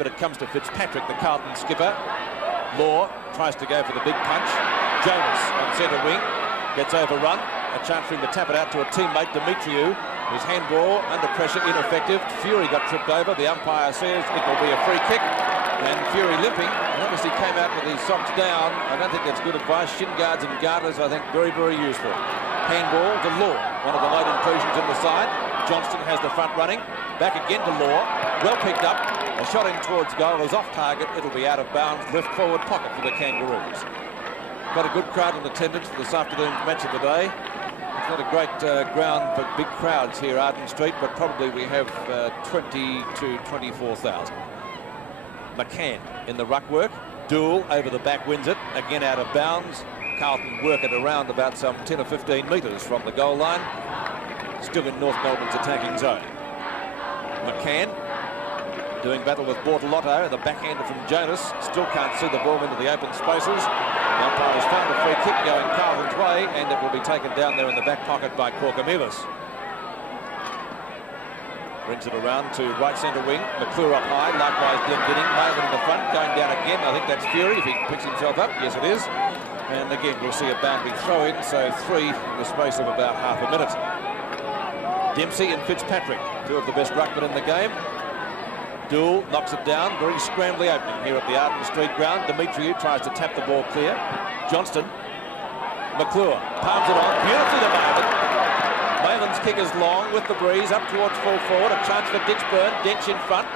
but it comes to Fitzpatrick, the Carlton skipper. Law tries to go for the big punch. Jonas on centre wing gets overrun. A chance for him to tap it out to a teammate, Demetriou. His handball under pressure, ineffective. Fury got tripped over. The umpire says it will be a free kick. And Fury limping. And obviously came out with his socks down. I don't think that's good advice. Shin guards and garters, I think, very, very useful. Handball to Law. One of the late intrusions in the side. Johnston has the front running. Back again to Law. Well picked up. A shot in towards goal is off target. It'll be out of bounds. Left forward pocket for the Kangaroos. Got a good crowd in attendance for this afternoon's match of the day. It's not a great ground for big crowds here, Arden Street, but probably we have 20 to 24,000. McCann in the ruck work. Dool over the back wins it. Again out of bounds. Carlton work it around about some 10 or 15 metres from the goal line. Still in North Melbourne's attacking zone. McCann doing battle with Bortolotto, the backhander from Jonas. Still can't see the ball into the open spaces. The umpire has found a free kick going Carlton's way, and it will be taken down there in the back pocket by Korkamilis. Brings it around to right centre wing. McClure up high, likewise Glendenning. Melbourne in the front, going down again. I think that's Fury if he picks himself up. Yes, it is. And again, we'll see a boundary throw in, so 3 in the space of about half a minute. Dempsey and Fitzpatrick, 2 of the best ruckmen in the game. Dool knocks it down. Very scrambly opening here at the Arden Street ground. Demetriou tries to tap the ball clear. Johnston. McClure palms it on. Beautifully to Melbourne. Melbourne's kick is long with the breeze up towards full forward. A chance for Ditchburn. Dench in front.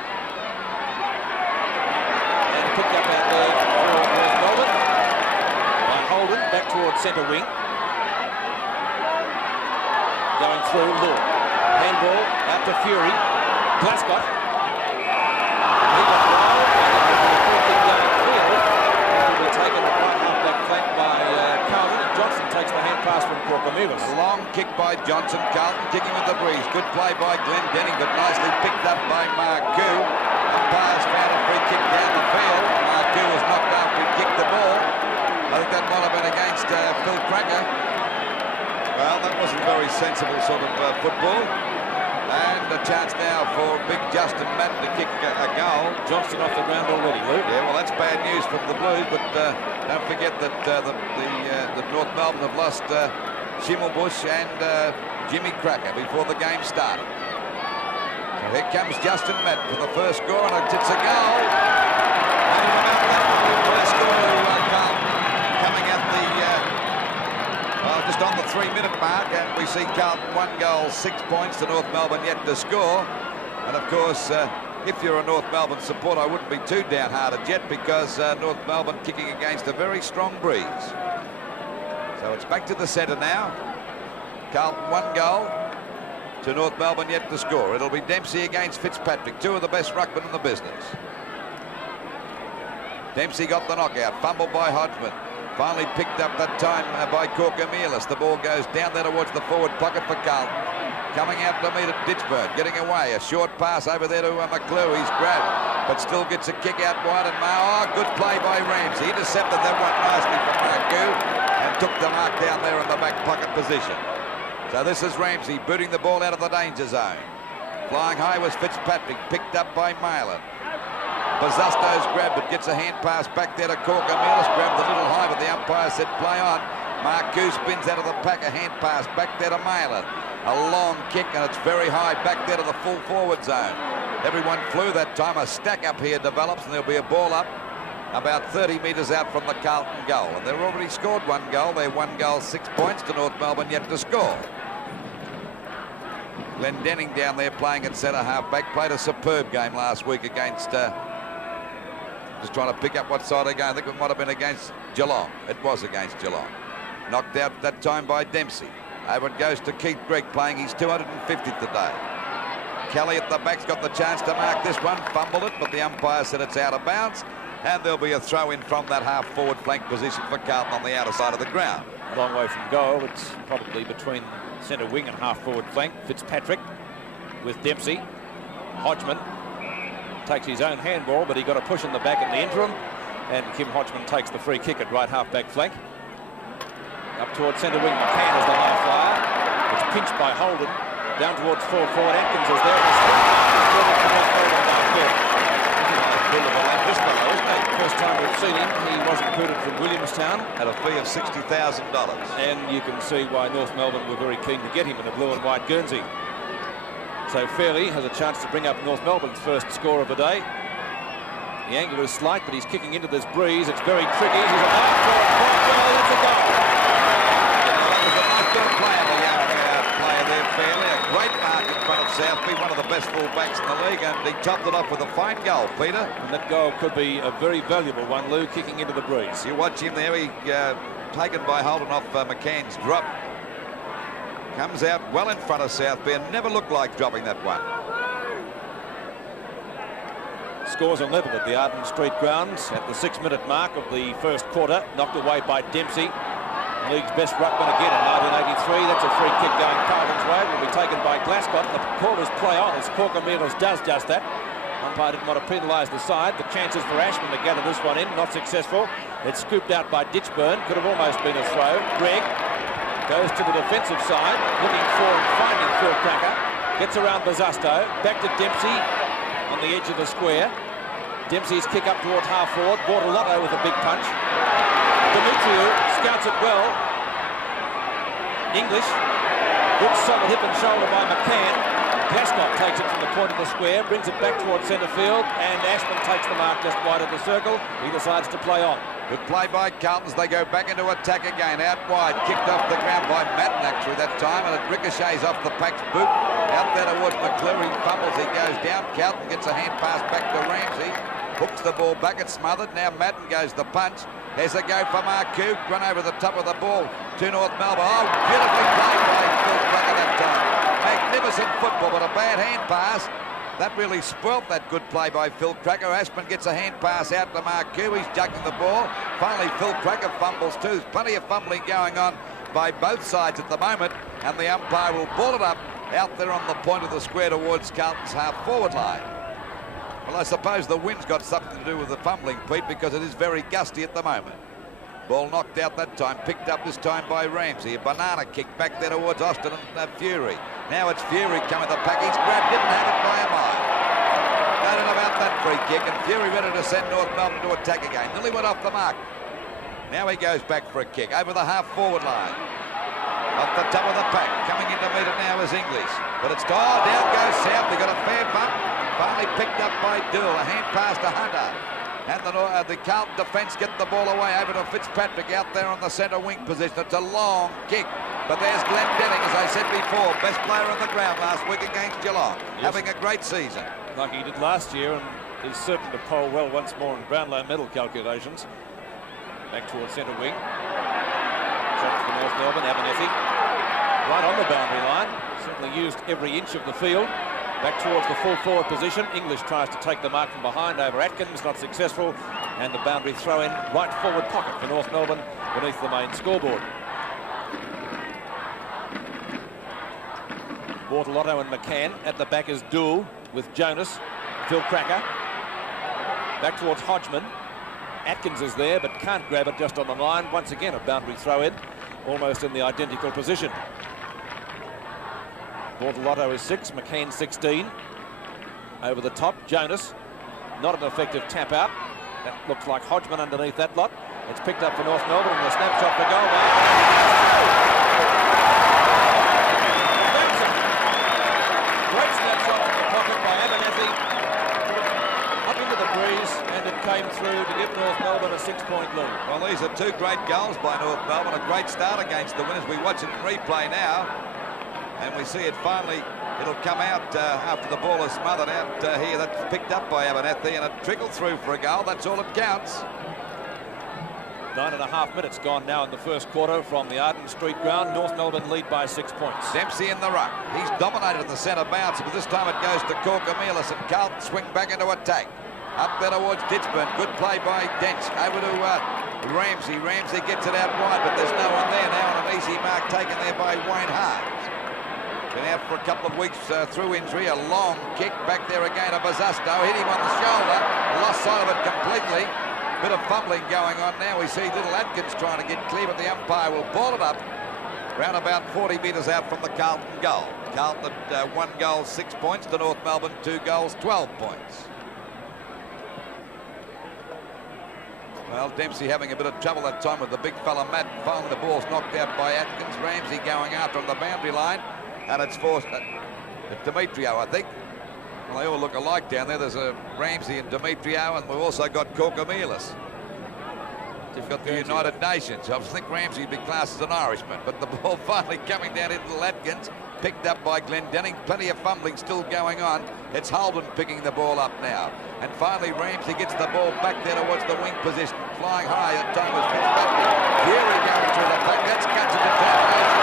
And picked up out there for North Melbourne by Holden. Back towards centre wing. Going through Law. Handball out to Fury. Glasgow. Long kick by Johnson. Carlton kicking with the breeze. Good play by Glendenning, but nicely picked up by Marcoux. Umpires found a free kick down the field. Marcoux was knocked after he kicked the ball. I think that might have been against Phil Cracker. Well, that wasn't very sensible sort of football. And a chance now for big Justin Madden to kick a goal. Johnston off the ground already, Luke. Yeah, well, that's bad news for the Blues, but don't forget that the North Melbourne have lost Schimmelbusch and Jimmy Cracker before the game started. So here comes Justin Madden for the first score, and it's a goal. And first score to Carlton coming at the just on the 3-minute mark, and we see Carlton 1 goal, 6 points to North Melbourne yet to score. And of course, if you're a North Melbourne supporter, I wouldn't be too downhearted yet, because North Melbourne kicking against a very strong breeze. So it's back to the centre now. Carlton 1 goal to North Melbourne yet to score. It'll be Dempsey against Fitzpatrick, 2 of the best ruckmen in the business. Dempsey got the knockout, fumbled by Hodgman. Finally picked up that time by Korkamilis. The ball goes down there towards the forward pocket for Carlton. Coming out to meet it, Ditchburn, getting away. A short pass over there to McClure. He's grabbed, but still gets a kick out wide. And good play by Ramsey. Intercepted that one nicely from Marcoux and took the mark down there in the back pocket position. So this is Ramsey booting the ball out of the danger zone. Flying high was Fitzpatrick, picked up by Malin. Bazasto's grabbed it, gets a hand pass back there to Korkamilis, grabbed a little high, but the umpire said play on. Marcoux spins out of the pack, a hand pass back there to Malin. A long kick, and it's very high back there to the full forward zone. Everyone flew that time. A stack up here develops, and there'll be a ball up about 30 metres out from the Carlton goal. And they've already scored 1 goal. They're 1 goal, 6 points to North Melbourne yet to score. Glendenning down there playing at centre half-back. Played a superb game last week against... just trying to pick up what side they're going. I think it might have been against Geelong. It was against Geelong. Knocked out that time by Dempsey. Over it goes to Keith Gregg, playing his 250th today. Kelly at the back's got the chance to mark this one. Fumbled it, but the umpire said it's out of bounds. And there'll be a throw-in from that half-forward flank position for Carlton on the outer side of the ground. A long way from goal. It's probably between centre wing and half-forward flank. Fitzpatrick with Dempsey. Hodgman takes his own handball, but he got a push in the back in the interim, and Kim Hodgman takes the free kick at right half-back flank. Up towards centre wing, McCann is the high flyer. It's pinched by Holden. Down towards full forward, Atkins is there. build of a length, this fellow, isn't he? First time we've seen him, he was recruited from Williamstown. At a fee of $60,000. And you can see why North Melbourne were very keen to get him in a blue and white Guernsey. So Fairley has a chance to bring up North Melbourne's first score of the day. The angle is slight, but he's kicking into this breeze. It's very tricky. He's about for it. Well, that's a goal. That was a nice bit of play of the young player there, Fairley. A great mark in front of Southby, one of the best full-backs in the league, and he topped it off with a fine goal, Peter. And that goal could be a very valuable one, Lou, kicking into the breeze. You watch him there, he taken by Holden off McCann's drop. Comes out well in front of Southby and never looked like dropping that one. Scores are level at the Arden Street grounds at the 6-minute mark of the first quarter. Knocked away by Dempsey. League's best ruckman again in 1983. That's a free kick going Carlton's way. Will be taken by Glascott. The quarters play on as Corker-Mealis does just that. Umpire didn't want to penalise the side. The chances for Ashman to gather this one in, not successful. It's scooped out by Ditchburn. Could have almost been a throw. Gregg goes to the defensive side, looking for and finding Phil Cracker. Gets around Bazasto. Back to Dempsey on the edge of the square. Dempsey's kick up towards half forward. Bortolotto with a big punch. Demetriou scouts it well. English. Good solid hip and shoulder by McCann. Glascott takes it from the point of the square, brings it back towards centre field, and Ashman takes the mark just wide of the circle. He decides to play on. Good play by Carlton. They go back into attack again. Out wide, kicked off the ground by Madden actually that time, and it ricochets off the pack's boot. Out there towards McCleary, fumbles, he goes down. Carlton gets a hand pass back to Ramsey. Hooks the ball back, it's smothered. Now Madden goes the punch. There's a go for Marcoux. Run over the top of the ball to North Melbourne. Oh, beautifully played by Phil Cracker that time. Magnificent football, but a bad hand pass. That really spoilt that good play by Phil Cracker. Ashman gets a hand pass out to Marcoux. He's juggling the ball. Finally, Phil Cracker fumbles too. There's plenty of fumbling going on by both sides at the moment, and the umpire will ball it up out there on the point of the square towards Carlton's half-forward line. Well, I suppose the wind's got something to do with the fumbling, Pete, because it is very gusty at the moment. Ball knocked out that time, picked up this time by Ramsey. A banana kick back there towards Austin and Fury. Now it's Fury coming the pack. He's grabbed, didn't have it by a mile. No doubt about that free kick, and Fury ready to send North Melbourne to attack again. Nearly went off the mark. Now he goes back for a kick over the half-forward line. Off the top of the pack, coming in to meet it now is English. But it's down goes South. They got a fair bump. Finally picked up by Dool. A hand pass to Hunter. And the Carlton defence get the ball away over to Fitzpatrick out there on the centre wing position. It's a long kick. But there's Glenn Denning, as I said before, best player on the ground last week against Geelong. Yes. Having a great season. Like he did last year, and is certain to poll well once more in Brownlow medal calculations. Back towards centre wing. Shots for North Melbourne, Abernethy. Right on the boundary line. Certainly used every inch of the field. Back towards the full forward position. English tries to take the mark from behind over Atkins, not successful. And the boundary throw in right forward pocket for North Melbourne beneath the main scoreboard. Bortolotto and McCann. At the back is Dool with Jonas. Phil Cracker. Back towards Hodgman. Atkins is there but can't grab it just on the line. Once again a boundary throw in, almost in the identical position. Bortolotto is 6, McCann 16. Over the top, Jonas. Not an effective tap out. That looks like Hodgman underneath that lot. It's picked up for North Melbourne and a snapshot for goal. Great snapshot from the pocket by Abernethy. Up into the breeze, and it came through to give North Melbourne a 6-point lead. Well, these are two great goals by North Melbourne. A great start against the winners. We watch it in replay now. And we see it finally, it'll come out after the ball is smothered out here. That's picked up by Abernethy, and it trickled through for a goal. That's all it counts. 9.5 minutes gone now in the first quarter from the Arden Street ground. North Melbourne lead by 6 points. Dempsey in the ruck. He's dominated the centre bounce, but this time it goes to Corker-Mealis, and Carlton swing back into attack. Up there towards Ditchburn. Good play by Dench. Over to Ramsey. Ramsey gets it out wide, but there's no one there now, and an easy mark taken there by Wayne Hart. Been out for a couple of weeks through injury. A long kick back there again. Bazasto hit him on the shoulder. Lost sight of it completely. Bit of fumbling going on now. We see little Atkins trying to get clear, but the umpire will ball it up round about 40 metres out from the Carlton goal. Carlton at 1 goal, 6 points. To North Melbourne, 2 goals, 12 points. Well, Dempsey having a bit of trouble that time with the big fella Matt. Finally, the ball's knocked out by Atkins. Ramsey going after on the boundary line, and it's forced Demetrio, I think. Well, they all look alike down there. There's a Ramsey and Demetrio, and we've also got Corkamielis. You've got the United Nations. I think Ramsey would be classed as an Irishman, but the ball finally coming down into Atkins, picked up by Glendenning. Plenty of fumbling still going on. It's Holden picking the ball up now. And finally, Ramsey gets the ball back there towards the wing position. Flying high at time was Fitzpatrick. Fury going through the back. That's guts of determination.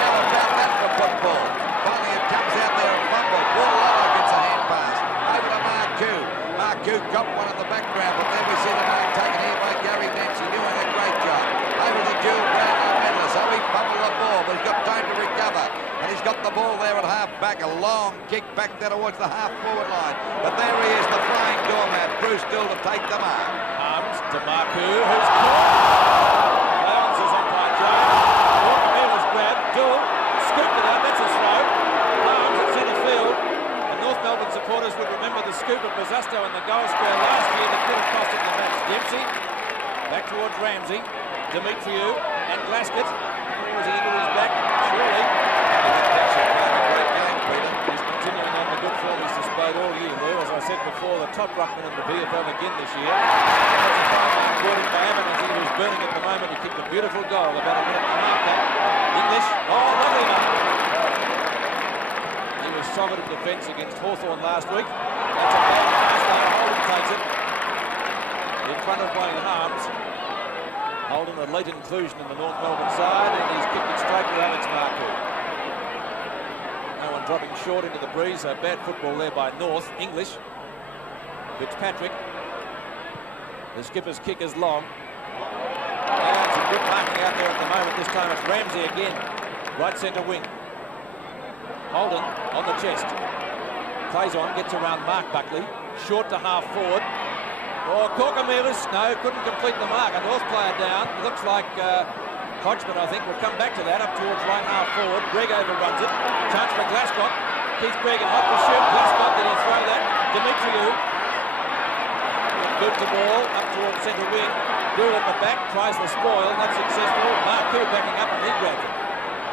How about that for football? Finally, it comes out there and fumbles. Ball gets a hand pass. Over to Marcoux. Marcoux got one in the background, but then we see the mark taken here by Gary Dempsey, doing a great job. Over the dual Brownlow medalist. Oh, he fumbled the ball, but he's got time to recover. And he's got the ball there at half-back, a long kick back there towards the half-forward line. But there he is, the flying doormat, Bruce Dill to take the mark. Arms to Marcoux, who's caught. Clowns is umpire Jones. Walker was grabbed. Dill scooped it out. That's a throw. Arms at centre field. And North Melbourne supporters would remember the scoop of Bosusto in the goal square last year that could have cost him the match. Dempsey back towards Ramsey, Demetriou and Glasgow. Or is he into his back? Surely. He's continuing on the good form he's displayed all year, Lou. As I said before, the top ruckman in the VFL again this year. That's a fine one brought in by Evans. He was burning at the moment. He kicked a beautiful goal about a minute and a half back. English. Oh, lovely enough. He was solid in defence against Hawthorn last week. That's a ball pass now. Holden takes it. In front of Wayne Harms. Holden, a late inclusion in the North Melbourne side, and he's kicked it straight to Alex Marcoux. No one dropping short into the breeze, so bad football there by North. English. Fitzpatrick. The skipper's kick is long. And some good marking out there at the moment. This time it's Ramsey again. Right centre wing. Holden on the chest. Plays on, gets around Mark Buckley. Short to half forward. Oh, Corkamielis, no, couldn't complete the mark. A North player down. It looks like Hodgman, I think, will come back to that up towards right half forward. Greg overruns it. Chance for Glasgow. Keith Greg in hot pursuit. Glasgow, did he throw that? Demetriou. Good to ball up towards centre wing. Gould at the back, tries the spoil, not successful. Marcoux backing up and he grabs it.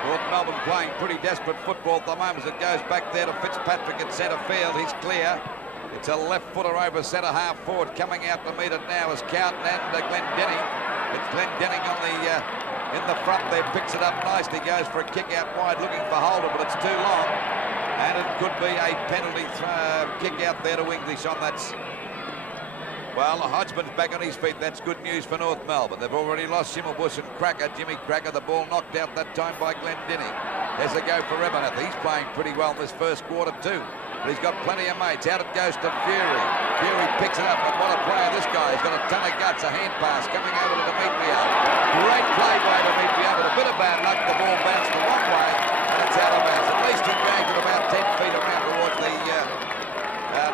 North Melbourne playing pretty desperate football at the moment as it goes back there to Fitzpatrick at centre field. He's clear. It's a left footer over centre half forward. Coming out to meet it now is Carlton and Glendenning. It's Glendenning on the in the front there, picks it up nicely, goes for a kick out wide looking for Holder, but it's too long. And it could be a penalty kick out there to English on that. Well, Hodgman's back on his feet. That's good news for North Melbourne. They've already lost Schimmelbusch and Cracker, Jimmy Cracker. The ball knocked out that time by Glendenning. There's a go for Rebeneth. He's playing pretty well in this first quarter too. But he's got plenty of mates. Out it goes to Fury. Fury picks it up, and what a player this guy. He's got a ton of guts. A hand pass coming over to Demetrio. Great play by Demetrio, but a bit of bad luck. The ball bounced the wrong way, and it's out of bounds. At least he dragged it about 10 feet around towards the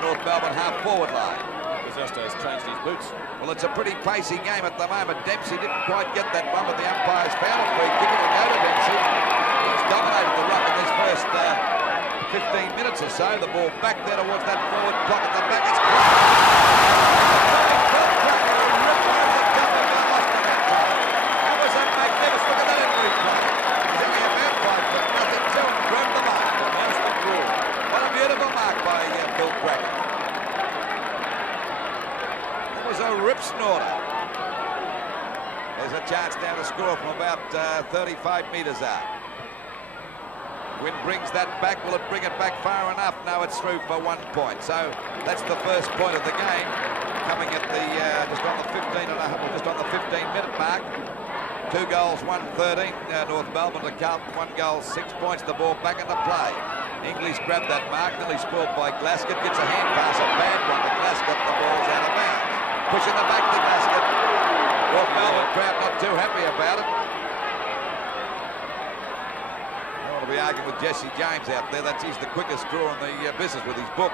North Melbourne half-forward line. Bosusto's changed his boots. Well, it's a pretty pacey game at the moment. Dempsey didn't quite get that one, but the umpires found a free kick. It'll go to Dempsey. He's dominated the ruck in this first 15 minutes or so. The ball back there towards that forward block at the back. It's that was a magnificent. Look at that in replay. He's only about 5 foot nothing to him. Grabbed the mark. The master rule. What a beautiful mark by Bill Cracker. That was a rip snorter. There's a chance now to score from about 35 metres out. Wynn brings that back. Will it bring it back far enough? No, it's through for 1 point. So that's the first point of the game, coming at the just on the 15-minute mark. 2 goals, 1-13. North Melbourne to Carlton. 1 goal, 6 points. The ball back into play. English grabbed that mark. Nearly spoiled by Glasgow. Gets a hand pass, a bad one to Glasgow. The ball's out of bounds. Pushing the back to Glasgow. North Melbourne crowd not too happy about it. Be arguing with Jesse James out there. He's the quickest draw in the business with his book.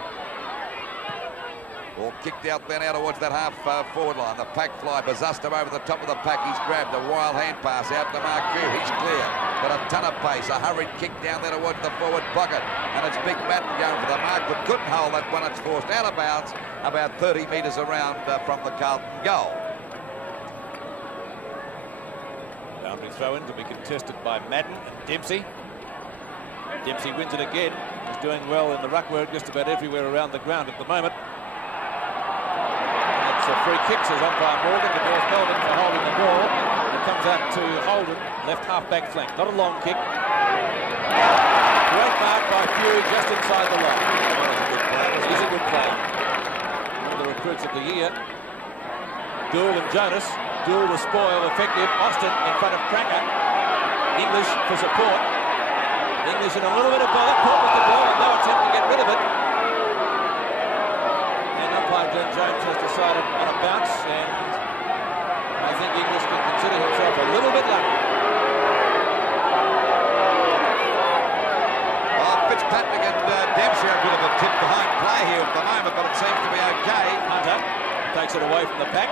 Ball kicked out then out towards that half forward line. The pack fly, Bosusto over the top of the pack. He's grabbed a wild hand pass out to Marcoux. He's clear. Got a ton of pace. A hurried kick down there towards the forward pocket. And it's Big Batten going for the mark, but couldn't hold that one. It's forced out of bounds about 30 metres around from the Carlton goal. Supplementary throw-in to be contested by Madden and Dempsey. Dempsey wins it again. He's doing well in the ruck work just about everywhere around the ground at the moment. And it's a free kick, says umpire Morgan, to North Melbourne for holding the ball. It comes out to Holden, left half-back flank. Not a long kick. Great mark by Few just inside the line. He's a good player. One of the recruits of the year. Dool and Jonas. Dool the spoil, effective. Austin in front of Cracker. English for support. English in a little bit of bother. Caught with the ball and no attempt to get rid of it. And umpire Glenn James has decided on a bounce, and I think English can consider himself a little bit lucky. Fitzpatrick and Dempsey are a bit of a tip behind play here at the moment, but it seems to be okay. Hunter takes it away from the pack.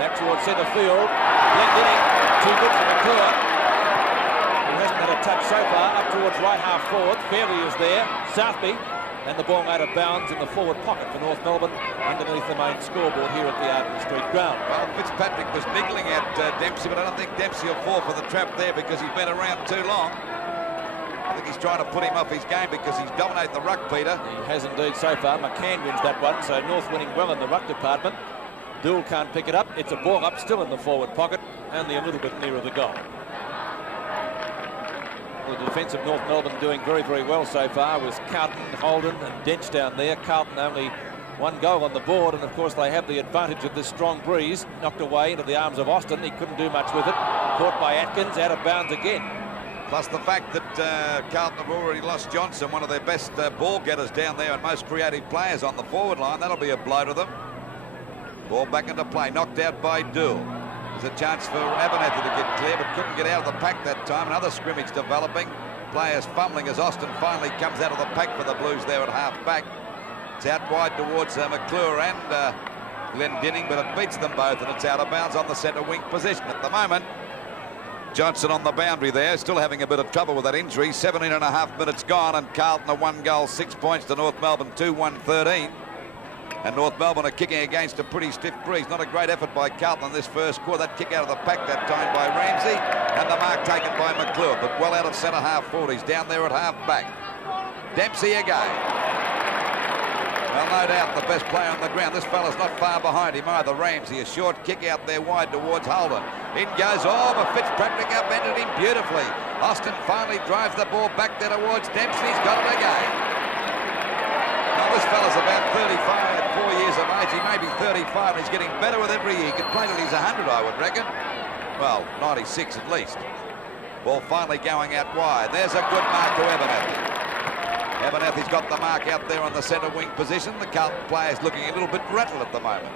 Back towards centre field. Glendinning, too good for McClure, who hasn't had a touch so far. Up towards right half forward. Fairley is there. Southby, and the ball out of bounds in the forward pocket for North Melbourne underneath the main scoreboard here at the Arden Street ground. Well, Fitzpatrick was niggling at Dempsey, but I don't think Dempsey will fall for the trap there because he's been around too long. I think he's trying to put him off his game because he's dominated the ruck, Peter. He has indeed so far. McCann wins that one, so North winning well in the ruck department. Dool can't pick it up. It's a ball up, still in the forward pocket, only a little bit nearer the goal. The defence of North Melbourne doing very, very well so far with Carlton, Holden and Dench down there. Carlton only one goal on the board, and of course they have the advantage of this strong breeze. Knocked away into the arms of Austin. He couldn't do much with it. Caught by Atkins, out of bounds again. Plus the fact that Carlton have already lost Johnson, one of their best ball getters down there and most creative players on the forward line. That'll be a blow to them. Ball back into play, knocked out by Dool. There's a chance for Abernethy to get clear, but couldn't get out of the pack that time. Another scrimmage developing. Players fumbling as Austin finally comes out of the pack for the Blues there at half-back. It's out wide towards McClure and Glendinning, but it beats them both, and it's out of bounds on the centre wing position at the moment. Johnson on the boundary there, still having a bit of trouble with that injury. 17.5 minutes gone, and Carlton a 1 goal, 6 points to North Melbourne, 2-1-13. And North Melbourne are kicking against a pretty stiff breeze. Not a great effort by Carlton in this first quarter. That kick out of the pack that time by Ramsey, and the mark taken by McClure, but well out of centre half forward. He's down there at half back. Dempsey again. Well, no doubt the best player on the ground. This fella's not far behind him either. Ramsey, a short kick out there wide towards Holden. In goes, but Fitzpatrick upended him beautifully. Austin finally drives the ball back there towards Dempsey. He's got it again. Now, this fella's about 4 years of age. He may be 35. He's getting better with every year. He could play till he's 100, I would reckon. Well, 96 at least. Ball finally going out wide. There's a good mark to Abernethy. Abernethy's got the mark out there on the centre wing position. The Carlton players looking a little bit rattled at the moment.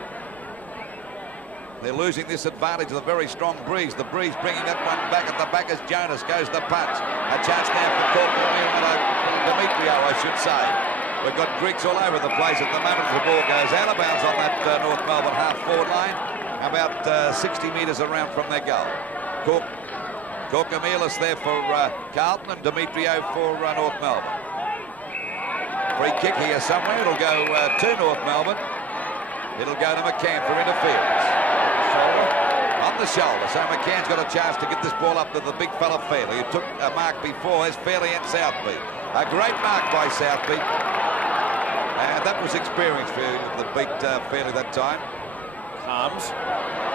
They're losing this advantage of the very strong breeze. The breeze bringing that one back at the back as Jonas goes the punch. A chance now for Demetrio, I should say. We've got Greeks all over the place at the moment. The ball goes out of bounds on that North Melbourne half-forward line, about 60 metres around from their goal. Corkamilus there for Carlton and Demetrio for North Melbourne. Free kick here somewhere. It'll go to North Melbourne. It'll go to McCann for interference. On the shoulder, so McCann's got a chance to get this ball up to the big fella Fairley, who took a mark before. There's Fairley and Southby. A great mark by Southby. And that was experience for the beat Fairley that time. Harms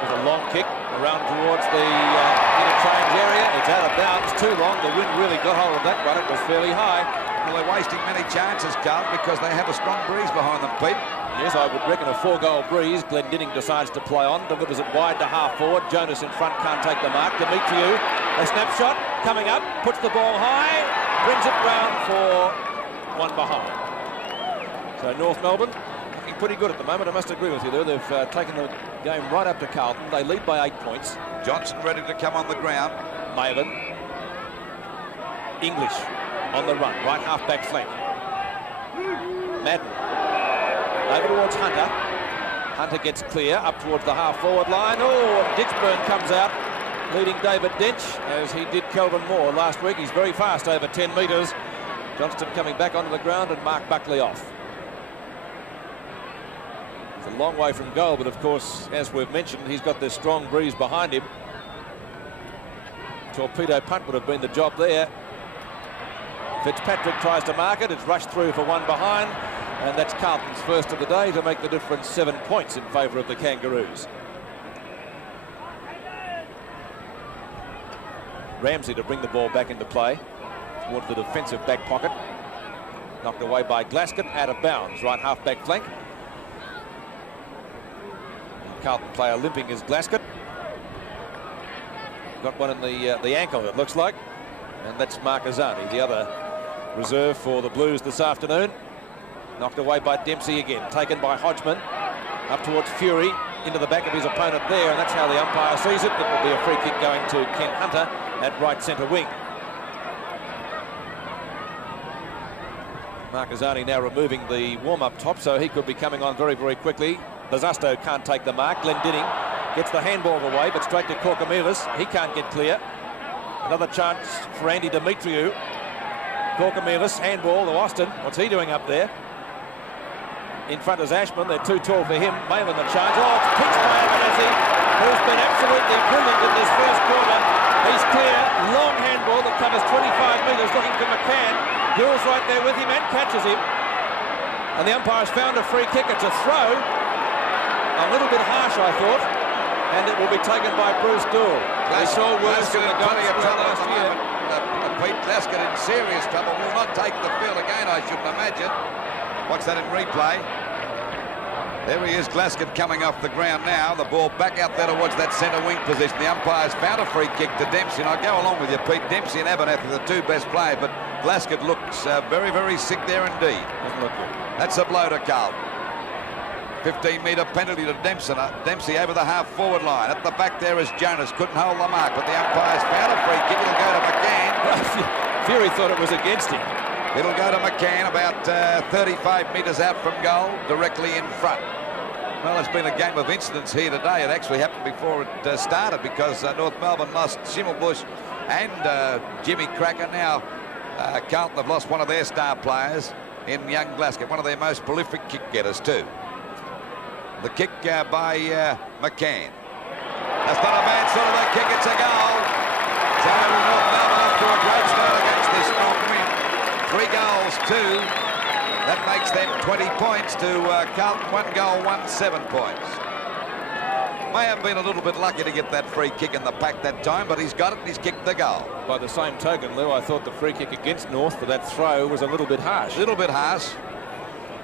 with a long kick around towards the interchange area. It's out of bounds, too long. The wind really got hold of that one. It was fairly high. Well, they're wasting many chances, Carlton, because they have a strong breeze behind them, Pete. Yes, I would reckon a 4-goal breeze. Glendinning decides to play on, delivers it wide to half forward. Jonas in front can't take the mark. Demetriou, a snapshot coming up, puts the ball high, brings it round for one behind. So North Melbourne looking pretty good at the moment. I must agree with you there. They've taken the game right up to Carlton. They lead by 8 points. Johnson ready to come on the ground. Malin. English on the run, right half-back flank. Madden. Over towards Hunter. Hunter gets clear up towards the half-forward line. Oh, and Ditchburn comes out, leading David Dench, as he did Kelvin Moore last week. He's very fast, over 10 metres. Johnston coming back onto the ground and Mark Buckley off. It's a long way from goal, but of course, as we've mentioned, he's got this strong breeze behind him. torpedo punt would have been the job there. Fitzpatrick tries to mark it. It's rushed through for one behind. And that's Carlton's first of the day to make the difference 7 points in favour of the Kangaroos. Ramsey to bring the ball back into play towards the defensive back pocket. Knocked away by Glasgow, out of bounds, right half-back flank. And Carlton player limping is Glasgow. Got one in the ankle, it looks like. And that's Marquezani, the other reserve for the Blues this afternoon. Knocked away by Dempsey again, taken by Hodgman. Up towards Fury, into the back of his opponent there, and that's how the umpire sees it. It will be a free kick going to Ken Hunter at right centre wing. Marquezani now removing the warm-up top, so he could be coming on very, very quickly. Bazasto can't take the mark. Glendinning gets the handball away, but straight to Korkamilis. He can't get clear. Another chance for Andy Demetriou. Korkamilis, handball to Austin. What's he doing up there? In front is Ashman. They're too tall for him. Malin the charge. Oh, it's pitched by Abernethy, who's been absolutely brilliant in this first quarter. He's clear. Long handball that covers 25 metres, looking for McCann. Gill's right there with him and catches him. And the umpire's found a free kick. It's a throw. A little bit harsh, I thought. And it will be taken by Bruce Dool. They saw worse than the plenty of trouble last year. Pete Glasgow in serious trouble. Will not take the field again, I shouldn't imagine. Watch that in replay. There he is, Glasgow coming off the ground now. The ball back out there towards that centre wing position. The umpire's found a free kick to Dempsey, and I go along with you, Pete. Dempsey and Abernethy are the two best players, but Glasgow looks very, very sick there indeed. Doesn't look good. That's a blow to Carlton. 15-metre penalty to Dempsey over the half-forward line. At the back there is Jonas. Couldn't hold the mark, but the umpire's found a free kick. It'll go to McCann. Fury thought it was against him. It'll go to McCann about 35 metres out from goal, directly in front. Well, it's been a game of incidents here today. It actually happened before it started because North Melbourne lost Schimmelbusch and Jimmy Cracker. Now, Carlton have lost one of their star players in young Glasgow, one of their most prolific kick getters too. The kick by McCann. That's not a bad sort of a kick, it's a goal. So North Melbourne off to a great start against this strong win. 3 goals, 2. That makes them 20 points to Carlton. 1 goal, 1, 7 points. May have been a little bit lucky to get that free kick in the pack that time, but he's got it and he's kicked the goal. By the same token, Lou, I thought the free kick against North for that throw was a little bit harsh. A little bit harsh.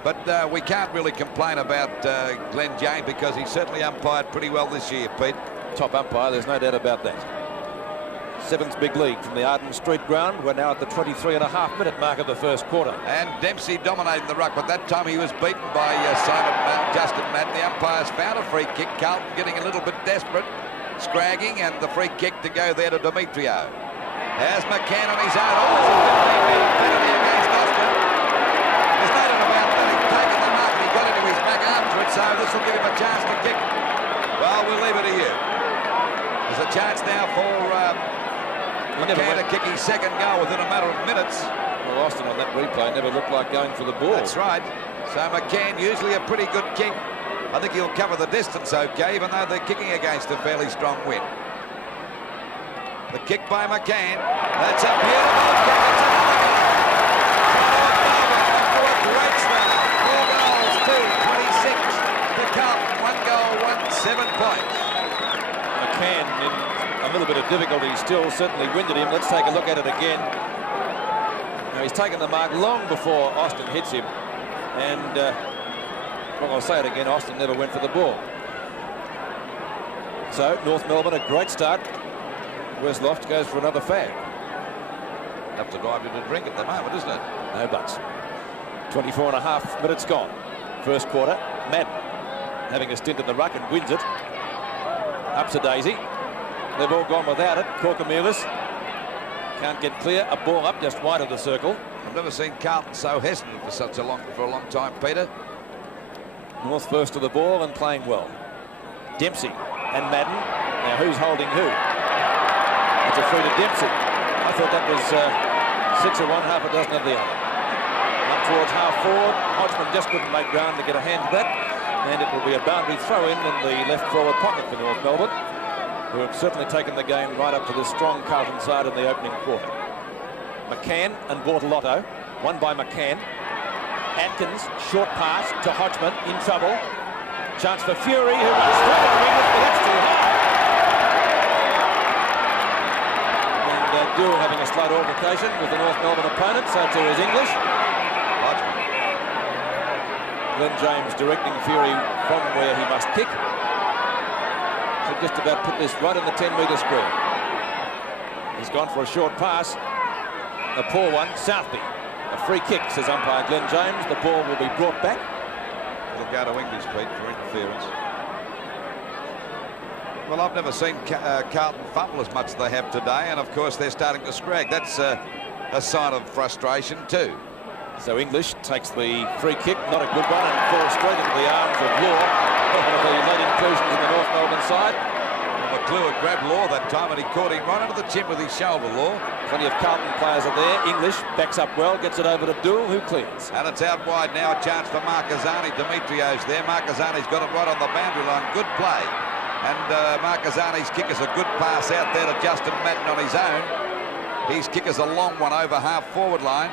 But we can't really complain about Glenn Jane because he certainly umpired pretty well this year, Pete. Top umpire, there's no doubt about that. 7th big league from the Arden Street ground. We're now at the 23.5-minute mark of the first quarter. And Dempsey dominating the ruck, but that time he was beaten by Justin Madden. The umpires found a free kick. Carlton getting a little bit desperate. Scragging, and the free kick to go there to Demetriou. There's McCann on his own. Oh, it's a 15-metre penalty against Austin. There's no doubt about that. He's taken the mark and he got into his back after it, so this will give him a chance to kick. Well, we'll leave it to you. There's a chance now for McCann to kick his second goal within a matter of minutes. Well, Austin on that replay never looked like going for the ball. That's right. So McCann, usually a pretty good kick. I think he'll cover the distance okay, even though they're kicking against a fairly strong wind. The kick by McCann. That's a beautiful kick. It's another goal. North Melbourne off to a great start. 4 goals, 2, 26 to Carlton. 1 goal, 1, 7 points. McCann in a little bit of difficulty still, certainly winded him. Let's take a look at it again. Now he's taken the mark long before Austin hits him. And, well, I'll say it again, Austin never went for the ball. So, North Melbourne, a great start. Westloft goes for another fag. Enough to drive you to drink at the moment, isn't it? No buts. 24.5 minutes gone. First quarter, Madden having a stint in the ruck and wins it. Up to Daisy. They've all gone without it. Korkamilis can't get clear. A ball up just wide of the circle. I've never seen Carlton so hesitant for a long time, Peter. North first to the ball and playing well. Dempsey and Madden. Now who's holding who? It's a free to Dempsey. I thought that was 6 of one, half a dozen of the other. Up towards half forward. Hodgman just couldn't make ground to get a hand to that. And it will be a boundary throw in the left forward pocket for North Melbourne. who have certainly taken the game right up to the strong Carlton side in the opening quarter. McCann and Bortolotto, won by McCann. Atkins, short pass to Hodgman, in trouble. Chance for Fury, who runs through the ring, but that's too high. And Dool having a slight altercation with the North Melbourne opponent, so too is English. Hodgman. Glenn James directing Fury from where he must kick. Should just about put this right in the 10-metre square. He's gone for a short pass. A poor one, Southby. A free kick, says umpire Glenn James. The ball will be brought back. It'll go to English, Pete, for interference. Well, I've never seen Carlton fumble as much as they have today, and of course they're starting to scrag. That's a sign of frustration too. So English takes the free kick, not a good one, and falls straight into the arms of Law. One of the late inclusions in the North Melbourne side. Well, McClure grabbed Law that time, and he caught him right under the chin with his shoulder, Law. Plenty of Carlton players are there. English backs up well, gets it over to Dool, who clears. And it's out wide now, a chance for Marquezani. Demetrio's there. Marquezani's got it right on the boundary line. Good play. And Marquezani's kick is a good pass out there to Justin Madden on his own. His kick is a long one over half-forward line.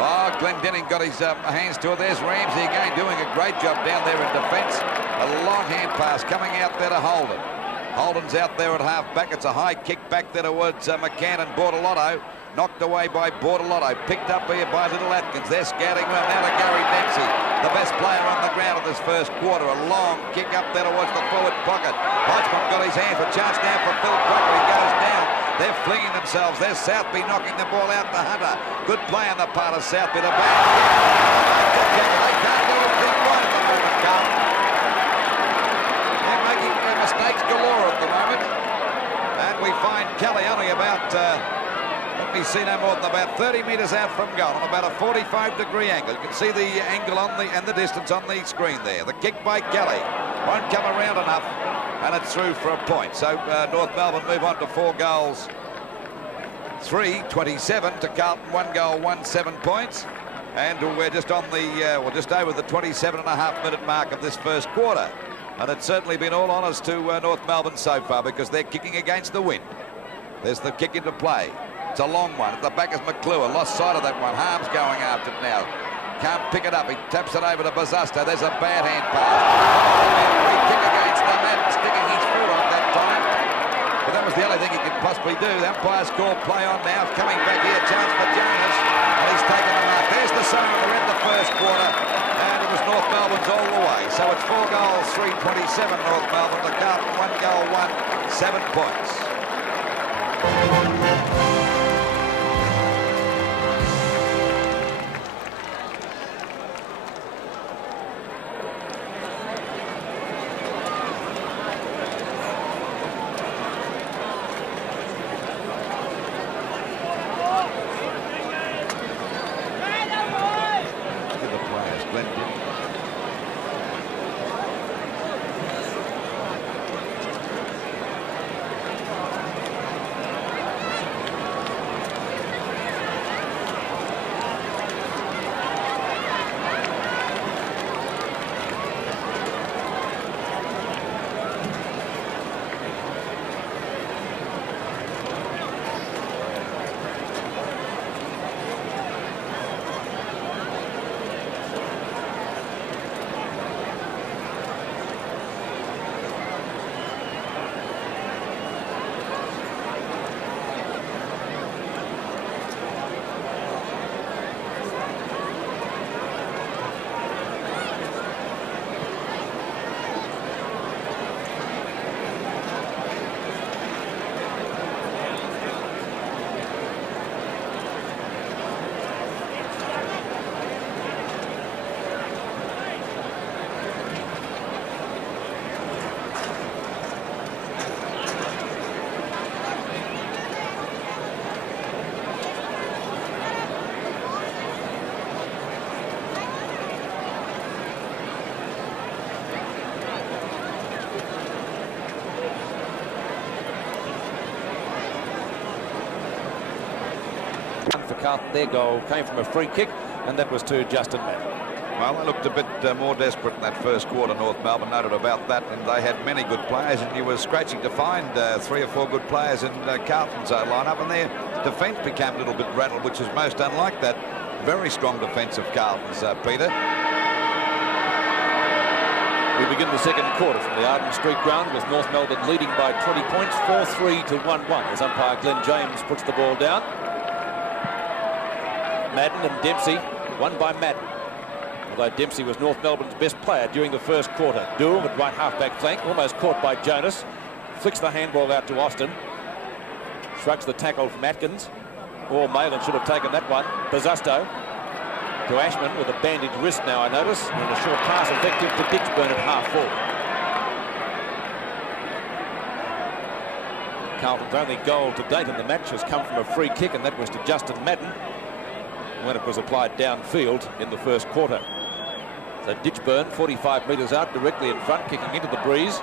Oh, Glendenning got his hands to it. There's Ramsey again doing a great job down there in defence. A long hand pass coming out there to Holden. Holden's out there at half-back. It's a high kick back there towards McCann and Bortolotto. Knocked away by Bortolotto. Picked up here by Little Atkins. They're scouting well now to Gary Dempsey, the best player on the ground in this first quarter. A long kick up there towards the forward pocket. Hodgman got his hand for a chance now for Phil Crocker. He goes down. They're flinging themselves. There's Southby knocking the ball out to Hunter. Good play on the part of Southby. The back. They can't do anything right at the moment, Carlton. They're making mistakes galore at the moment. And we find Kelly only about, let me see, no more than about 30 metres out from goal on about a 45-degree angle. You can see the angle on and the distance on the screen there. The kick by Kelly won't come around enough, and it's through for a point. So North Melbourne move on to 4 goals. 3-27 to Carlton, 1 goal, 7 points. And we're just on the, just over the 27.5-minute mark of this first quarter. And it's certainly been all honours to North Melbourne so far because they're kicking against the wind. There's the kick into play. It's a long one. At the back is McClure. Lost sight of that one. Harms going after it now. Can't pick it up. He taps it over to Bazusta. There's a bad hand pass. Free kick against the net. Sticking his foot on that time. But that was the only thing he could possibly do. The umpire's call play on now. Coming back here. Chance for Jonas. And he's taken the mark. There's the siren to end the first quarter. And it was North Melbourne's all the way. So it's 4 goals, 3-27 North Melbourne. The Carlton 1 goal, 7 points. For Carlton, their goal came from a free kick, and that was to Justin Madden. Well, they looked a bit more desperate in that first quarter, North Melbourne, noted about that, and they had many good players, and you were scratching to find 3 or 4 good players in Carlton's lineup, and their defence became a little bit rattled, which is most unlike that very strong defence of Carlton's, Peter. We begin the second quarter from the Arden Street ground with North Melbourne leading by 20 points, 4-3 to 1-1 as umpire Glenn James puts the ball down. Madden and Dempsey, won by Madden. Although Dempsey was North Melbourne's best player during the first quarter. Dool at right half-back flank, almost caught by Jonas. Flicks the handball out to Austin. Shrugs the tackle from Atkins. Or Malin should have taken that one. Bazusto to Ashman with a bandaged wrist now, I notice. And a short pass effective to Ditchburn at half-forward. Carlton's only goal to date in the match has come from a free kick, and that was to Justin Madden when it was applied downfield in the first quarter. So Ditchburn, 45 metres out, directly in front, kicking into the breeze.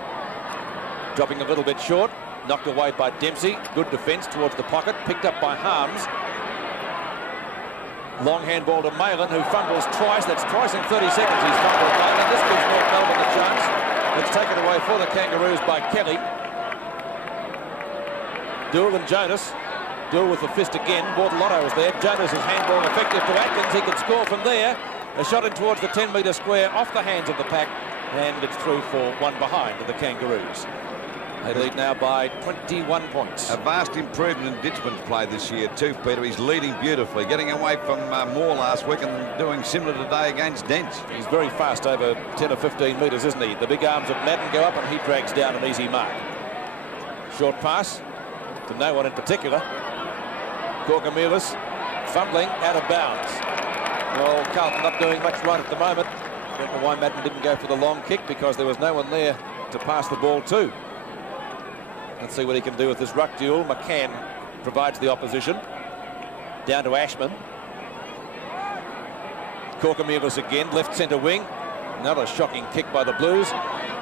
Dropping a little bit short, knocked away by Dempsey. Good defence towards the pocket, picked up by Harms. Long handball to Malin, who fumbles twice. That's twice in 30 seconds he's fumbled Malin. This gives North Melbourne a chance. It's taken away for the Kangaroos by Kelly. Dool and Jonas. Dool with the fist again. Bortolotto was there. Jonas' handball effective to Atkins. He could score from there. A shot in towards the 10-metre square off the hands of the pack, and it's through for one behind to the Kangaroos. They lead now by 21 points. A vast improvement in Ditchman's play this year too, Peter. He's leading beautifully, getting away from Moore last week and doing similar today against Dents. He's very fast over 10 or 15 metres, isn't he? The big arms of Madden go up and he drags down an easy mark. Short pass to no one in particular. Korkamilis fumbling out of bounds. Well, Carlton not doing much right at the moment. I don't know why Madden didn't go for the long kick, because there was no one there to pass the ball to. Let's see what he can do with this ruck duel. McCann provides the opposition. Down to Ashman. Korkamilis again, left centre wing. Another shocking kick by the Blues.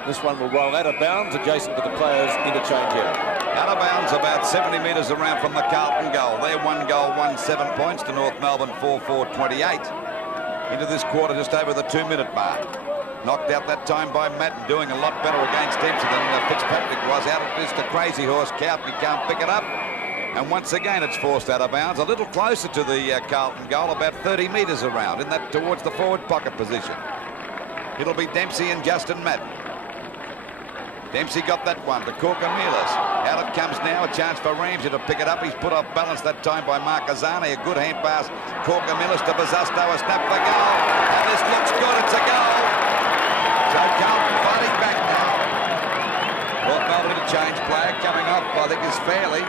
This one will roll out of bounds, adjacent to the players' interchange area. Out of bounds about 70 metres around from the Carlton goal. Their 1 goal won 7 points to North Melbourne 4-4-28. Into this quarter just over the 2-minute mark. Knocked out that time by Madden, doing a lot better against Dempsey than Fitzpatrick was. Out it is to Crazy Horse. Carlton can't pick it up. And once again it's forced out of bounds. A little closer to the Carlton goal, about 30 metres around, in that towards the forward pocket position. It'll be Dempsey and Justin Madden. Dempsey got that one to Korkamilis. Out it comes now, a chance for Ramsey to pick it up. He's put off balance that time by Marquezani. A good hand pass. Korkamilis to Bazusto, a snap for goal. And this looks good, it's a goal. So Carlton fighting back now. North Melbourne to change player coming off, I think, is Fairley.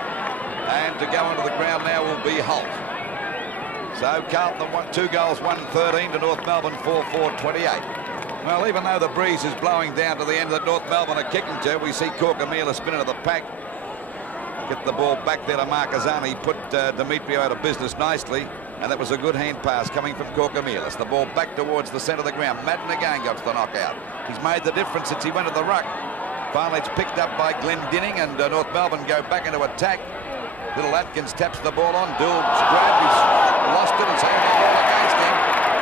And to go onto the ground now will be Holt. So Carlton won 2 goals, 1-13 to North Melbourne 4-4-28. Well, even though the breeze is blowing down to the end that North Melbourne are kicking to, we see Korkamilis spin into the pack. Get the ball back there to Marquezani. Put Demetrio out of business nicely. And that was a good hand pass coming from Korkamilis. The ball back towards the centre of the ground. Madden again got the knockout. He's made the difference since he went to the ruck. Finally, it's picked up by Glenn Dinning, and North Melbourne go back into attack. Little Atkins taps the ball on. Dool's grabbed. He's lost it. He's holding the ball against him.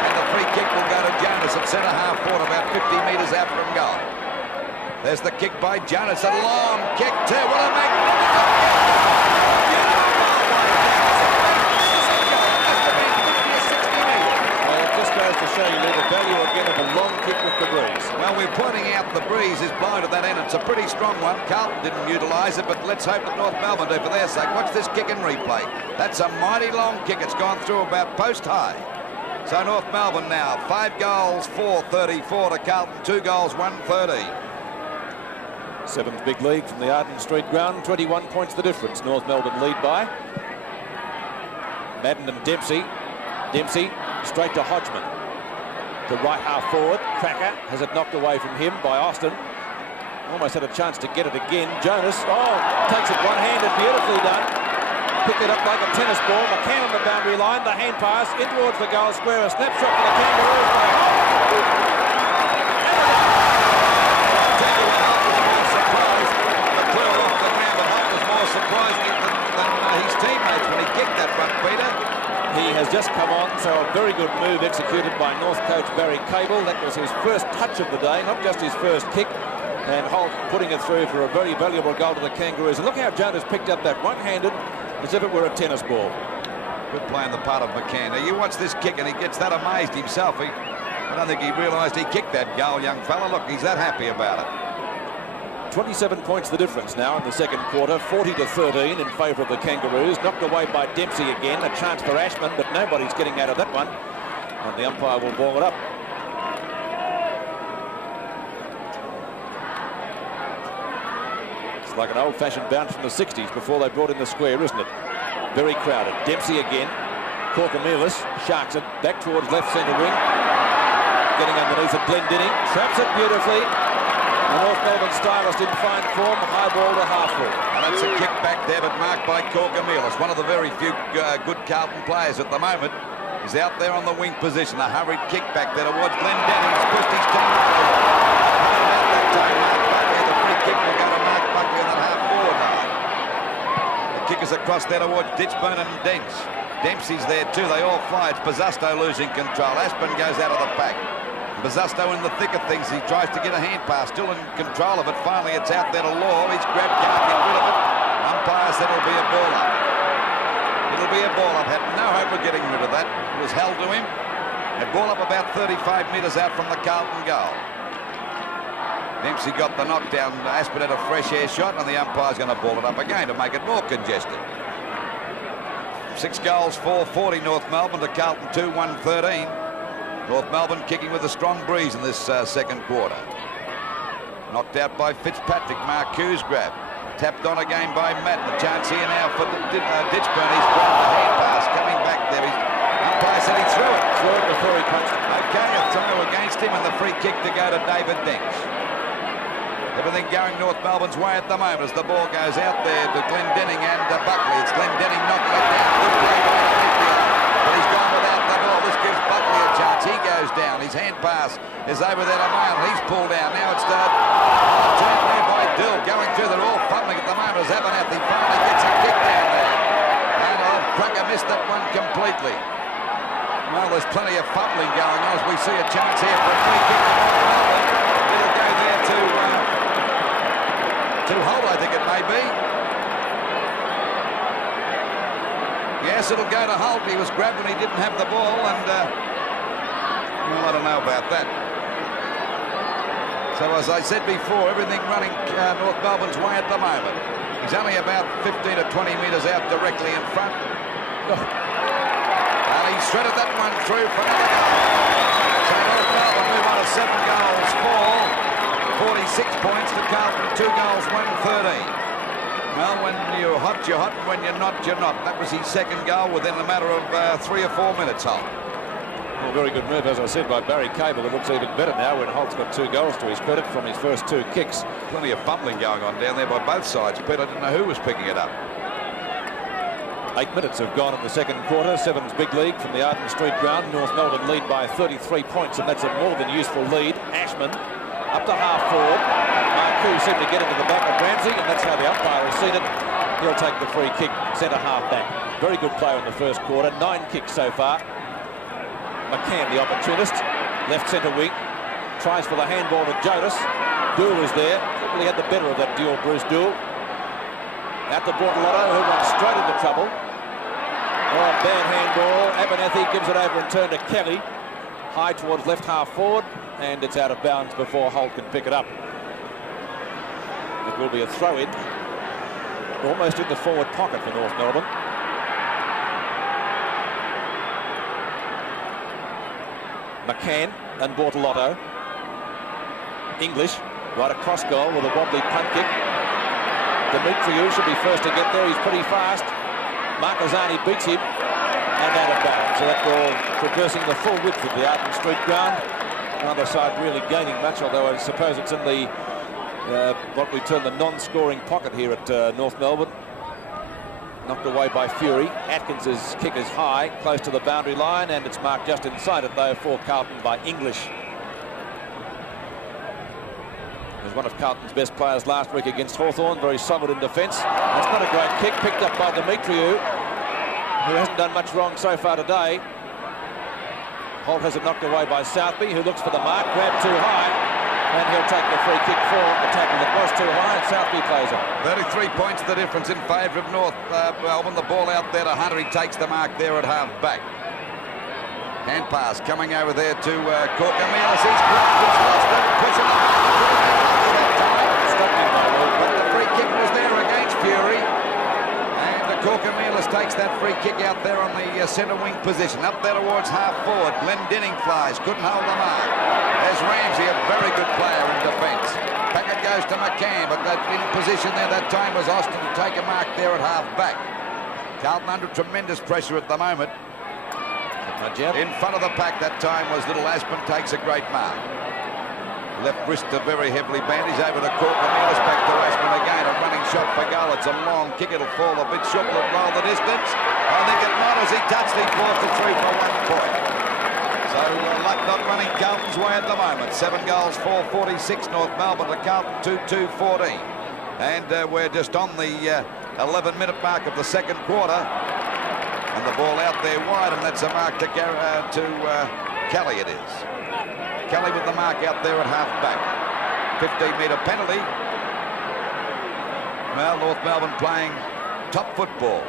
And the free kick will go to Jonas at centre half forward, about 50 metres out from goal. There's the kick by Jonas. A long kick too. What a magnificent to show you the value again of a long kick with the breeze. Well, we're pointing out the breeze is blowing to that end. It's a pretty strong one. Carlton didn't utilise it, but let's hope that North Melbourne do for their sake. Watch this kick in replay. That's a mighty long kick. It's gone through about post high. So North Melbourne now 5 goals, 4-34 to Carlton, 2 goals, 1-13. 7th big league from the Arden Street ground. 21 points the difference. North Melbourne lead by. Madden and Dempsey. Dempsey straight to Hodgman. The right half forward. Cracker has it knocked away from him by Austin. Almost had a chance to get it again. Jonas, takes it one-handed, beautifully done. Picked it up like a tennis ball. McCann on the boundary line. The hand pass in towards the goal square. A snapshot for the Kangaroos by Holt. The clue off the ground, but Holt was more surprised than his teammates when he kicked that one, Peter. He has just come on, so a very good move executed by North coach Barry Cable. That was his first touch of the day, not just his first kick. And Holt putting it through for a very valuable goal to the Kangaroos. And look how Jonas picked up that one-handed as if it were a tennis ball. Good play on the part of McCann. Now you watch this kick and he gets that amazed himself. I don't think he realised he kicked that goal, young fella. Look, he's that happy about it. 27 points the difference now in the second quarter, 40-13 in favour of the Kangaroos. Knocked away by Dempsey again, a chance for Ashman, but nobody's getting out of that one. And the umpire will ball it up. It's like an old-fashioned bounce from the 60s before they brought in the square, isn't it? Very crowded. Dempsey again. Corcomelis sharks it back towards left centre wing. Getting underneath it, Glendinning traps it beautifully. The North Melbourne stylist in fine form, high ball to half full. And that's a kick back there, but marked by Corcomelis. One of the very few good Carlton players at the moment. He's out there on the wing position. A hurried kick back there towards Glendinning. He's pushed his time. About that time, Mark Buckley. The free kick will go to Mark Buckley in that half-forward line. The kick is across there towards Ditchburn and Dents. Dempsey's there too. They all fly. It's Bazzasto losing control. Ashburn goes out of the pack. Bazzasto in the thick of things. He tries to get a hand pass. Still in control of it. Finally, it's out there to Law. He's grabbed, can't get rid of it. Umpire said it'll be a ball up. It'll be a ball up. Had no hope of getting rid of that. It was held to him. A ball up about 35 metres out from the Carlton goal. Dempsey got the knockdown. Ashburn had a fresh air shot, and the umpire's going to ball it up again to make it more congested. 6 goals, 4-40 North Melbourne to Carlton 2-1-13. North Melbourne kicking with a strong breeze in this second quarter. Knocked out by Fitzpatrick. Marcuse grab. Tapped on again by Madden. A chance here now for Ditchburn. He's grabbed the hand pass coming back there. Umpire said he threw it. Threw it before he punched it. Okay, a throw against him and the free kick to go to David Dench. Everything going North Melbourne's way at the moment as the ball goes out there to Glendinning and Buckley. It's Glendinning knocking it down. Good play by the midfield. But he's gone without the ball. This gives Buckley a chance. He goes down. His hand pass is over there to Mail. He's pulled down. Now it's turned there by Dill. Going through. They're all fumbling at the moment as Abernathy finally gets a kick down there. And old Cracker missed that one completely. Well, there's plenty of fumbling going on as we see a chance here for a free kick to North Melbourne. It'll go there to Holt, I think it may be. Yes, it'll go to Holt. He was grabbed when he didn't have the ball, and well, I don't know about that. So as I said before, everything running North Melbourne's way at the moment. He's only about 15 to 20 metres out directly in front. And he shredded that one through for another goal. So North Melbourne move on to 7 goals, 46 points to Carlton, 2 goals, 1-13. Well, when you're hot, you're hot, and when you're not, you're not. That was his second goal within a matter of 3 or 4 minutes, Holt. Well, very good move, as I said, by Barry Cable. It looks even better now when Holt's got 2 goals to his credit from his first 2 kicks. Plenty of fumbling going on down there by both sides. Pete, I didn't know who was picking it up. 8 minutes have gone in the second quarter. Sevens big league from the Arden Street ground. North Melbourne lead by 33 points, and that's a more than useful lead. Ashman up to half forward. Marcoux seemed to get into the back of Ramsey, and that's how the umpire has seen it. He'll take the free kick, centre half back. Very good play in the first quarter. 9 kicks so far. McCann, the opportunist, left centre wing, tries for the handball to Jonas. Dool is there. He had the better of that duel, Bruce Dool. Out to Bortolotto, who runs straight into trouble. Oh, bad handball. Abernathy gives it over and turn to Kelly. High towards left half forward, and it's out of bounds before Holt can pick it up. It will be a throw-in. Almost in the forward pocket for North Melbourne. McCann and Bortolotto. English right across goal with a wobbly punt kick. Demetriou should be first to get there. He's pretty fast. Marcazzani beats him and out of bounds. So that ball traversing the full width of the Arden Street ground. Neither side really gaining much, although I suppose it's in the what we term the non-scoring pocket here at North Melbourne. Knocked away by Fury. Atkins's kick is high, close to the boundary line, and it's marked just inside it, though, for Carlton by English. He was one of Carlton's best players last week against Hawthorn, very solid in defence. That's not a great kick, picked up by Demetriou. who hasn't done much wrong so far today. Holt has it knocked away by Southby, who looks for the mark, grabbed too high, and he'll take the free kick for the tackle that was too high, and Southby plays it. 33 points the difference in favour of North Melbourne. The ball out there to Hunter. He takes the mark there at half back. Hand pass coming over there to Corkamillis. He's blocked, it's lost it, pushing it. But the free kick was there against Fury. Corkamillis takes that free kick out there on the centre wing position. Up there towards half forward. Glendinning flies. Couldn't hold the mark. There's Ramsey, a very good player in defence. Packet goes to McCann, but that in position there that time was Austin to take a mark there at half back. Carlton under tremendous pressure at the moment. In front of the pack that time was little Aspen, takes a great mark. Left wrist very heavily bandaged over to Corkamillis, back to Aspen again. A running shot for goal. It's a long kick. It'll fall a bit short. Will it roll the distance? I think it might as he touched. He forced it through for 1 point. So luck not running Carlton's way at the moment. 7 goals, 4-46 North Melbourne to Carlton 2-2-14. And we're just on the 11-minute mark of the second quarter. And the ball out there wide, and that's a mark to Kelly it is. Kelly with the mark out there at half-back. 15-metre penalty. Well, North Melbourne playing top football.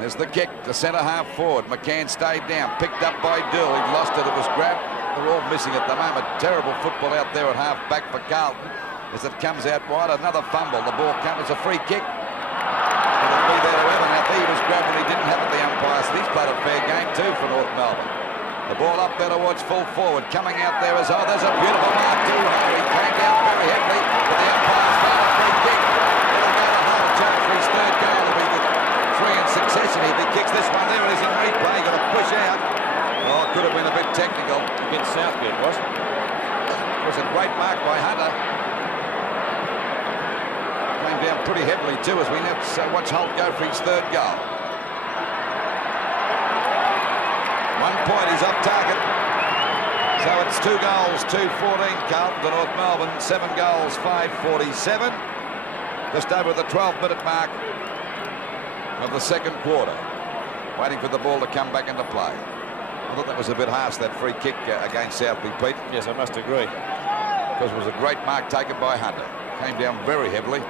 There's the kick to centre half forward. McCann stayed down, picked up by Dill. He lost it. It was grabbed. They're all missing at the moment. Terrible football out there at half-back for Carlton as it comes out wide. Another fumble. The ball comes. It's a free kick. It'll be there to Evan. Now, he was grabbed when he didn't have it, the umpire. So he's played a fair game too for North Melbourne. The ball up there towards full forward. Coming out there as there's a beautiful mark too high. He came down very heavily, but the umpire's found a free kick. It'll go to Hunt. Chance for his third goal. It'll be the 3 in succession. If he kicks this one, there it is in replay. Got to push out. Oh, it could have been a bit technical. Against Southby it was. It was a great mark by Hunter. Came down pretty heavily too as we now watch Holt go for his third goal. 1 point, he's off target. So it's 2 goals, 2-14 Carlton to North Melbourne. 7 goals, 5-47. Just over the 12-minute mark of the second quarter. Waiting for the ball to come back into play. I thought that was a bit harsh, that free kick against Southby, Pete. Yes, I must agree. Because it was a great mark taken by Hunter. Came down very heavily.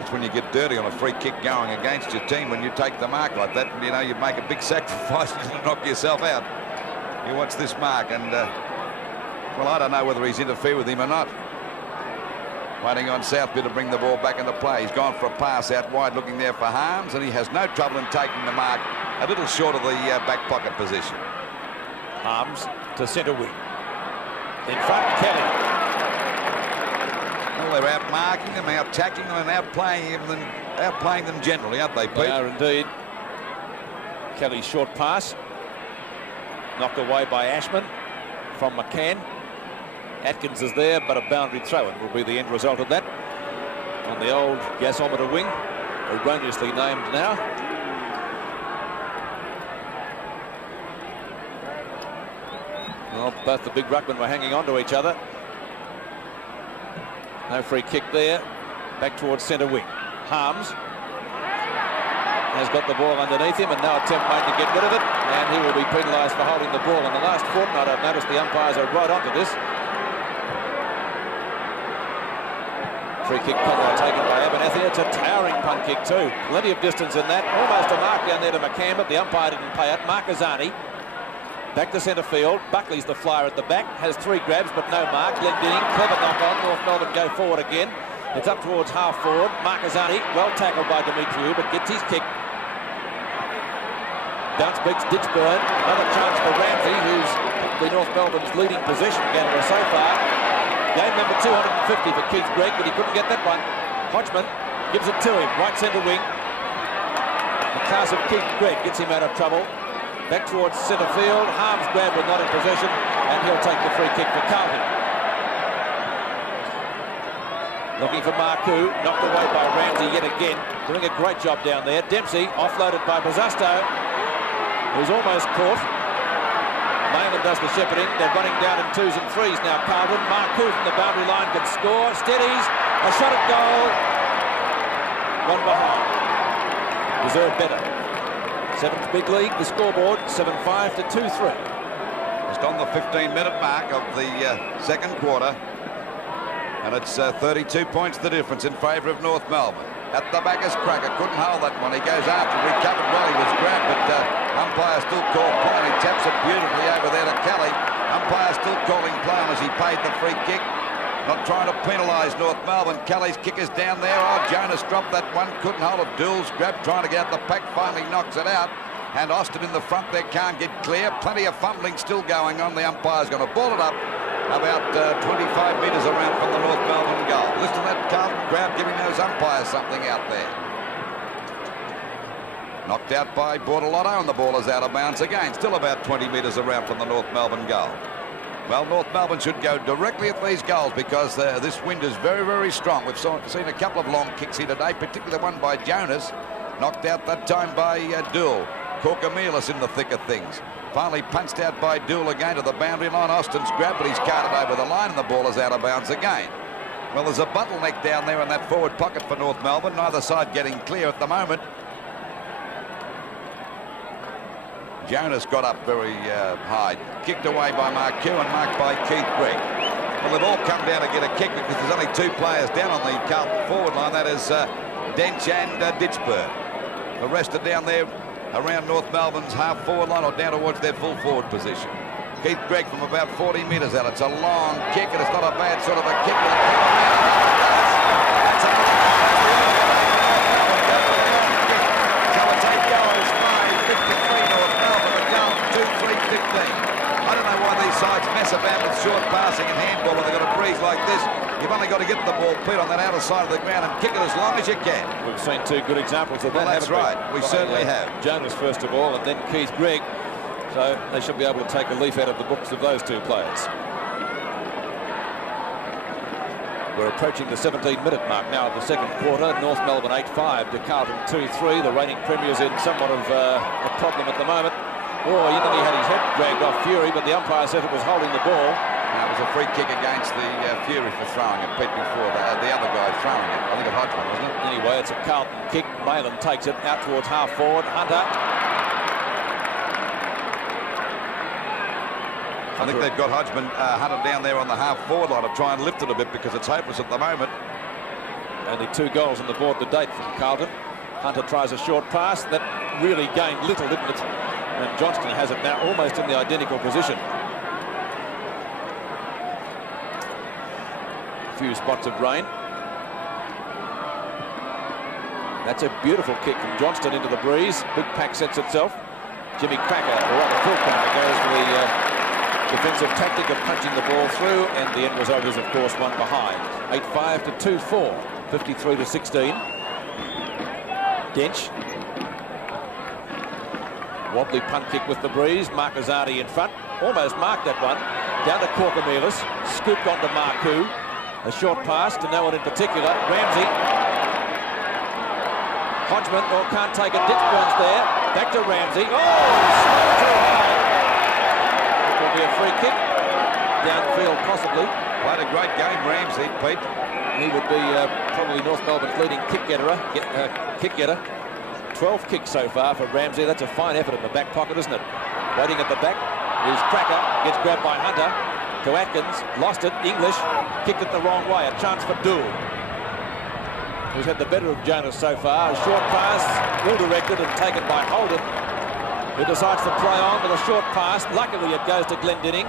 It's when you get dirty on a free kick going against your team when you take the mark like that, and you know you make a big sacrifice to knock yourself out. You watch this mark, and well, I don't know whether he's interfered with him or not. Waiting on Southby to bring the ball back into play. He's gone for a pass out wide, looking there for Harms, and he has no trouble in taking the mark, a little short of the back pocket position. Harms to centre wing. In front, Kelly. Well, they're out-marking them, out-tacking them, and outplaying them generally, aren't they, Pete? They are indeed. Kelly's short pass. Knocked away by Ashman from McCann. Atkins is there, but a boundary throw-in will be the end result of that. On the old gasometer wing, erroneously named now. Well, both the big ruckmen were hanging on to each other. No free kick there. Back towards centre wing. Harms has got the ball underneath him, and no attempt made to get rid of it, and he will be penalised for holding the ball. In the last fortnight, I've noticed the umpires are right onto this. Free kick taken by Abernethy. It's a towering punt kick too. Plenty of distance in that. Almost a mark down there to McCann, but the umpire didn't pay it. Marquezani back to centre field. Buckley's the flyer at the back. Has 3 grabs, but no mark. Glendinning, clever knock on. North Melbourne go forward again. It's up towards half forward. Marquezani, well tackled by Demetriou, but gets his kick. Bounce beats Ditchburn. Another chance for Ramsey, who's the North Melbourne's leading possession gainer so far. Game number 250 for Keith Gregg, but he couldn't get that one. Hodgman gives it to him. Right centre wing. The class of Keith Gregg gets him out of trouble. Back towards centre field. Harms grab but not in possession, and he'll take the free kick for Carlton. Looking for Marcoux, knocked away by Ramsey yet again. Doing a great job down there. Dempsey offloaded by Bosusto, who's almost caught. Mayland does the shepherding. They're running down in 2s and 3s now. Carlton. Marcoux from the boundary line can score. Steadies. A shot at goal. One behind. deserve better. 7th big league, the scoreboard 7-5 to 2-3. Just on the 15-minute mark of the second quarter. And it's 32 points the difference in favour of North Melbourne. At the back is Cracker. Couldn't hold that one. He goes after, recovered well. He was grabbed, but umpire still called play. He taps it beautifully over there to Kelly. Umpire still calling play on as he paid the free kick. Not trying to penalise North Melbourne. Kelly's kick is down there. Oh, Jonas dropped that one. Couldn't hold it. Dools grabbed, trying to get out the pack. Finally knocks it out. And Austin in the front there can't get clear. Plenty of fumbling still going on. The umpire's going to ball it up about 25 metres around from the North Melbourne goal. Listen to that Carlton crowd giving those umpires something out there. Knocked out by Bortolotto, and the ball is out of bounds again. Still about 20 metres around from the North Melbourne goal. Well, North Melbourne should go directly at these goals because this wind is very, very strong. We've seen a couple of long kicks here today, particularly the one by Jonas. Knocked out that time by Dool. Corkamilus in the thick of things. Finally punched out by Dool again to the boundary line. Austin's grabbed, but he's carted over the line, and the ball is out of bounds again. Well, there's a bottleneck down there in that forward pocket for North Melbourne. Neither side getting clear at the moment. Jonas got up very high. Kicked away by Mark Q and marked by Keith Gregg. Well, they've all come down to get a kick because there's only 2 players down on the Carlton forward line. That is Dench and Ditchburn. The rest are down there around North Melbourne's half-forward line or down towards their full-forward position. Keith Gregg from about 40 metres out. It's a long kick, and it's not a bad sort of a kick. So it's 8 goals, 5-53 North Melbourne, the goal 2-3-15. I don't know why these sides mess about with short passing and handball when they've got a breeze like this. You've only got to get the ball, Pete, on that outer side of the ground and kick it as long as you can. We've seen 2 good examples of that. Well, that's right. We certainly have. Jonas first of all, and then Keith Gregg. So they should be able to take a leaf out of the books of those 2 players. We're approaching the 17-minute mark now of the second quarter. North Melbourne 8-5 to Carlton 2-3. The reigning premier's in somewhat of a problem at the moment. Oh, he had his head dragged off Fury, but the umpire said it was holding the ball. It was a free kick against the Fury for throwing it, Pete, before the other guy throwing it. I think it Hodgman, wasn't it? Anyway, it's a Carlton kick. Malin takes it out towards half-forward. Hunter. I think they've got Hodgman Hunter down there on the half-forward line to try and lift it a bit because it's hopeless at the moment. Only 2 goals on the board to date from Carlton. Hunter tries a short pass. That really gained little, didn't it? And Johnston has it now almost in the identical position. A few spots of rain. That's a beautiful kick from Johnston into the breeze. Big pack sets itself. Jimmy Cracker, or rather Phil Cracker, goes for the defensive tactic of punching the ball through, and the end result is, of course, one behind. 8-5 to 2-4, 53 to 16. Dench. Wobbly punt kick with the breeze. Markazati in front. Almost marked that one. Down to Corkamilus. Scooped onto Marku. A short pass to no one in particular. Ramsey. Hodgman, can't take it. Ditchburn's there. Back to Ramsey. Oh, too high. It will be a free kick. Downfield, possibly. Played a great game, Ramsey, Pete. He would be probably North Melbourne's leading kick getter. 12 kicks so far for Ramsey. That's a fine effort in the back pocket, isn't it? Waiting at the back is Cracker. Gets grabbed by Hunter. To Atkins. Lost it. English. Kicked it the wrong way. A chance for Dool, who's had the better of Jonas so far. A short pass. Well directed and taken by Holden, who decides to play on with a short pass. Luckily it goes to Glendinning.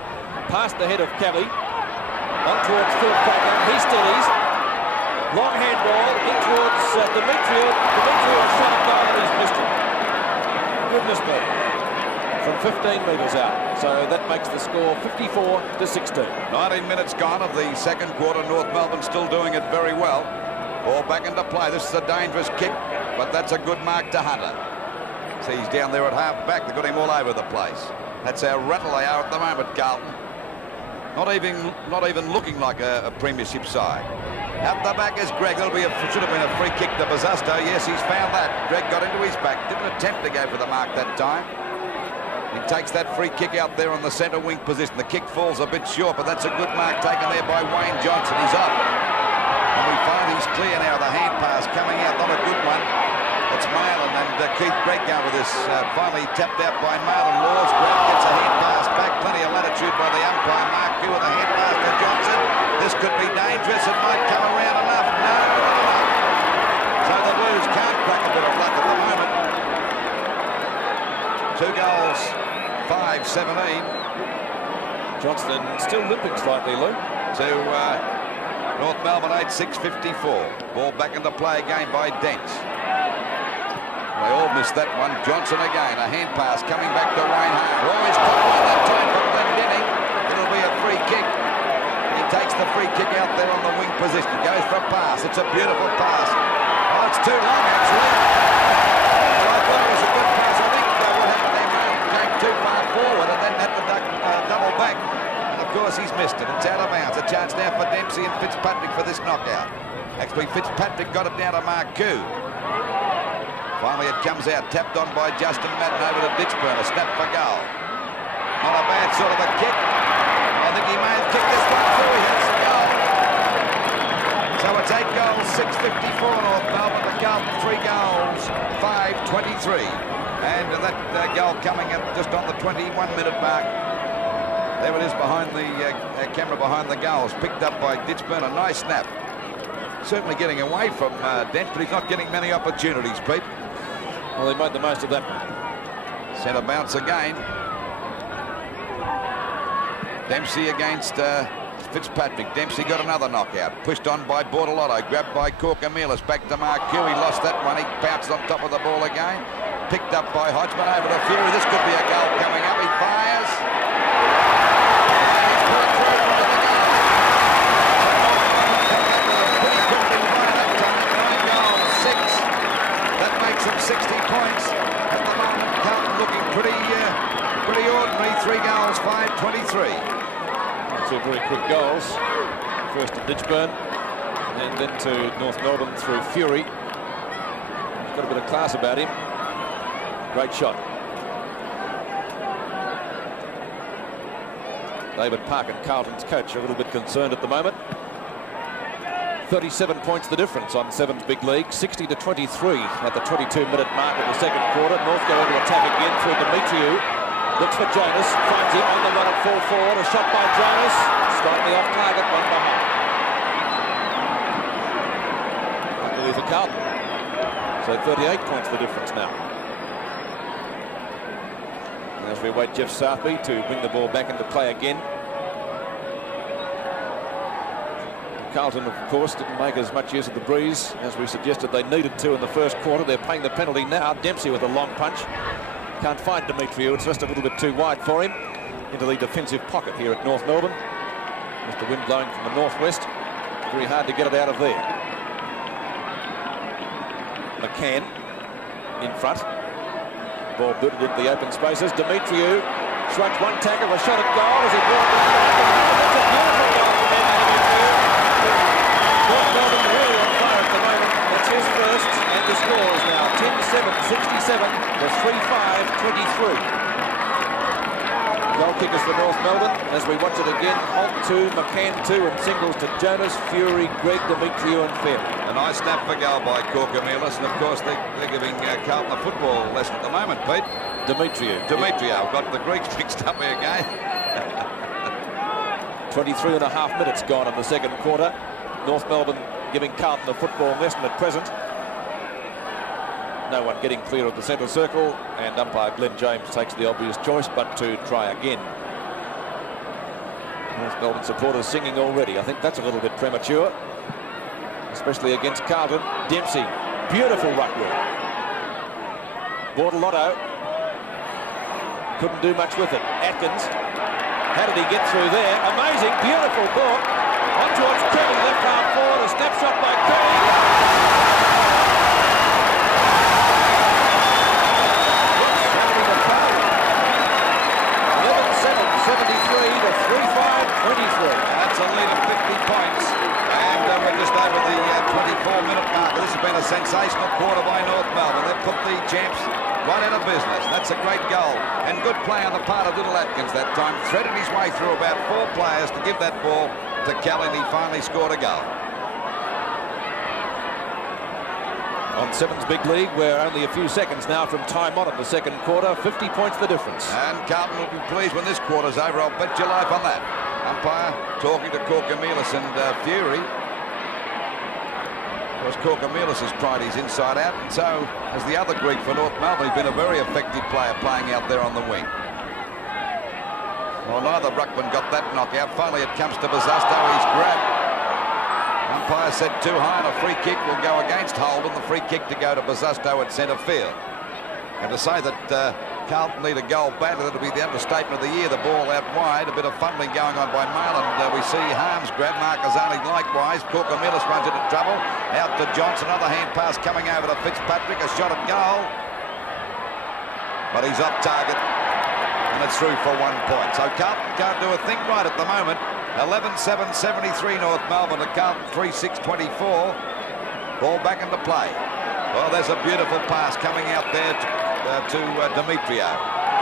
Past the head of Kelly. On towards Phil Cracker. He steadies. Long handball in towards Demetriou. Demetriou shot a goal and he's missed it. Goodness me. From 15 metres out. So that makes the score 54 to 16. 19 minutes gone of the second quarter. North Melbourne still doing it very well. Ball back into play. This is a dangerous kick, but that's a good mark to Hunter. See, he's down there at half back. They've got him all over the place. That's how rattle they are at the moment, Carlton. Not even looking like a premiership side. At the back is Gregg. Should have been a free kick to Bazusto. Yes, he's found that. Gregg got into his back. Didn't attempt to go for the mark that time. He takes that free kick out there on the centre wing position. The kick falls a bit short, but that's a good mark taken there by Wayne Johnson. He's up. And we find he's clear now. The hand pass coming out, not a good one. It's Malin, and Keith Gregg going with this. Finally tapped out by Marlon Laws. Grab gets a hand pass back. Plenty of latitude by the umpire. Mark Q with a hand pass to Johnson. This could be dangerous. It might come around enough. No, not enough. So the Blues can't crack a bit of luck at the moment. 2 goals, 5-17. Johnston still limping slightly, Lou. To North Melbourne 8, 6:54. Ball back into play again by Dents. They all missed that one. Johnson again. A hand pass coming back to Wayne Hart. Oh, he's caught one that time from Glendenning. It'll be a free kick. He takes the free kick out there on the wing position. Goes for a pass. It's a beautiful pass. Oh, it's too long, actually. Well, I thought it was a good pass. I think what happened there, came too far forward and then had to double back. And, of course, he's missed it. It's out of bounds. A chance now for Dempsey and Fitzpatrick for this knockout. Actually, Fitzpatrick got it down to Marcoux. Finally, it comes out, tapped on by Justin Madden over to Ditchburn. A snap for goal. Not a bad sort of a kick. I think he may have kicked this one through. He hits the goal. So it's 8 goals, 6:54 North Melbourne. The Carlton 3 goals, 5:23. And that goal coming at just on the 21-minute mark. There it is behind the camera behind the goals. Picked up by Ditchburn. A nice snap. Certainly getting away from Dent, but he's not getting many opportunities, Pete. Well, he made the most of that. Centre bounce again. Dempsey against Fitzpatrick. Dempsey got another knockout. Pushed on by Bortolotto. Grabbed by Corker-Mealis. Back to Marcoux. He lost that one. He bounced on top of the ball again. Picked up by Hodgman over to Fury. This could be a goal coming up. He fires. He's put it through into the goal. Pretty quickly by that time. 9 goals, 6. That makes him 60 points. At the moment, Carlton looking pretty ordinary. 3 goals, 5:23. Two very quick goals. First to Ditchburn, and then to North Melbourne through Fury. He's got a bit of class about him. Great shot. David Parkin, Carlton's coach, a little bit concerned at the moment. 37 points the difference on Sevens Big League. 60-23 at the 22-minute mark of the second quarter. North go into attack again through Demetriou. Looks for Jonas, finds him on the run at full forward. A shot by Jonas, slightly off target, one behind. Luckily for Carlton. So 38 points the difference now. As we await Jeff Southby to bring the ball back into play again. Carlton, of course, didn't make as much use of the breeze as we suggested they needed to in the first quarter. They're paying the penalty now. Dempsey with a long punch. Can't find Demetriou. It's just a little bit too wide for him. Into the defensive pocket here at North Melbourne. With the wind blowing from the northwest. Very hard to get it out of there. McCann in front. Ball booted into the open spaces. Demetriou shrugs one tackle, a shot at goal as he brought it down. That's a beautiful goal from Demetriou. North Melbourne really on fire at the moment. It's his first, and the score is now 10-7, 67 to 3-5, 23. Goal kickers for North Melbourne as we watch it again. Holt 2, McCann 2, and singles to Jonas, Fury, Gregg, Demetriou, and Fair. A nice snap for goal by Corker-Mealis, and of course they're giving Carlton a football lesson at the moment, Pete. Demetriou. I've got the Greeks mixed up here again. 23.5 minutes gone in the second quarter. North Melbourne giving Carlton a football lesson at present. No one getting clear of the centre circle, and umpire Glenn James takes the obvious choice, but to try again. North Melbourne supporters singing already. I think that's a little bit premature, especially against Carlton. Dempsey, beautiful ruck work. Bortolotto couldn't do much with it. Atkins, how did he get through there? Amazing, beautiful ball. On towards Curry, left arm forward, a snapshot by Curry. 73 to 3-5, 23. That's a lead of 50 points. And we're just over the 24-minute mark. This has been a sensational quarter by North Melbourne. They've put the champs right out of business. That's a great goal. And good play on the part of Little Atkins that time. Threaded his way through about 4 players to give that ball to Kelly, and he finally scored a goal. On Sevens Big League, we're only a few seconds now from time on in the second quarter. 50 points the difference. And Carlton will be pleased when this quarter's over. I'll bet your life on that. Umpire talking to Corkamilus and Fury. Of course, Corkamilus has tried his inside out, and so has the other Greek for North Melbourne. He's been a very effective player playing out there on the wing. Well, neither ruckman got that knockout. Finally, it comes to Buzasto. He's grabbed. Umpire said too high, and a free kick will go against Holden. The free kick to go to Buzasto at centre field. And to say that Carlton need a goal badly, that'll be the understatement of the year. The ball out wide, a bit of fumbling going on by Marlon. We see Harms grab, Marcazzani likewise. Corkamilus runs into trouble. Out to Johnson, another hand pass coming over to Fitzpatrick. A shot at goal. But he's off target, and it's through for 1 point. So Carlton can't do a thing right at the moment. 11-7-73 North Melbourne to Carlton 3-6-24. Ball back into play. Well, there's a beautiful pass coming out there to Demetrio.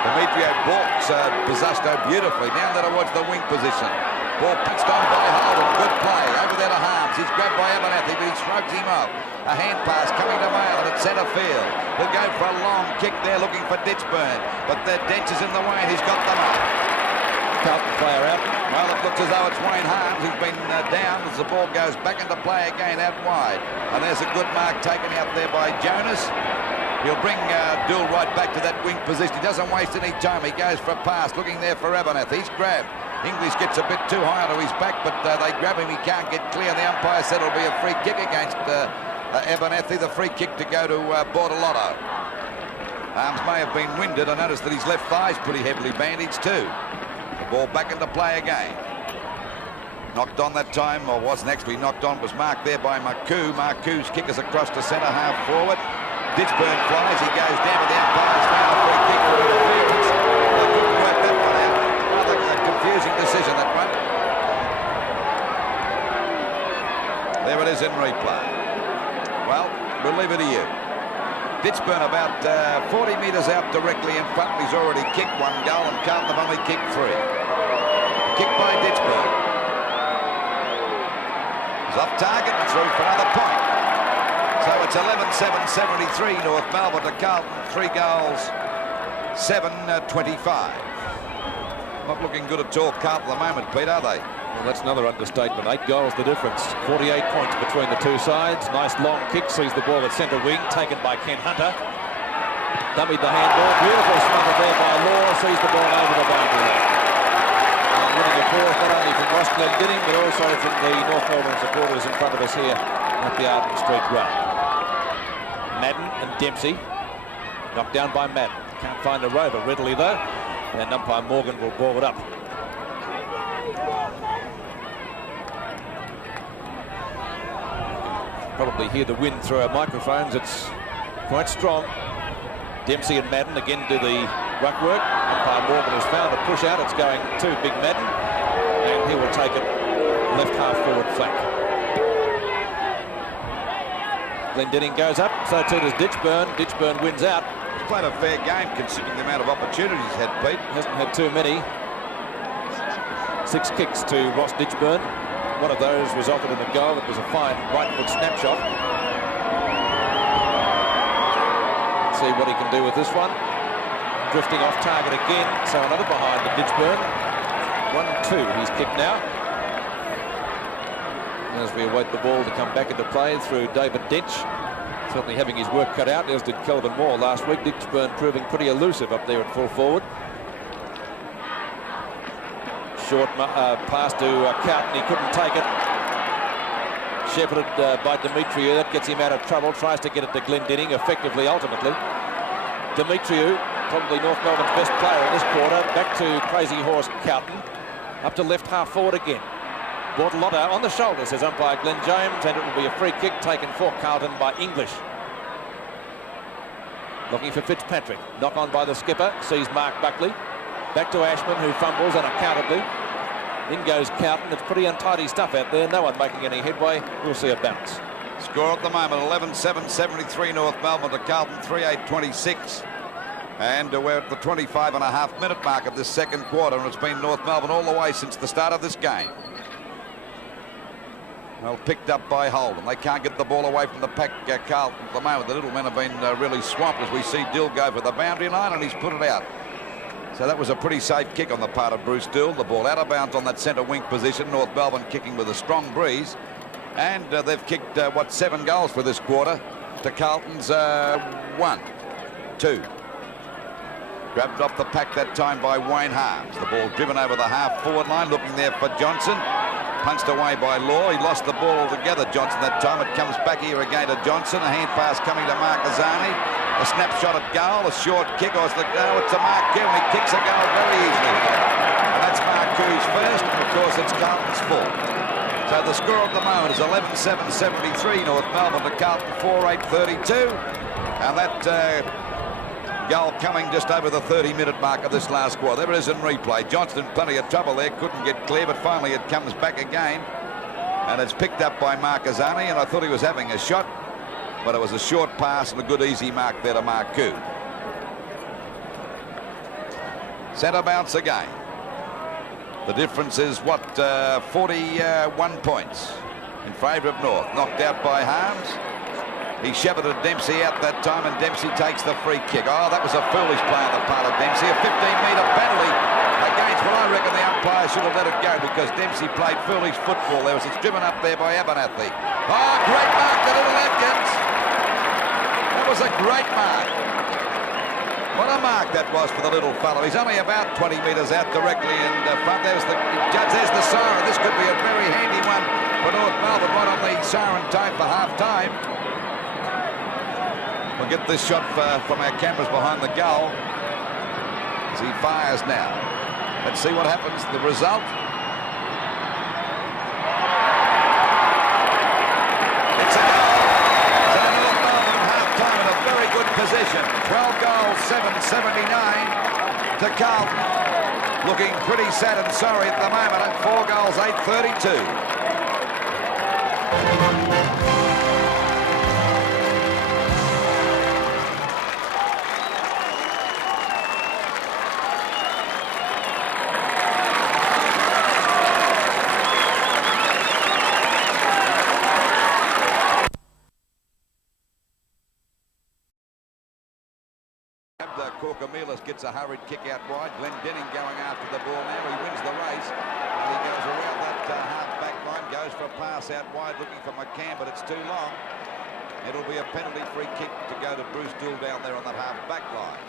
Demetrio balks Buzasto beautifully down there towards the wing position. Ball pitched on by Holden. Good play over there to Harms. He's grabbed by Abernathy, but he shrugs him off. A hand pass coming to Malin at centre field. He'll go for a long kick there looking for Ditchburn, but the Dench is in the way and he's got them up. Carlton player out. Well, it looks as though it's Wayne Harms who's been down as the ball goes back into play again out wide. And there's a good mark taken out there by Jonas. He'll bring Dool right back to that wing position. He doesn't waste any time. He goes for a pass, looking there for Abernathy. He's grabbed. English gets a bit too high onto his back, but they grab him. He can't get clear. The umpire said it'll be a free kick against Abernathy. The free kick to go to Bortolotto. Harms may have been winded. I noticed that his left thigh's pretty heavily bandaged too. Ball back into play again. Knocked on that time, or wasn't actually knocked on, was marked there by Marcoux. Marcoux's kick is across to centre half forward. Ditchburn flies, he goes down to the umpire's now. Free kick for interference. They couldn't work that one out. Rather a confusing decision, that one. There it is in replay. Well, we'll leave it to you. Ditchburn about 40 metres out directly in front. He's already kicked 1 goal, and Carlton have only kicked 3. Kick by Ditchburn. He's off target and through for another point. So it's 11-7-73 North Melbourne to Carlton. 3 goals, 7-25. Not looking good at all, Carlton at the moment, Pete, are they? Well, that's another understatement. 8 goals the difference. 48 points between the two sides. Nice long kick. Sees the ball at centre wing. Taken by Ken Hunter. Dummied the handball. Beautiful smother there by Law. Sees the ball over the boundary line. And winning applause not only from Ross Glendinning, but also from the North Melbourne supporters in front of us here at the Arden Street Ground. Madden and Dempsey. Knocked down by Madden. Can't find a rover readily though. And umpire Morgan will ball it up. Probably hear the wind through our microphones. It's quite strong. Dempsey and Madden again do the ruck work. Umpire Morgan has found a push out. It's going to Big Madden, and he will take it left half forward flank. Glendinning goes up, so too does Ditchburn. Ditchburn wins out. He's played a fair game considering the amount of opportunities he's had, Pete. Hasn't had too many. 6 kicks to Ross Ditchburn. One of those resulted in a goal. It was a fine right foot snapshot. Let's see what he can do with this one. Drifting off target again, so another behind the Ditchburn. 1-2 he's kicked now. As we await the ball to come back into play through David Dench. Certainly having his work cut out, as did Kelvin Moore last week. Ditchburn proving pretty elusive up there at full forward. Short pass to Carlton. He couldn't take it. Shepherded by Demetriou. That gets him out of trouble. Tries to get it to Glendinning effectively, ultimately. Demetriou, probably North Melbourne's best player in this quarter. Back to Crazy Horse Carlton. Up to left half forward again. Bortolotto on the shoulder, says umpire Glenn James, and it will be a free kick taken for Carlton by English. Looking for Fitzpatrick. Knock on by the skipper. Sees Mark Buckley. Back to Ashman, who fumbles unaccountably. In goes Carlton. It's pretty untidy stuff out there. No one making any headway. We'll see a bounce. Score at the moment, 11-7-73 North Melbourne to Carlton 3-8-26. And we're at the 25.5-minute mark of this second quarter, and it's been North Melbourne all the way since the start of this game. Well, picked up by Holden. They can't get the ball away from the pack, Carlton, at the moment. The little men have been really swamped as we see Dill go for the boundary line, and he's put it out. So that was a pretty safe kick on the part of Bruce Dill. The ball out of bounds on that centre wing position. North Melbourne kicking with a strong breeze. And they've kicked, 7 goals for this quarter to Carlton's 1, 2. Grabbed off the pack that time by Wayne Harms. The ball driven over the half-forward line, looking there for Johnson. Punched away by Law. He lost the ball altogether, Johnson, that time. It comes back here again to Johnson. A hand pass coming to Marquezani. A snapshot at goal, a short kick. It's a Marquez, and he kicks a goal very easily here. And that's Marquez's first, and of course it's Carlton's full. So the score at the moment is 11-7-73, North Melbourne to Carlton 4-8-32. And that goal coming just over the 30-minute mark of this last quarter. There it is in replay. Johnston in plenty of trouble there, couldn't get clear, but finally it comes back again. And it's picked up by Marquezani, and I thought he was having a shot, but it was a short pass and a good easy mark there to Marcoux. Centre bounce again. The difference is, 41 points in favour of North. Knocked out by Harms. He shepherded Dempsey out that time, and Dempsey takes the free kick. Oh, that was a foolish play on the part of Dempsey. A 15-metre penalty against, well, I reckon the umpire should have let it go because Dempsey played foolish football. There was it's driven up there by Abernathy. Oh, great mark to little Atkins. That was a great mark. What a mark that was for the little fellow. He's only about 20 metres out directly in front. There's the judge. There's the siren. This could be a very handy one for North Melbourne, right on the siren time for half-time. We'll get this shot from our cameras behind the goal as he fires now. Let's see what happens. The result. It's a goal. So North Melbourne half-time in a very good position. 12 goals, 7-79 to Carlton. Looking pretty sad and sorry at the moment at 4 goals, 8-32. Gets a hurried kick out wide. Glenn Denning going after the ball now. He wins the race. And he goes around that half-back line, goes for a pass out wide looking for McCann, but it's too long. It'll be a penalty free kick to go to Bruce Dill down there on that half-back line.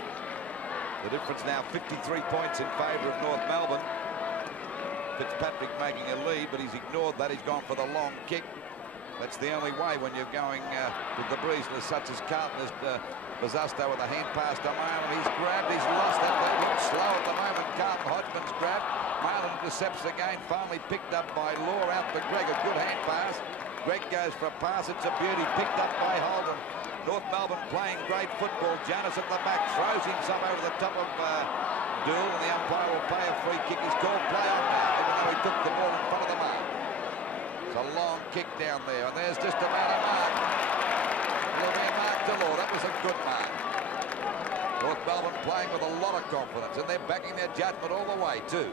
The difference now 53 points in favour of North Melbourne. Fitzpatrick making a lead, but he's ignored that. He's gone for the long kick. That's the only way when you're going with the breeze such as Carlton is. Bazzasto with a hand pass to Marlon. He's grabbed. He's lost that. They look slow at the moment. Carlton Hodgman's grabbed. Marlon intercepts again. Finally picked up by Law out to Greg. A good hand pass. Greg goes for a pass. It's a beauty. Picked up by Holden. North Melbourne playing great football. Janis at the back throws himself over the top of Dill, and the umpire will play a free kick. He's called play on now, even though he took the ball in front of the mark. It's a long kick down there, and there's just about a mark. It'll be a mark to Law. That was a good mark. North Melbourne playing with a lot of confidence, and they're backing their judgment all the way too.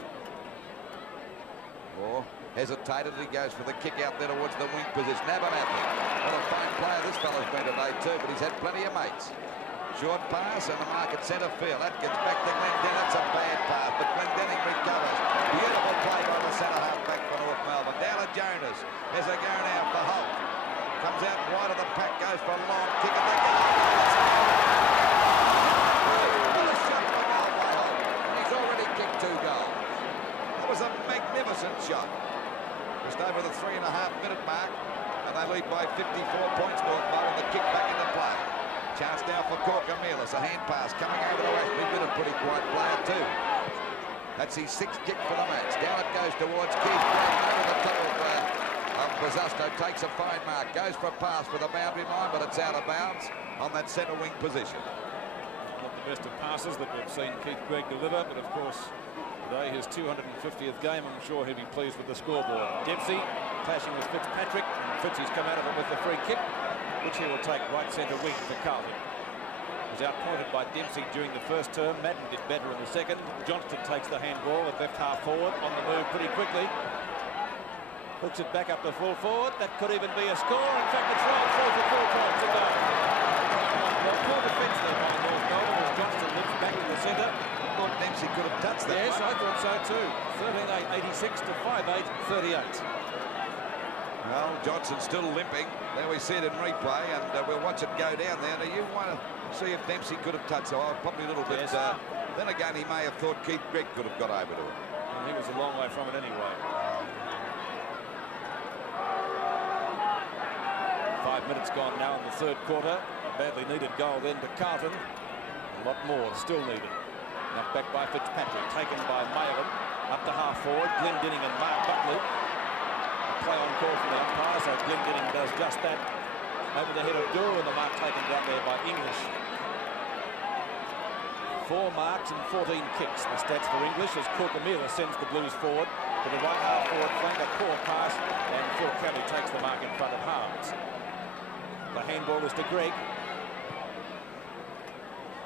Law hesitated. He goes for the kick out there towards the wing position. Abernathy. What a fine player this fellow's been today too, but he's had plenty of mates. Short pass and a mark at centre field. Atkins back to Glendenning. That's a bad pass, but Glendenning recovers. Beautiful play by the centre half back for North Melbourne. Down to Jonas. There's a go now for Holt. Comes out wide of the pack, goes for a long kick at the goal. What a shot for goal by Holt. He's already kicked 2 goals. That was a magnificent shot. Just over the 3.5-minute mark, and they lead by 54 points. North Melbourne, the kick back into play. Chance now for Corker-Mealis. A hand pass coming over to Ashby. Been a pretty quiet player too. That's his 6th kick for the match. Down it goes towards Keith Green. Over the top of Bazzasto. Takes a fine mark. Goes for a pass for the boundary line, but it's out of bounds on that centre wing position. Not the best of passes that we've seen Keith Gregg deliver, but of course today his 250th game. I'm sure he'll be pleased with the scoreboard. Dempsey clashing with Fitzpatrick, and Fitzy's come out of it with the free kick, which he will take right centre wing for Carlton. Was outpointed by Dempsey during the first term. Madden did better in the second. Johnston takes the handball at left half forward, on the move pretty quickly. Hooks it back up to full forward. That could even be a score. In fact, it's right through for full time to go. Well, poor defence there by North Melbourne as Johnston lifts back to the centre. I thought Dempsey could have touched that. Yes, one. I thought so too. 13-8, 86 to 5-8, 38. Well, Johnson's still limping. There we see it in replay, and we'll watch it go down there. Now, you want to see if Dempsey could have touched it. Oh, probably a little bit. Yes. Then again, he may have thought Keith Gregg could have got over to him. And he was a long way from it anyway. 5 minutes gone now in the third quarter. A badly needed goal then to Carlton. A lot more still needed. Knocked back by Fitzpatrick, taken by Melbourne. Up to half forward, Glendinning and Mark Buckley. Play on call from the umpire, so Glendinning does just that. Over the head of Guru, and the mark taken down there by English. 4 marks and 14 kicks. The stats for English as Corkamila sends the Blues forward to the right half forward flank. A poor pass, and Phil Kelly takes the mark in front of Harms. The handball is to Gregg.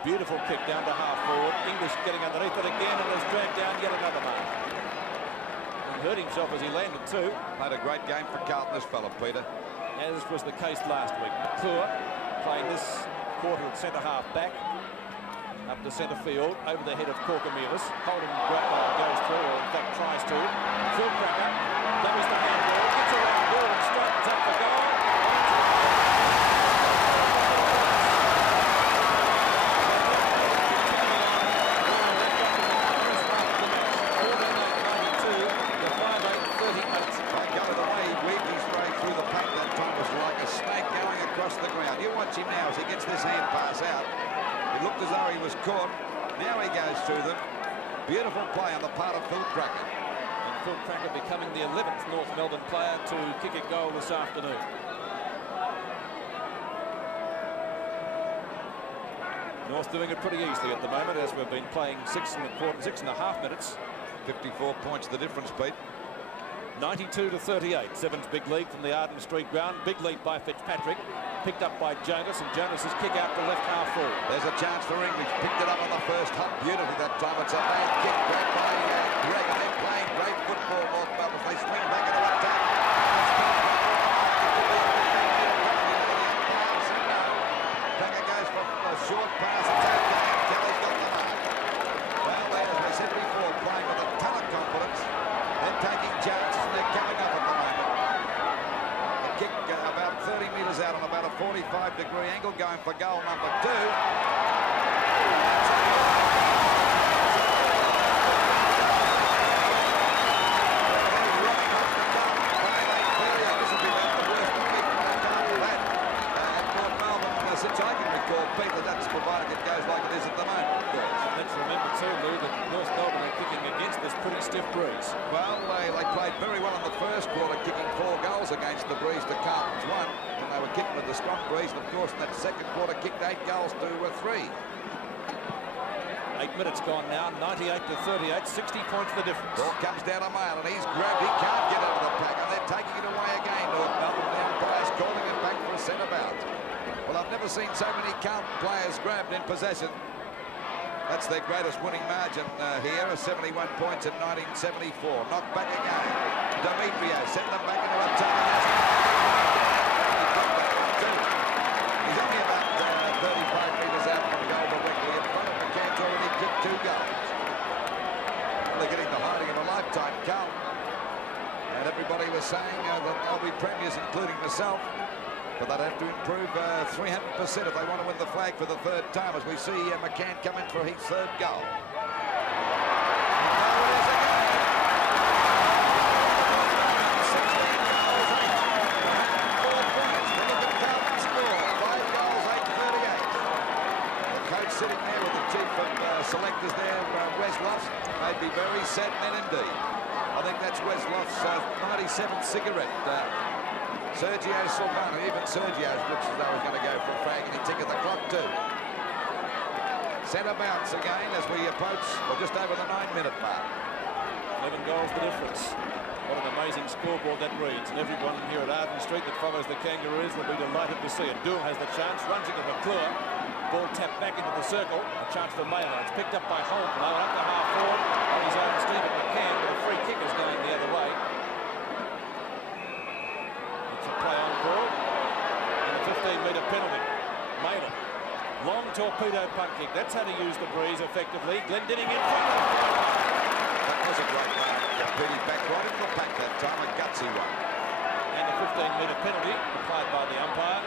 Beautiful kick down to half forward. English getting underneath it again, and has dragged down yet another mark. Hurt himself as he landed too. Played a great game for Carlton, this fella, Peter. As was the case last week. McClure playing this quarter at centre half back. Up to centre field, over the head of Corkamilus. Holden goes through, or in fact tries to. Phil Cracker, that was the handball. Gets around goal and straightens up the goal. The ground. You watch him now as he gets this hand pass out. It looked as though he was caught. Now he goes through them. Beautiful play on the part of Phil Cracker. And Phil Cracker becoming the 11th North Melbourne player to kick a goal this afternoon. North doing it pretty easily at the moment as we've been playing 6.25 minutes. 54 points the difference, Pete. 92 to 38. Sevens big lead from the Arden Street ground. Big lead by Fitzpatrick. Picked up by Jonas, and Jonas's kick out to left half forward. There's a chance for English. Picked it up on the first hop beautifully that time. It's a bad kick back by Gregg. They're playing great football, North Melbourne. They swing back into attack. Cracker goes for a short pass. Attack game. Kelly's got the mark. Well, they, as we said before, playing with a ton of confidence. They're taking chances and they're coming up at the moment. The kick about 30 metres out on about a 45-degree angle going for goal number 2. Since I can recall, Peter, that's provided it goes like it is at the moment, of course. Let's remember too, Lou, that North Melbourne are kicking against this pretty stiff breeze. Well, they played very well in the first quarter, kicking 4 goals against the breeze to Carlton's 1, and they were kicking with the strong breeze, and of course in that second quarter kicked 8 goals to 3. 8 minutes gone now, 98 to 38, 60 points the difference. Ball comes down a mile, and he's grabbed. He can't get out of the pack, and they're taking it away again. North Melbourne, the umpire's calling it back for a centre bounce. Well, I've never seen so many Carlton players grabbed in possession. That's their greatest winning margin here, 71 points in 1974. Knocked back again. Demetrio sent them back into attack. He's only about 35 metres out from goal directly in front of McCann's already kicked 2 goals. Well, they're getting the hiding of a lifetime, Carlton. And everybody was saying that they'll be premiers, including myself. But they'd have to improve 300% if they want to win the flag for the 3rd time, as we see McCann come in for his 3rd goal. And there it is again. 16 goals, 4 points. Look at the Carlton score. 5 goals, 8:38. The coach sitting there with the chief of selectors there, Wes Luffs, they'd be very sad men indeed. I think that's Wes Luffs' 97th cigarette. Sergio Silvano, even Sergio looks as though he's going to go for a fag, and he ticketed the clock too. Centre bounce again as we approach just over the 9-minute mark. 11 goals the difference. What an amazing scoreboard that reads, and everyone here at Arden Street that follows the Kangaroos will be delighted to see it. Dool has the chance, runs into McClure. Ball tapped back into the circle. A chance for Mailer. It's picked up by Holden. Up to half forward on his own Stephen McCann, but a free kick is going the other way. Maiden. Long torpedo punt kick. That's how to use the breeze effectively. Glendinning in front. That was a great run. Petey back right into the pack that time, a gutsy one. And the 15-metre penalty applied by the umpire.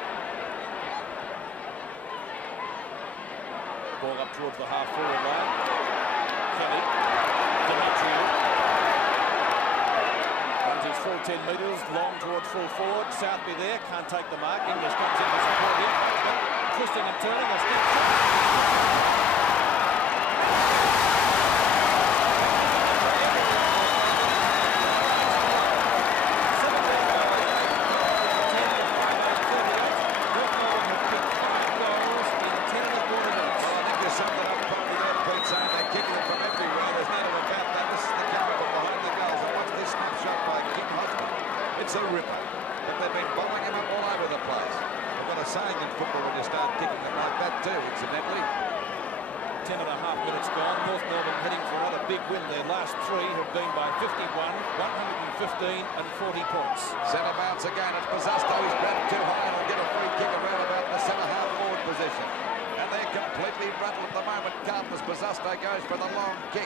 Ball up towards the half-forward line. Kelly. Demetriou. Runs his full 10 metres, long towards full forward. Southby there, can't take the mark. English comes in to support him. Twisting and turning, a step shot. It's a ripper, but they've been bowling him up all over the place. They've got a saying in football when you start kicking them like that too, incidentally. 10.5 minutes gone. North Melbourne heading for another big win. Their last three have been by 51, 115 and 40 points. Centre bounce again. It's Buzasto who's grabbed too high and will get a free kick around about the centre half forward position. And they're completely rattled at the moment. Carlton as Buzasto goes for the long kick.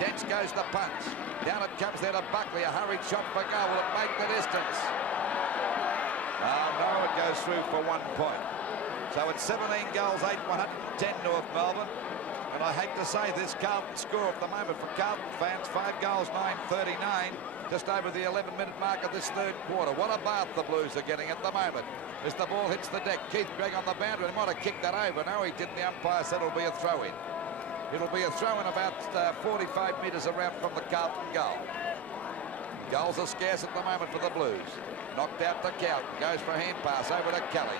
Dents goes the punch. Down it comes there to Buckley. A hurried shot for goal. Will it make the distance? No, it goes through for 1 point. So it's 17 goals, 8, 110 North Melbourne. And I hate to say this, Carlton score at the moment for Carlton fans, 5 goals, 9-39, just over the 11-minute mark of this third quarter. What a bath the Blues are getting at the moment. As the ball hits the deck, Keith Gregg on the boundary. He might have kicked that over. No, he didn't. The umpire said it'll be a throw-in. It'll be a throw-in about 45 metres around from the Carlton goal. Goals are scarce at the moment for the Blues. Knocked out to Carlton. Goes for a hand pass over to Kelly.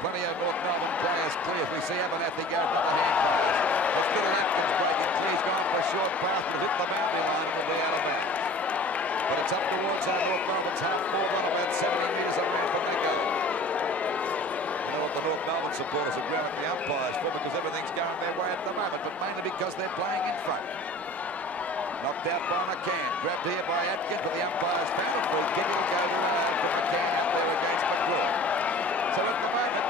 Plenty of North Melbourne players clear. We see Abernathy go for the hand pass. It's little Atkins breaking clear. He's gone for a short pass, but hit the boundary line and will be out of bounds. But it's up towards our North Melbourne's half-forward line, about 70 metres around from their goal. The North Melbourne supporters are grounding the umpires for because everything's going their way at the moment, but mainly because they're playing in front. Knocked out by McCann, grabbed here by Atkins, but the umpires found a free kick. It'll go to McCann out there against McClure. So at the moment,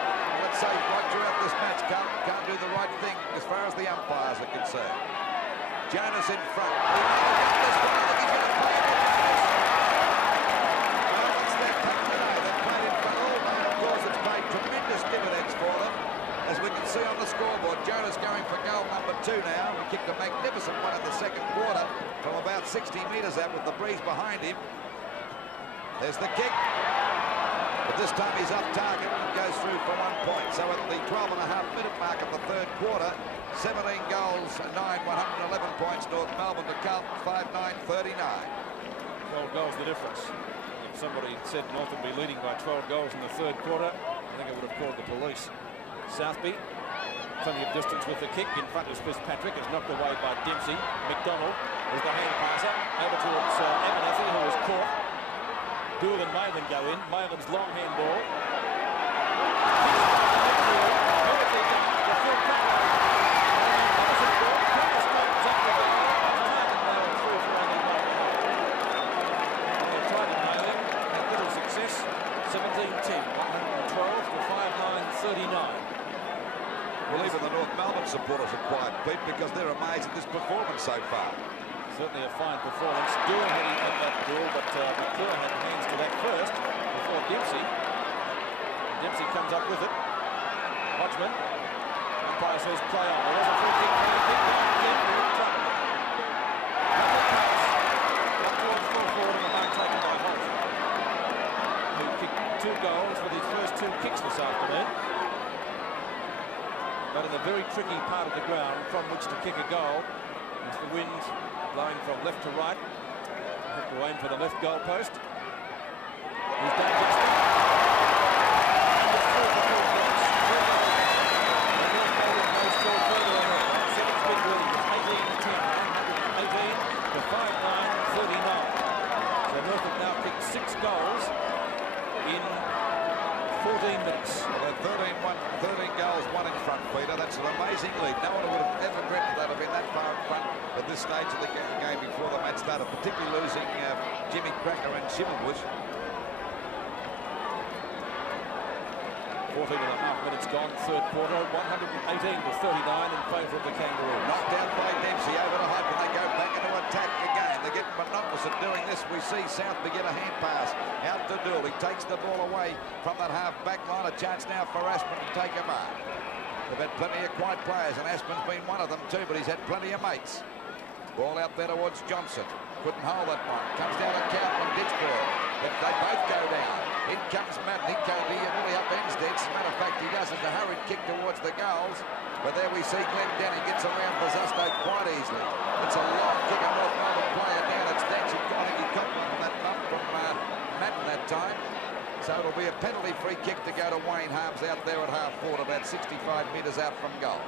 let's say right throughout this match, Carlton can't do the right thing as far as the umpires are concerned. Jonas in front. He might have got this one. I think he's going to play it. Well, it's their pack today. They've played in front all day. Of course, it's paid tremendous dividends for them. As we can see on the scoreboard, Jonas going for goal number 2 now. He kicked a magnificent one in the second quarter from about 60 metres out with the breeze behind him. There's the kick. But this time he's off target and goes through for 1 point. So at the 12.5-minute mark of the third quarter, 17 goals, 9, 111 points. North Melbourne to Carlton, 5-9, 39. 12 goals the difference. If somebody said North would be leading by 12 goals in the third quarter, I think I would have called the police. Southby, plenty of distance with the kick. In front is Fitzpatrick, is knocked away by Dempsey. McDonald is the hand passer. Over towards Abernathy, who was caught. Gould and Mayland go in. Mayland's long handball. Little success. 17-10, 112 to 5-9, 39. Well, even the North Melbourne supporters are quiet, Pete, because they're amazed at this performance so far. Certainly a fine performance. Doyle had him at that goal, but McClure had hands to that first before Dempsey. Dempsey comes up with it. Hodgman. Umpire says play on. There was a free kick. Kick down again. We're in trouble. Double pass. Up towards full forward and the mark taken by Holt, who kicked 2 goals with his first 2 kicks this afternoon. But in a very tricky part of the ground from which to kick a goal. As the wind blowing from left to right. Have to aim for the left goal post. He's done just that. And it's 4 for 4 points. The North Melbourne goes still further on the 7th big lead. It's 18-10. 118 to 5-9, 39. So North have now kicked 6 goals in 14 minutes. Well, 13 goals, 1 in front, Peter. That's an amazing lead. No one would have ever dreamt that have been that far in front at this stage of the game before the match started, particularly losing Jimmy Cracker and Schimmelbusch. 14 and a half minutes gone, third quarter, 118 to 39 in favour of the Kangaroos. Knocked out by Dempsey over to Hype, and they go back into attack again. They're getting monotonous at doing this. We see South begin a hand pass out to Dool. He takes the ball away from that half-back line. A chance now for Aspen to take a mark. They've had plenty of quiet players, and Aspen's been one of them too, but he's had plenty of mates. Ball out there towards Johnson. Couldn't hold that one. Comes down to Carlton and Ditchburg. But they both go down. In comes Madden. He really upends Ditch. As a matter of fact, he does. It's a hurried kick towards the goals. But there we see Glenn Denny gets around Buzusto quite easily. It's a long kick, a North Melbourne player down. It's Ditch. I think he caught that bump from Madden that time. So it'll be a penalty-free kick to go to Wayne Harms out there at half-forward, about 65 metres out from goal.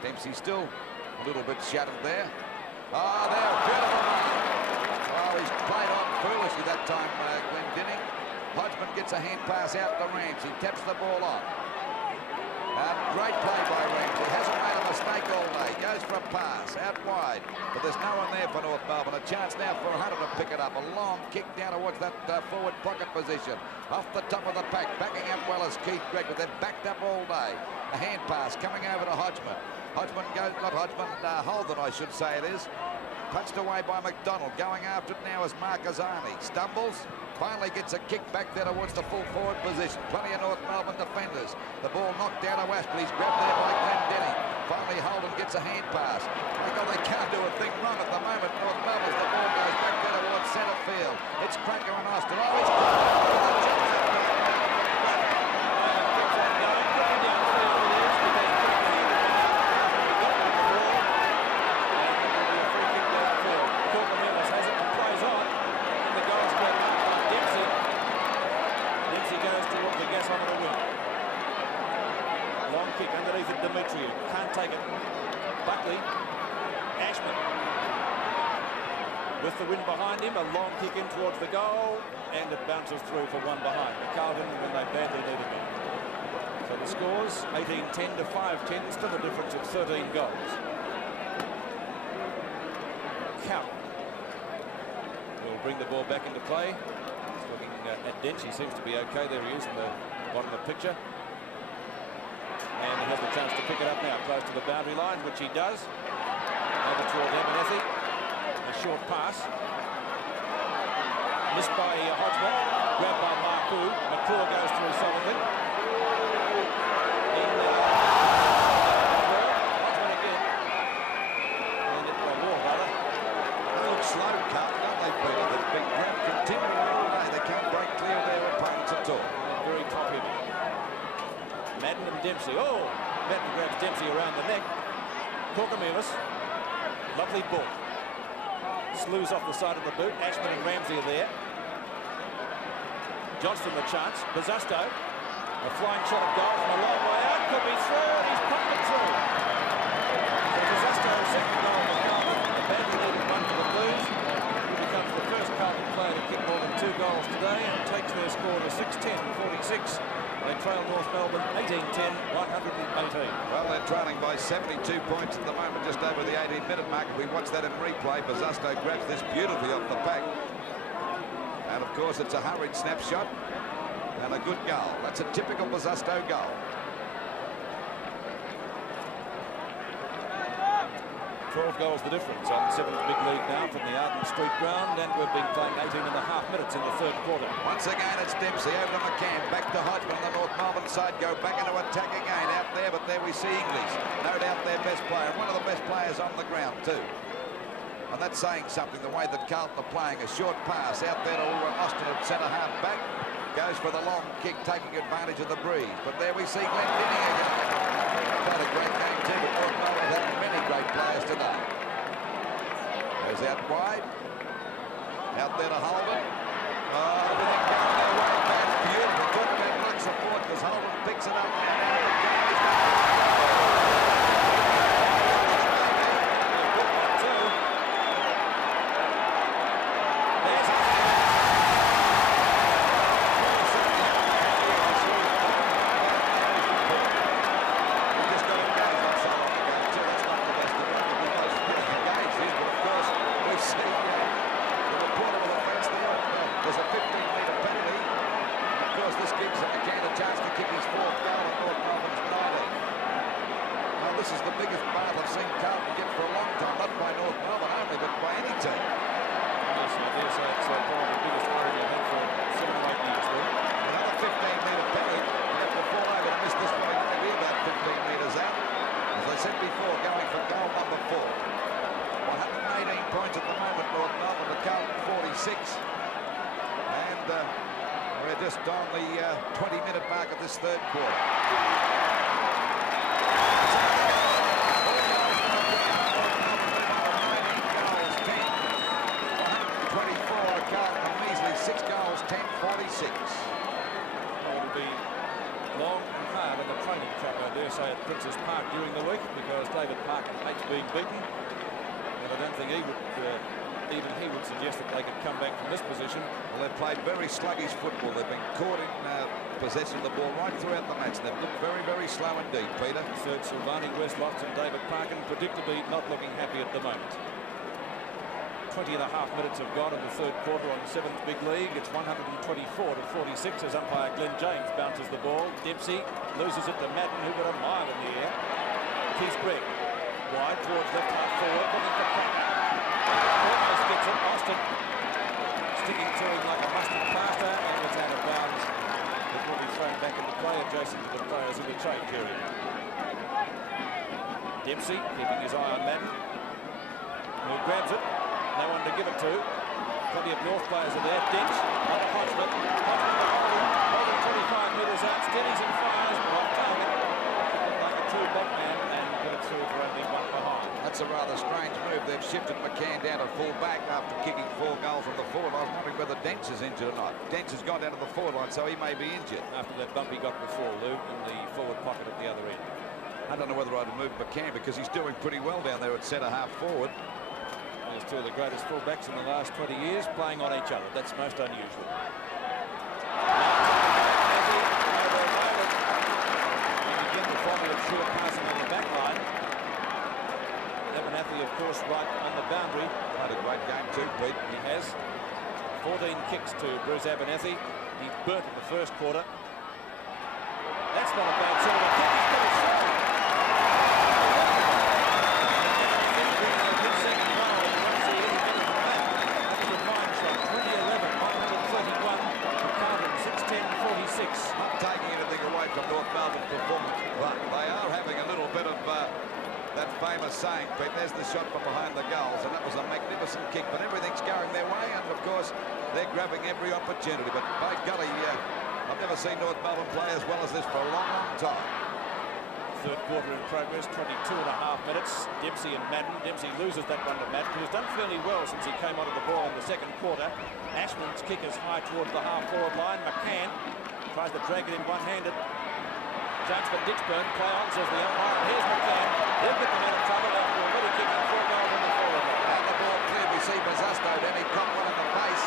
Dempsey still a little bit shattered there. Oh, there, beautiful run. Oh, he's played on foolishly that time, Glenn Dinning. Hodgman gets a hand pass out to Ramsey. Taps the ball on. Great play by Ramsey. Hasn't made a mistake all day. Goes for a pass out wide. But there's no one there for North Melbourne. A chance now for Hunter to pick it up. A long kick down towards that forward pocket position. Off the top of the pack. Backing up well as Keith Gregg, but they've backed up all day. A hand pass coming over to Hodgman. Hodgman goes, not Hodgman, Holden I should say it is. Punched away by McDonald. Going after it now is Marcazani. Stumbles. Finally gets a kick back there towards the full forward position. Plenty of North Melbourne defenders. The ball knocked down to Aspen. He's grabbed there by Glenn Denny. Finally Holden gets a hand pass. My God, they can't do a thing wrong at the moment. North Melbourne, the ball goes back there towards centre field. It's Cracker and Austin. Oh, he's underneath it, Demetriou can't take it. Buckley, Ashman with the wind behind him, a long kick in towards the goal, and it bounces through for one behind. The Carlton when they badly needed it. So the scores 18-10 to 5-10, still a difference of 13 goals. Carlton will bring the ball back into play. He's looking at Dench. He seems to be okay. There he is in the bottom of the picture. And he has the chance to pick it up now, close to the boundary line, which he does. Over toward Abernethy. A short pass. Missed by Hodgman. Grabbed by Marku. McClure goes through Sullivan. Hodgman again. And it will war, rather. They look slow, Carlton, don't they, Peter? The big grab continuing all day. They can't break clear of their opponents at all. Very top heavy. Madden and Dempsey. Oh, Madden grabs Dempsey around the neck. Corcomelis. Lovely ball. Slews off the side of the boot. Ashman and Ramsey are there. Johnston the chance. Buzusto. A flying shot at goal from a long way out. Could be through, and he's pumped it through. So Buzusto, second goal for Carlton. A badly needed one for the Blues. He becomes the first Carlton player to kick more than 2 goals today and takes their score to 6-10-46. They trail North Melbourne 18-10, 118. Well, they're trailing by 72 points at the moment, just over the 18-minute mark. If we watch that in replay, Buzusto grabs this beautifully off the pack. And, of course, it's a hurried snapshot and a good goal. That's a typical Buzusto goal. 12 goals the difference on 7th big lead now from the Arden Street ground, and we've been playing 18 and a half minutes in the third quarter. Once again, it's Dempsey over to McCann, back to Hodgman on the North Melbourne side, go back into attack again out there, but there we see English, no doubt their best player, one of the best players on the ground too. And that's saying something, the way that Carlton are playing. A short pass out there to Austin at centre half back, goes for the long kick, taking advantage of the breeze. But there we see Glenn Denning again. Played a great game too, but North Melbourne have had many great players today. Goes out wide. Out there to Holden. Oh, everything going their way. That's beautiful. Good back look support because Holden picks it up now. There's a 15-metre penalty. Of course, this gives McCann a chance to kick And we're just on the 20-minute mark of this third quarter. Carlton, a measly 6 goals, 10-46. Well, it'll be long and hard in the training camp, I dare say, at Princes Park during the week, because David Parker hates being beaten. And I don't think he would, even he would suggest that they could come back from this position. Well, they've played very sluggish football. They've been caught in possession of the ball right throughout the match. They've looked very, very slow indeed, Peter. Third, Silvani, Westlofts and David Parkin predictably not looking happy at the moment. 20.5 minutes have gone in the third quarter on the 7th big league. It's 124-46 as umpire Glenn James bounces the ball. Dempsey loses it to Madden, who got a mile in the air. Keith Gregg wide towards left half forward, looking for Pratt. Almost gets it. Austin sticking to him like a mustard plaster, and it's out of bounds. It will be thrown back into play, adjacent to the players in the trade period. Dempsey keeping his eye on Madden, who grabs it. No one to give it to. Plenty of North players are there. Dench, on a Hodgman. Hodgman to Holden 25 metres out. Steadies and fires, but off target. Like a true bog man, and put it through for only one behind. That's a rather strange move. They've shifted McCann down to full back after kicking 4 goals from the forward. I was wondering whether Dench is injured or not. Dench has gone down to the forward line, so he may be injured. After that bump he got before, Lou, in the forward pocket at the other end. I don't know whether I'd move McCann because he's doing pretty well down there at centre half forward. There's two of the greatest fullbacks in the last 20 years playing on each other. That's most unusual. And again, the formula of short passing on the back line. Abernathy, of course, right on the boundary. Had a great game too, Pete. He has. 14 kicks to Bruce Abernathy. He burnt in the first quarter. That's not a bad sort of kick. He's got it shot. Not taking anything away from North Melbourne's performance, but they are having a little bit of that famous saying, Pete. There's the shot from behind the goals, and that was a magnificent kick, but everything's going their way, and of course they're grabbing every opportunity. But by golly, I've never seen North Melbourne play as well as this for a long, long time. Third quarter in progress, 22.5 minutes. Dempsey and Madden. Dempsey loses that one to Madden, who's done fairly well since he came onto the ball in the second quarter. Ashman's kick is high towards the half-forward line. McCann tries to drag it in one-handed. Judge for Ditchburn. Play on, says the umpire. Here's McCann. He'll get them out of trouble after already kicking 4 goals in the forward line. And the ball cleared. We see Bazzasto, then he caught one in the face.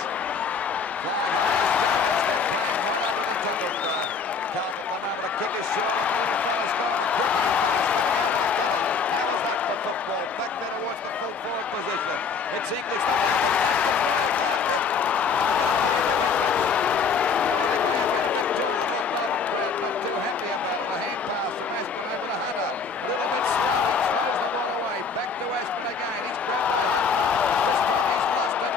Flying Carlton, the kick is short. Back there towards the full forward position. It's English. Not too happy about it. A hand pass from Ashman over to Hunter. A little bit slow. Throws the ball away. Back to Ashman again. He's grabbed it. This time he's lost it.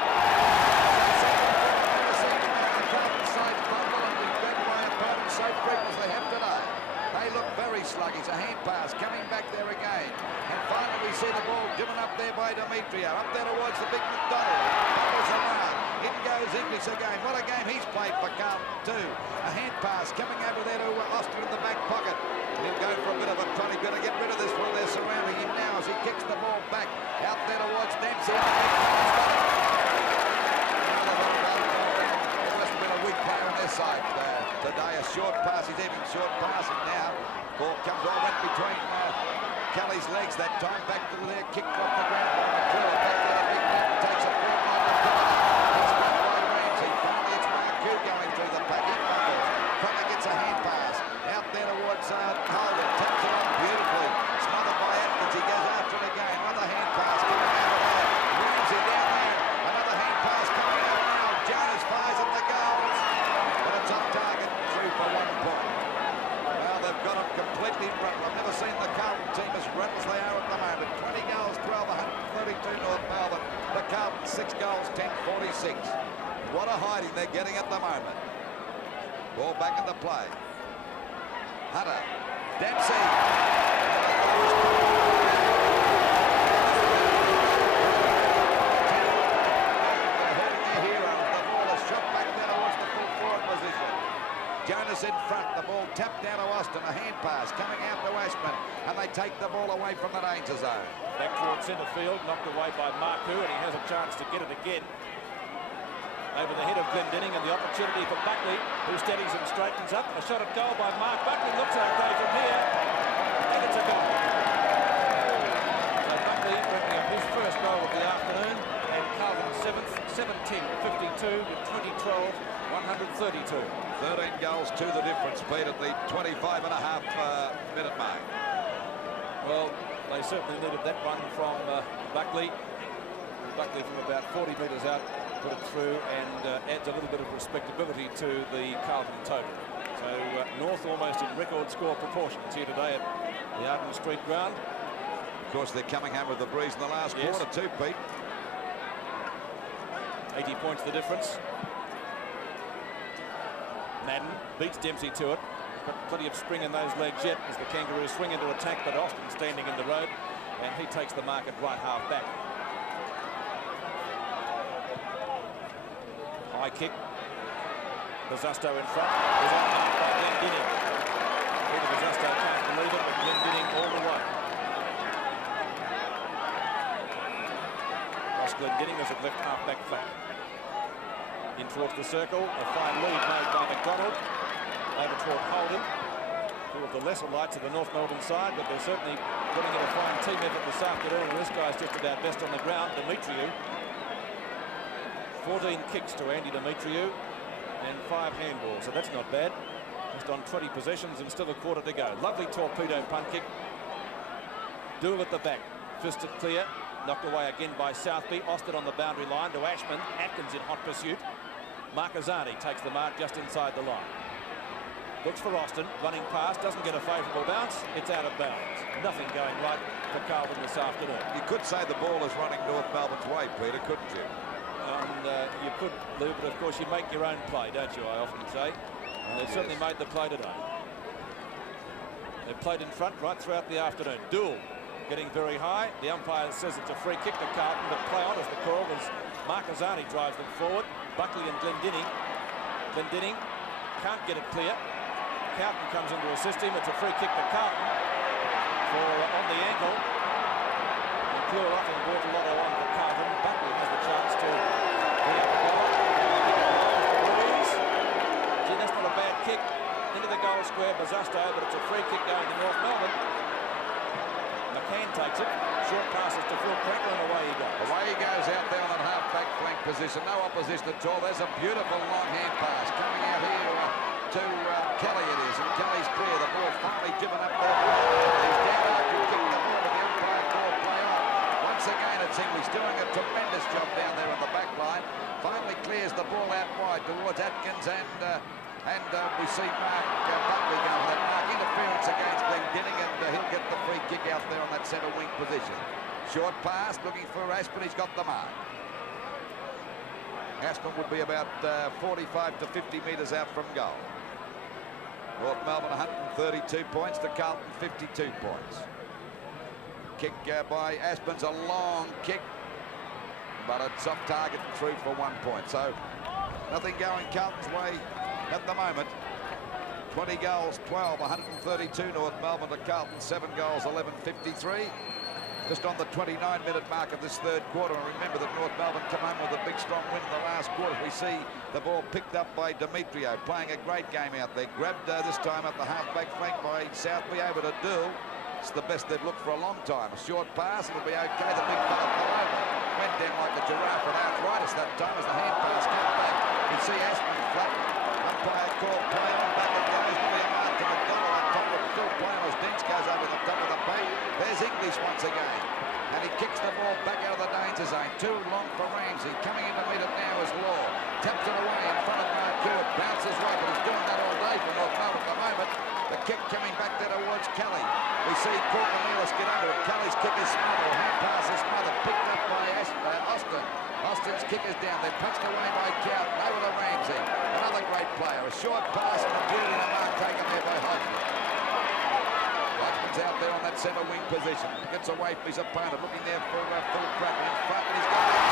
The Carlton side fumble and been grabbed by opponents so frequent as they have today. They look very sluggish. A hand pass coming back there again. And finally we see the ball given up there by Demetrio. Up there towards the big McDonald. Bubbles around. In goes English again. What a game he's played for Carlton too. A hand pass coming over there to Austin in the back pocket. And he'll go for a bit of a trot. He's going to get rid of this while they're surrounding him now as he kicks the ball back. Out there towards Dempsey. There must have been a weak player on their side today. A short pass. He's even short passing now. Ball comes all went between Kelly's legs that time, back to there, kicked off the ground by McClure, back to the big man, takes a forward line to It's grabbed by Ramsey, finally it's Marku going through the pack, he fumbles, Connor gets a hand pass, out there towards Holden, taps it on beautifully, smothered by Atkins, he goes after it again, another hand pass coming out of there, Ramsey down there, another hand pass coming out now, Jonas fires at the goals, but it's off target, through for 1 point. They've got them completely rattled. I've never seen the Carlton team as rattled as they are at the moment. 20 goals, 12, 132 North Melbourne. The Carlton 6 goals, 10-46. What a hiding they're getting at the moment. Ball back into play. Hunter. Dempsey. They're holding their hero is in front. The ball tapped down to Austin. A hand pass coming out to Ashman. And they take the ball away from the danger zone. Back towards centre field, knocked away by Marku, and he has a chance to get it again. Over the head of Glendinning, and the opportunity for Buckley, who steadies and straightens up. A shot at goal by Mark Buckley. Looks okay from here. I think it's a goal. So Buckley bringing up his first goal of the afternoon, and Carlton 7th, 7-10, 52 to 2012, 132. 13 goals to the difference, Pete, at the 25.5 minute mark. Well, they certainly needed that one from Buckley. Buckley from about 40 metres out put it through and adds a little bit of respectability to the Carlton total. So North almost in record score proportions here today at the Arden Street ground. Of course, they're coming home with the breeze in the last quarter too, Pete. 80 points the difference. Madden beats Dempsey to it. Got plenty of spring in those legs yet as the Kangaroos swing into attack, but Austin standing in the road, and he takes the mark at right half back. High kick. Bazzusto in front. Is on mark by Glendinning. Peter Bazzusto can't believe it, but Glendinning all the way. Ross Glendinning as it left half back flank. In towards the circle, a fine lead made by McDonald. Over toward Holden. Two of the lesser lights of the North Melbourne side, but they're certainly putting in a fine team effort this afternoon, and this guy's just about best on the ground, Demetriou. 14 kicks to Andy Demetriou and 5 handballs, so that's not bad. Just on 20 possessions and still a quarter to go. Lovely torpedo punt kick. Dool at the back, fisted clear, knocked away again by Southby. Austin on the boundary line to Ashman. Atkins in hot pursuit. Marquezani takes the mark just inside the line. Looks for Austin, running past, doesn't get a favourable bounce. It's out of bounds. Nothing going right for Carlton this afternoon. You could say the ball is running North Melbourne's way, Peter, couldn't you? And you could, Lou, but of course you make your own play, don't you, I often say. And they've certainly made the play today. They've played in front right throughout the afternoon. Dool getting very high. The umpire says it's a free kick to Carlton, but play on as the call as Marquezani drives them forward. Buckley and Glendinning. Glendinning can't get it clear. Carlton comes in to assist him. It's a free kick to Carlton for on the ankle. McClure off and brought a lot on for Carlton. Buckley has the chance to bring up the goal. Gee, that's not a bad kick. Into the goal square, Bazzusto, but it's a free kick going to North Melbourne. McCann takes it. Short passes to Phil Crackler, and away he goes. Away he goes out there on that half-back flank position. No opposition at all. There's a beautiful long hand pass coming out here to Kelly it is, and Kelly's clear. The ball finally given up there. He's down after he kicked the ball, but the umpire called play on. Once again, it's English doing a tremendous job down there on the back line. Finally clears the ball out wide towards Atkins, and we see Mark Buckley go for that mark. Interference against Glendinning, and he'll get the free kick out there on that centre wing position. Short pass, looking for Ashman. He's got the mark. Ashman would be about 45 to 50 metres out from goal. North Melbourne 132 points to Carlton 52 points. Kick by Ashman's a long kick, but it's off target and through for 1 point. So nothing going Carlton's way at the moment. 20 goals, 12, 132 North Melbourne to Carlton, 7 goals, 11.53. Just on the 29-minute mark of this third quarter. And remember that North Melbourne come home with a big, strong win in the last quarter. We see the ball picked up by Demetriou, playing a great game out there. Grabbed this time at the half-back flank by Southby over to Dool. It's the best they've looked for a long time. A short pass, it'll be okay. The big fella fell over. Went down like a giraffe with arthritis that time as the hand pass came back. You see Ashman flat. Umpire called play on. Back it goes. Nearly a mark to McDonald on top of Phil Brown as Dinch goes over the top of the bank. There's English once again. And he kicks the ball back out of the danger zone. Too long for Ramsey. Coming in to meet it now is Law. Taps it away in front of Marku. It bounces right, but he's doing that all day for North Melbourne at the moment. The kick coming back there towards Kelly. We see Cornelius get under it. Kelly's kick is smothered. Hand pass is smothered. Picked up by Austin. Austin's kick is down. They're punched away by Carlton. Over to Ramsey. Another great player. A short pass and a beauty and a mark taken there by Hodgman. Hodgman's out there on that centre wing position. Gets away from his opponent. Looking there for Phil Crackler in front. And he's got it.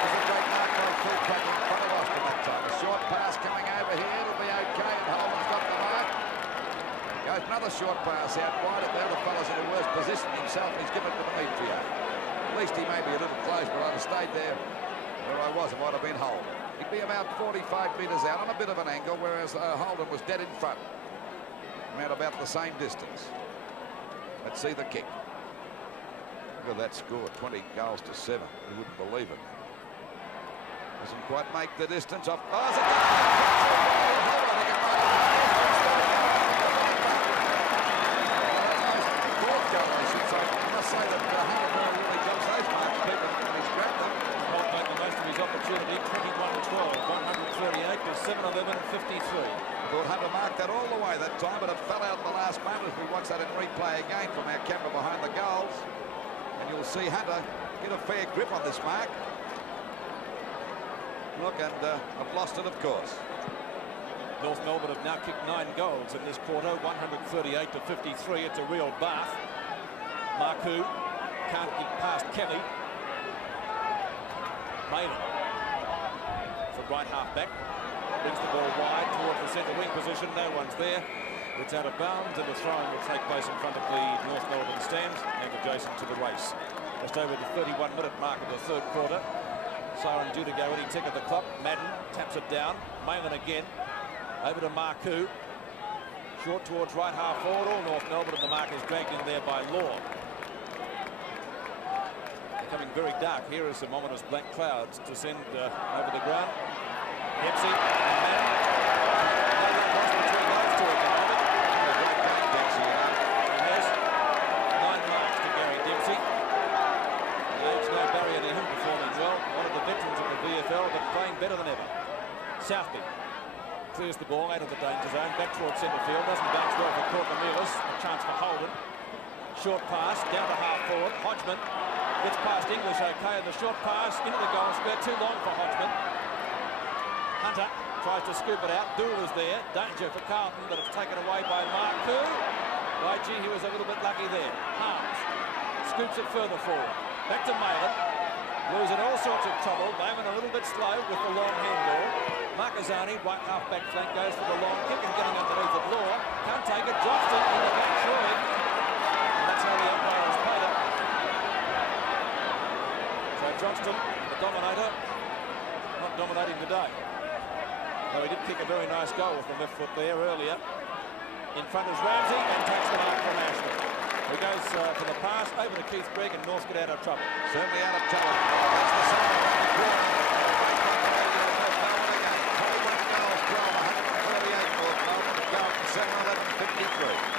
There's a great mark by Phil Crackler in front of Austin that time. A short pass coming over here. It'll be okay. goes. Another short pass out wide. And the other fella's in a worse position himself. He's given it to Demetrio. At least he may be a little close, but I'd have stayed there where I was. It might have been Holden. He'd be about 45 metres out on a bit of an angle, whereas Holden was dead in front. At about the same distance. Let's see the kick. Look at that score, 20 goals to 7. You wouldn't believe it. Doesn't quite make the distance off. Oh, it's a fourth goal, I should say. I must say that Hamilton really jumps those marks. People he's grabbed them. Not making most of his opportunity. 21-12, 138 to 7-11, 53. Thought Hunter marked that all the way that time, but it fell out in the last moment as we watch that in replay again from our camera behind the goals. And you'll see Hunter get a fair grip on this mark. Look, and I've lost it, of course. North Melbourne have now kicked 9 goals in this quarter, 138 to 53. It's a real bath. Marku can't get past Kelly. Maynard for right half back. Brings the ball wide towards the centre wing position. No one's there. It's out of bounds, and the throwing will take place in front of the North Melbourne stand and adjacent to the race. Just over the 31-minute mark of the third quarter. Siren due to go any tick of the clock. Madden taps it down. Maylan again. Over to Marku. Short towards right half forward. All North Melbourne, and the mark is dragged in there by Law. Becoming very dark. Here are some ominous black clouds to send over the ground. Dempsey and Madden. No cross between those two at the moment. A great game, Dempsey. He has 9 marks to Gary Dempsey. There's no barrier to him performing well. One of the veterans of the VFL, but playing better than ever. Southby clears the ball out of the danger zone, back towards centre field. Doesn't bounce well for Carlton. A chance for Holden. Short pass down to half forward. Hodgman gets past English okay, and the short pass into the goal square. Too long for Hodgman. Hunter tries to scoop it out. Dool is there. Danger for Carlton, but it's taken away by Marku. By gee, he was a little bit lucky there. Harms scoops it further forward. Back to Maylan. Losing all sorts of trouble. Maylan a little bit slow with the long handball. Markazani, right half back flank, goes for the long kick and getting underneath it. Law can't take it. Drops it in the back short. And that's how the umpire has played it. So Johnston, the dominator, not dominating today. Though he did kick a very nice goal with the left foot there earlier. In front is Ramsey and takes the mark from Ashton. He goes for the pass over to Keith Gregg, and North get out of trouble. Certainly out of trouble. That's the side around the corner. 21 goals, 12, 138 North Melbourne. Carlton 7-11, 53.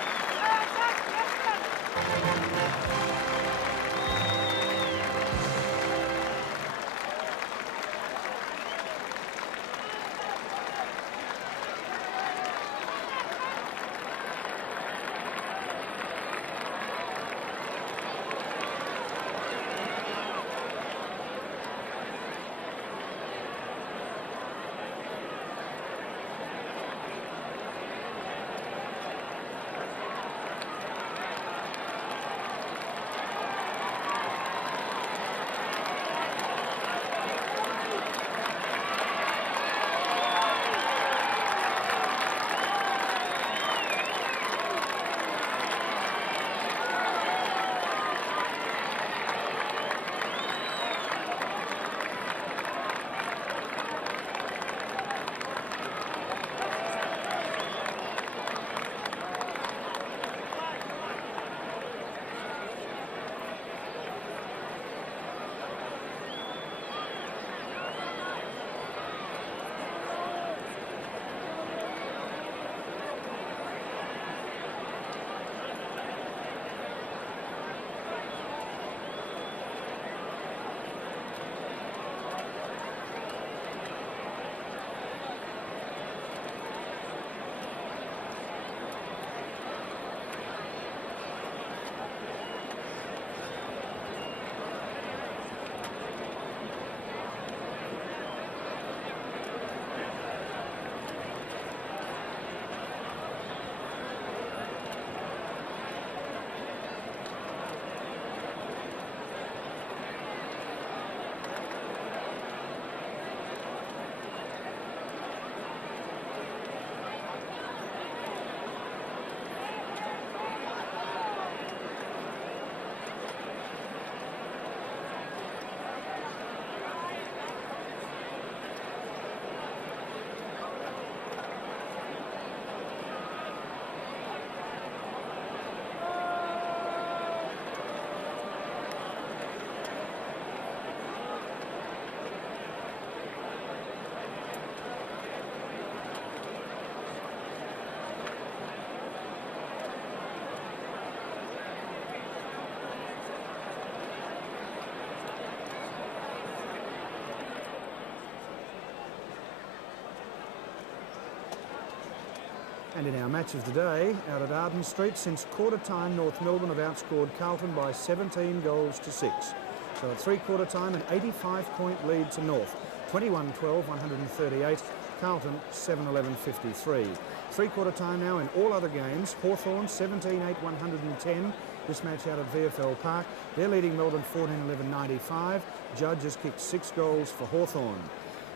And in our match of the day, out at Arden Street, since quarter time, North Melbourne have outscored Carlton by 17 goals to 6. So at three-quarter time, an 85-point lead to North. 21-12, 138. Carlton, 7-11, 53. Three-quarter time now in all other games. Hawthorn, 17-8, 110. This match out at VFL Park. They're leading Melbourne 14-11, 95. Judge has kicked 6 goals for Hawthorn.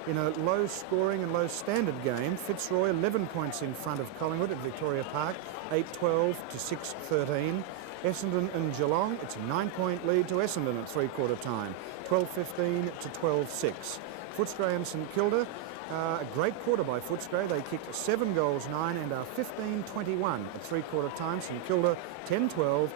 In a low-scoring and low-standard game, Fitzroy 11 points in front of Collingwood at Victoria Park, 8-12 to 6-13. Essendon and Geelong, it's a 9-point lead to Essendon at three-quarter time, 12-15 to 12-6. Footscray and St Kilda, a great quarter by Footscray. They kicked 7 goals, 9 and are 15-21 at three-quarter time. St Kilda 10-12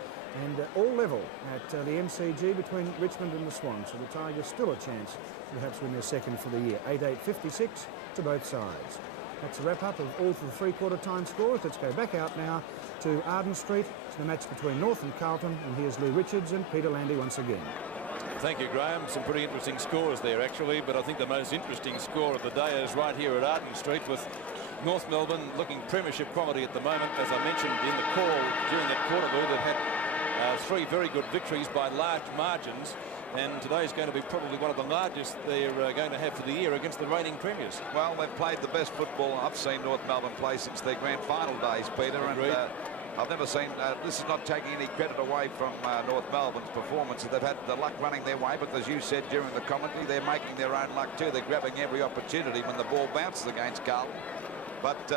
and all level at the MCG between Richmond and the Swans. So the Tigers still a chance to perhaps win their second for the year. 8-8, 56 to both sides. That's a wrap-up of all for the three-quarter time scores. Let's go back out now to Arden Street to the match between North and Carlton. And here's Lou Richards and Peter Landy once again. Thank you, Graham. Some pretty interesting scores there, actually, but I think the most interesting score of the day is right here at Arden Street, with North Melbourne looking premiership quality at the moment. As I mentioned in the call during that quarter, they've had 3 very good victories by large margins, and today's going to be probably one of the largest they're going to have for the year against the reigning premiers. Well, they've played the best football I've seen North Melbourne play since their grand final days, Peter. Agreed. And I've never seen, this is not taking any credit away from North Melbourne's performance. They've had the luck running their way, but as you said during the commentary, they're making their own luck too. They're grabbing every opportunity when the ball bounces against Carlton. But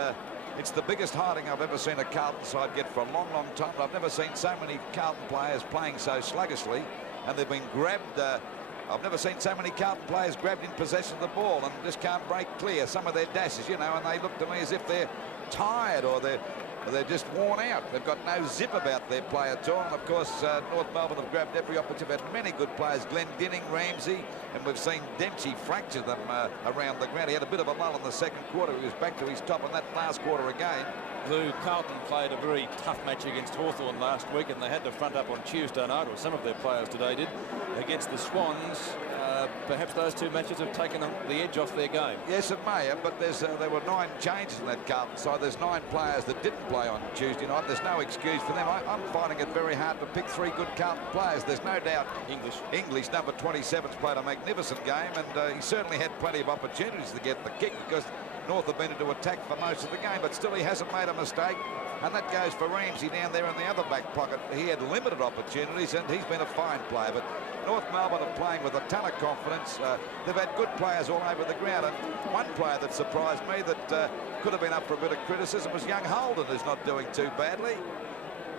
it's the biggest hiding I've ever seen a Carlton side get for a long, long time. I've never seen so many Carlton players playing so sluggishly, and they've been grabbed. I've never seen so many Carlton players grabbed in possession of the ball and just can't break clear. Some of their dashes, you know, and they look to me as if they're tired or they're just worn out. They've got no zip about their play at all. And of course, North Melbourne have grabbed every opportunity. They've had many good players, Glendinning, Ramsey, and we've seen Dempsey fracture them around the ground. He had a bit of a lull in the second quarter. He was back to his top in that last quarter again. Lou, Carlton played a very tough match against Hawthorn last week, and they had to front up on Tuesday night, or some of their players today did, against the Swans. Perhaps those 2 matches have taken the edge off their game. Yes, it may have, but there were 9 changes in that Carlton side. There's 9 players that didn't play on Tuesday night. There's no excuse for them. I'm finding it very hard to pick 3 good Carlton players. There's no doubt English number 27's played a magnificent game, and he certainly had plenty of opportunities to get the kick because North have been into attack for most of the game, but still he hasn't made a mistake. And that goes for Ramsey down there in the other back pocket. He had limited opportunities, and he's been a fine player. But North Melbourne are playing with a ton of confidence. They've had good players all over the ground. And one player that surprised me that could have been up for a bit of criticism was young Holden, who's not doing too badly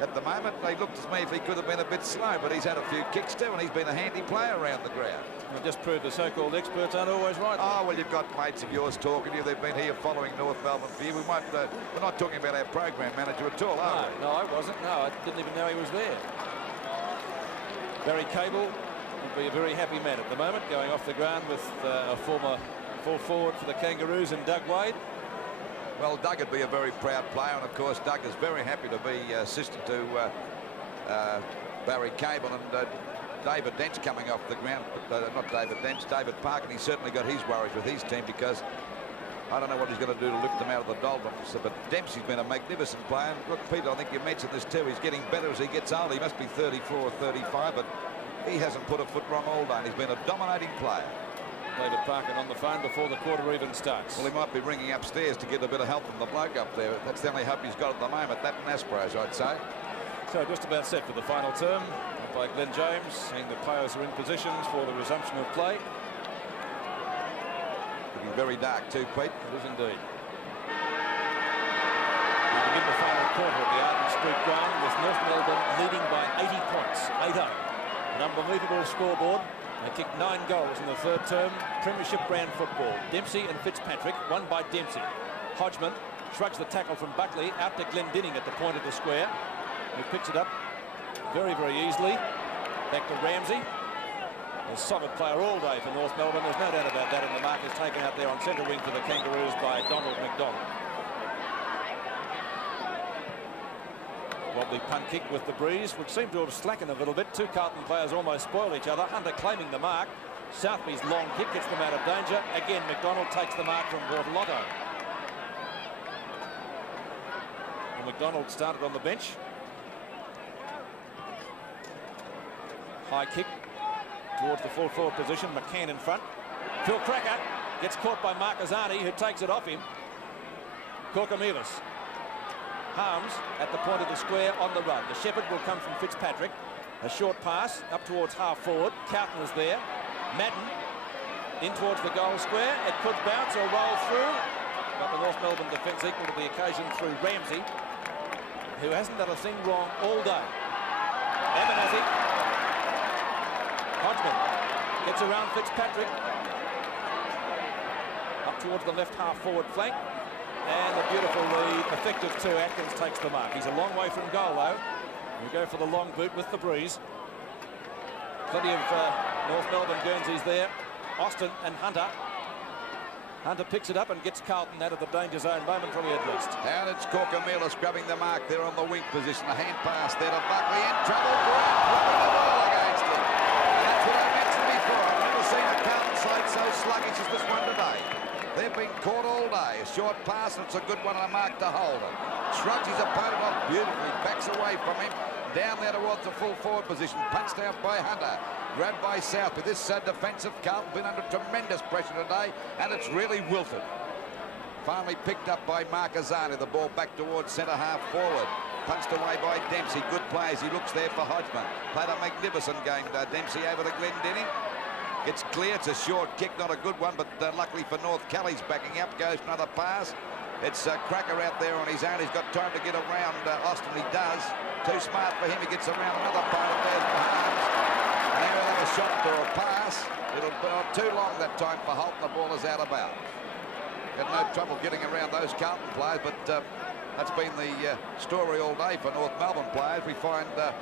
at the moment. They looked to me if he could have been a bit slow, but he's had a few kicks too, and he's been a handy player around the ground. It just proved the so-called experts aren't always right. Oh, well, you've got mates of yours talking to you. They've been here following North Melbourne for you. We're not talking about our program manager at all, are we? No, I wasn't. No, I didn't even know he was there. Barry Cable would be a very happy man at the moment, going off the ground with a former full forward for the Kangaroos and Doug Wade. Well, Doug would be a very proud player, and of course Doug is very happy to be assistant to Barry Cable, and David Dent's coming off the ground, but not David Dent, David Park, and he's certainly got his worries with his team because I don't know what he's going to do to lift them out of the doldrums. But Dempsey's been a magnificent player. And look, Peter, I think you mentioned this too. He's getting better as he gets older. He must be 34 or 35, but he hasn't put a foot wrong all day. He's been a dominating player. David Parkin on the phone before the quarter even starts. Well, he might be ringing upstairs to get a bit of help from the bloke up there. That's the only hope he's got at the moment. That and Aspros, I'd say. So just about set for the final term by Glenn James, saying the players are in positions for the resumption of play. Could be very dark too, Pete. It is indeed. We begin the final quarter at the Arden Street ground with North Melbourne leading by 80 points, 8-0. An unbelievable scoreboard. They kicked 9 goals in the third term. Premiership grand football. Dempsey and Fitzpatrick, won by Dempsey. Hodgman shrugs the tackle from Buckley out to Glendinning at the point of the square. He picks it up very, very easily. Back to Ramsey. A solid player all day for North Melbourne. There's no doubt about that. And the mark is taken out there on centre wing for the Kangaroos by Donald McDonald. Wobbly punt kick with the breeze, which seemed to have slackened a little bit. 2 Carlton players almost spoil each other. Hunter claiming the mark. Southby's long kick gets them out of danger. Again, McDonald takes the mark from Bortolotto. And McDonald started on the bench. High kick towards the full forward position. McCann in front. Phil Cracker gets caught by Marquezani, who takes it off him. Corcomelis. Harms at the point of the square on the run. The shepherd will come from Fitzpatrick. A short pass up towards half forward. Carlton is there. Madden in towards the goal square. It could bounce or roll through, but the North Melbourne defence equal to the occasion through Ramsey, who hasn't done a thing wrong all day. Abernathy. Hodgman gets around Fitzpatrick up towards the left half forward flank, and a beautiful lead, effective to Atkins takes the mark. He's a long way from goal though. We go for the long boot with the breeze. Plenty of North Melbourne Guernseys there. Austin and Hunter. Hunter picks it up and gets Carlton out of the danger zone momentarily at least. And it's Corcomelis grabbing the mark there on the wing position. A hand pass there to Buckley in trouble. Grant rubbing the ball against him. And that's what I mentioned before. I've never seen a Carlton side so sluggish as this one today. They've been caught all day. A short pass, and it's a good one and a mark to hold it. Shrugs his opponent off beautifully, backs away from him. Down there towards the full forward position, punched out by Hunter, grabbed by Southby. This defensive Carlton been under tremendous pressure today, and it's really wilted. Finally picked up by Marquezani, the ball back towards centre half forward. Punched away by Dempsey, good plays. He looks there for Hodgman. Played a magnificent game. Dempsey over to Glendinning. Gets clear, it's a short kick, not a good one, but luckily for North, Kelly's backing up, goes for another pass. It's Cracker out there on his own. He's got time to get around Austin. He does. Too smart for him. He gets around another part of there's Harms. Now he'll have a shot or a pass. It'll be not too long that time for Holt. The ball is out of bounds. Had no trouble getting around those Carlton players, but that's been the story all day for North Melbourne players. We find that